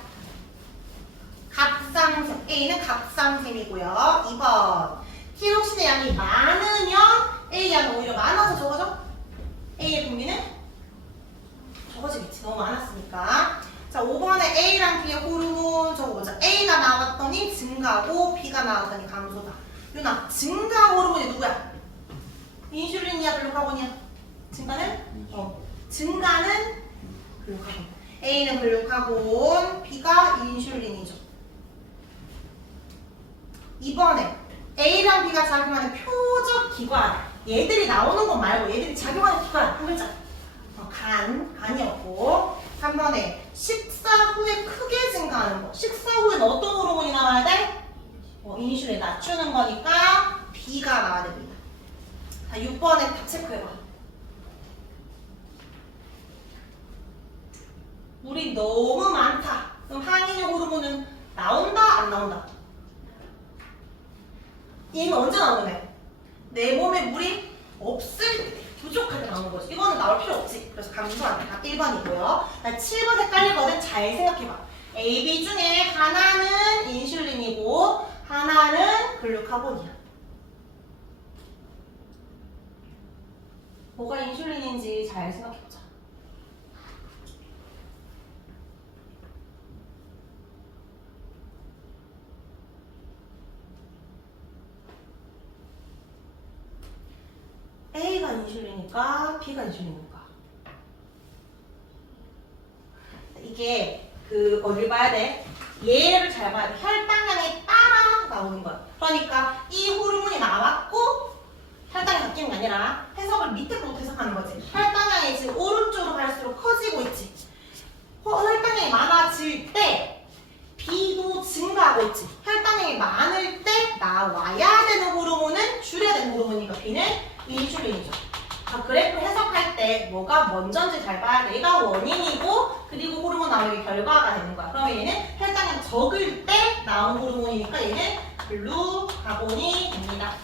A는 갑상샘이고요. 2번 티록신의 양이 많으면 A 양이 오히려 많아서 적어져? A의 분비는 적어지겠지. 너무 많았으니까. 자, 5번에 A랑 B의 호르몬 적어보자. A가 나왔더니 증가고 B가 나왔더니 감소다. 유나, 증가 호르몬이 누구야? 인슐린이야, 글루카곤이야? 증가는? 증가는 글루카곤. A는 글루카곤, B가 인슐린이죠. 2번에 A랑 B가 작용하는 표적 기관. 얘들이 나오는 것 말고 얘들이 작용하는 기관. 한 글자. 간이었고. 3번에 식사 후에 크게 증가하는 거. 식사 후에는 어떤 호르몬이 나와야 돼? 인슐린 낮추는 거니까 B가 나와야 됩니다. 자, 6번에 다 체크해봐. 물이 너무 많다. 그럼 항인형 호르몬은 나온다? 안 나온다? 얘는 언제 나오는 애? 내 몸에 물이 없을 때 부족하게 나오는 거지. 이거는 나올 필요 없지. 그래서 감소한다. 1번이고요. 7번 헷갈리거든. 잘 생각해봐. A, B 중에 하나는 인슐린이고 하나는 글루카곤이야. 뭐가 인슐린인지 잘 생각해보자. A가 인슐린이니까 B가 인슐린이니까. 이게 어딜 봐야 돼? 얘를 잘 봐야 돼. 혈당량에 따라 나오는 거야. 그러니까 이 호르몬이 나왔고 혈당이 바뀌는 게 아니라 해석을 밑에부터 해석하는 거지. 혈당량이 지금 오른쪽으로 갈수록 커지고 있지. 혈당량이 많아질 때 B도 증가하고 있지. 혈당량이 많을 때 나와야 되는 호르몬은 줄여야 되는 호르몬이니까 B는 인슐린이죠. 그래프 해석할 때 뭐가 먼저인지 잘 봐야 돼. 얘가 원인이고 그리고 호르몬 나오는 게 결과가 되는 거야. 그러면 얘는 혈당이 적을 때 나오는 호르몬이니까 얘는 글루카곤이 됩니다.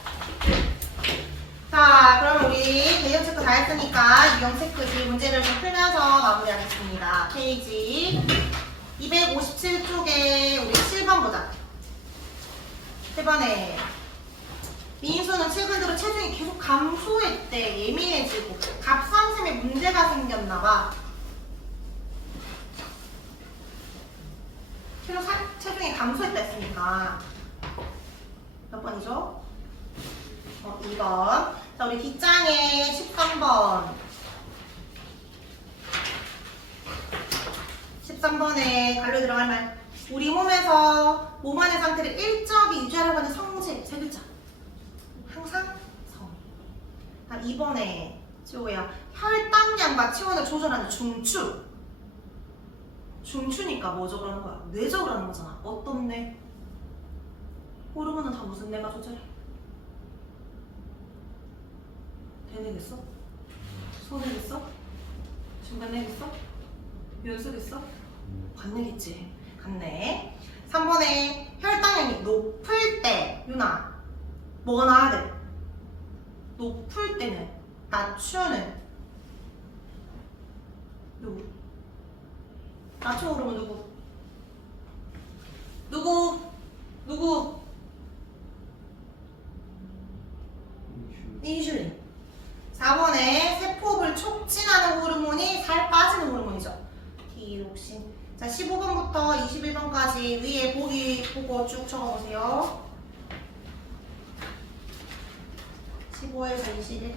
자, 그럼 우리 개념 체크 다 했으니까 유형 체크 뒤 문제를 좀 풀면서 마무리하겠습니다. 페이지 257쪽에 우리 7번 보자. 7번에 민수는 최근 들어 체중이 계속 감소했대. 예민해지고 갑상샘에 문제가 생겼나봐. 체중이 감소했다 했으니까 몇 번이죠? 2번. 자, 우리 뒷장에 13번. 13번에 갈로 들어갈 말. 우리 몸에서 몸 안의 상태를 일정하게 유지하려고 하는 성질. 세 글자. 항상 성. 2번에 지호야. 혈당량과 체온을 조절하는 중추. 중추니까 뭐죠? 그러는 거야? 뇌적으로 하는 거잖아. 어떤 뇌? 호르몬은 다 무슨 뇌가 조절해? 대뇌겠어? 소뇌겠어? 중간뇌겠어? 요소겠어? 관뇌겠지. 간뇌. 3번에 혈당량이 높을 때 유나 뭐가 나와야 돼? 높을 때는 낮추는 누구? 낮추는 호르몬 누구? 누구? 인슐린. 4번에 세포를 촉진하는 호르몬이 살 빠지는 호르몬이죠. 디록신. 자, 15번부터 21번까지 위에 보기 보고 쭉 적어보세요. 15에서 21.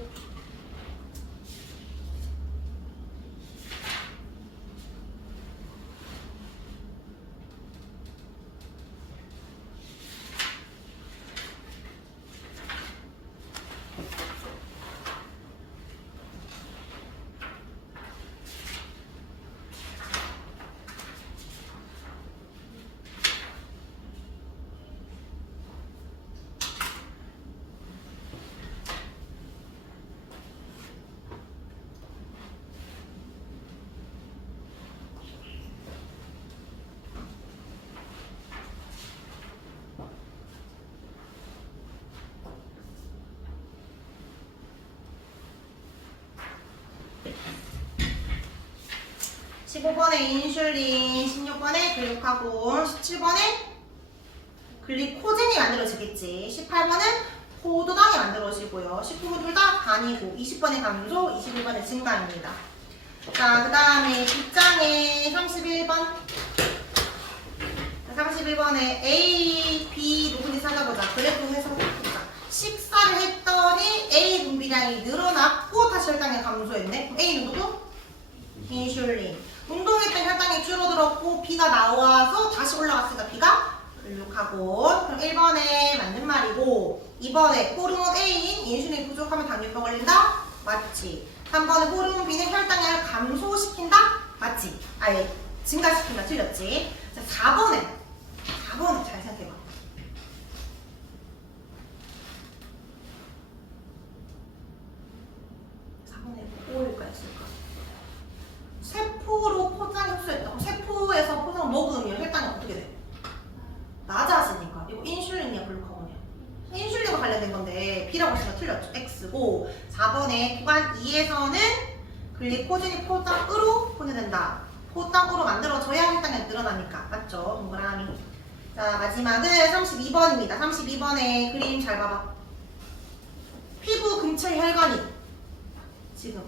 (15번에) 인슐린, (16번에) 글루카곤, (17번에) 글리코젠이 만들어지겠지. 18번은 포도당이 만들어지고요. 19번 둘 다 단위고 20번의 감소, 21번의 증가입니다. 자, 그 다음에 뒷장에 31번. 31번에 A, B 누군지 찾아보자. 그래프 해석해보자. 식사를 했더니 A 분비량이 늘어났고 다시 혈당이 감소했네. 그럼 A 누구도? 인슐린. 운동했던 혈당이 줄어들었고 B가 나와서 다시 올라갔으니까 B가 글루카곤. 그럼 1번에 맞는 말이고 2번에 호르몬 A인 인슐린이 부족하면 당뇨병 걸린다? 맞지. 3번에 호르몬 B는 혈당량을 감소시킨다? 맞지. 아예 증가시킨다. 틀렸지. 자, 4번에 잘 생각해봐. 4번에 뭐일까 했을까? 세포로 포장 흡수했다. 그럼 세포에서 포장 먹으면 혈당이 어떻게 돼? 낮아지니까. 이거 인슐린이야, 글루카곤이야? 인슐린과 관련된 건데 B라고 했으면 틀렸죠. X고 4번에 구간 2에서는 글리코젠이 포장으로 분해된다. 포장으로 만들어져야 혈당이 늘어나니까. 맞죠? 동그라미. 자, 마지막은 32번입니다. 32번에 그림 잘 봐봐. 피부 근처 혈관이 지금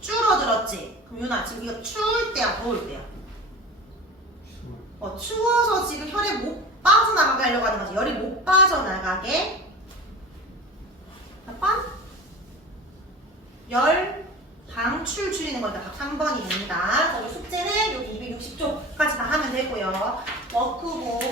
줄어들었지? 그럼 유나 지금 이거 추울 때야 더울 때야? 추워서 지금 혈이 못 빠져나가게 하려고 하는 거지. 열이 못 빠져나가게 약간 열 방출 줄이는 거니까 답 3번이 됩니다. 저희 숙제는 여기 260쪽까지 다 하면 되고요. 워크북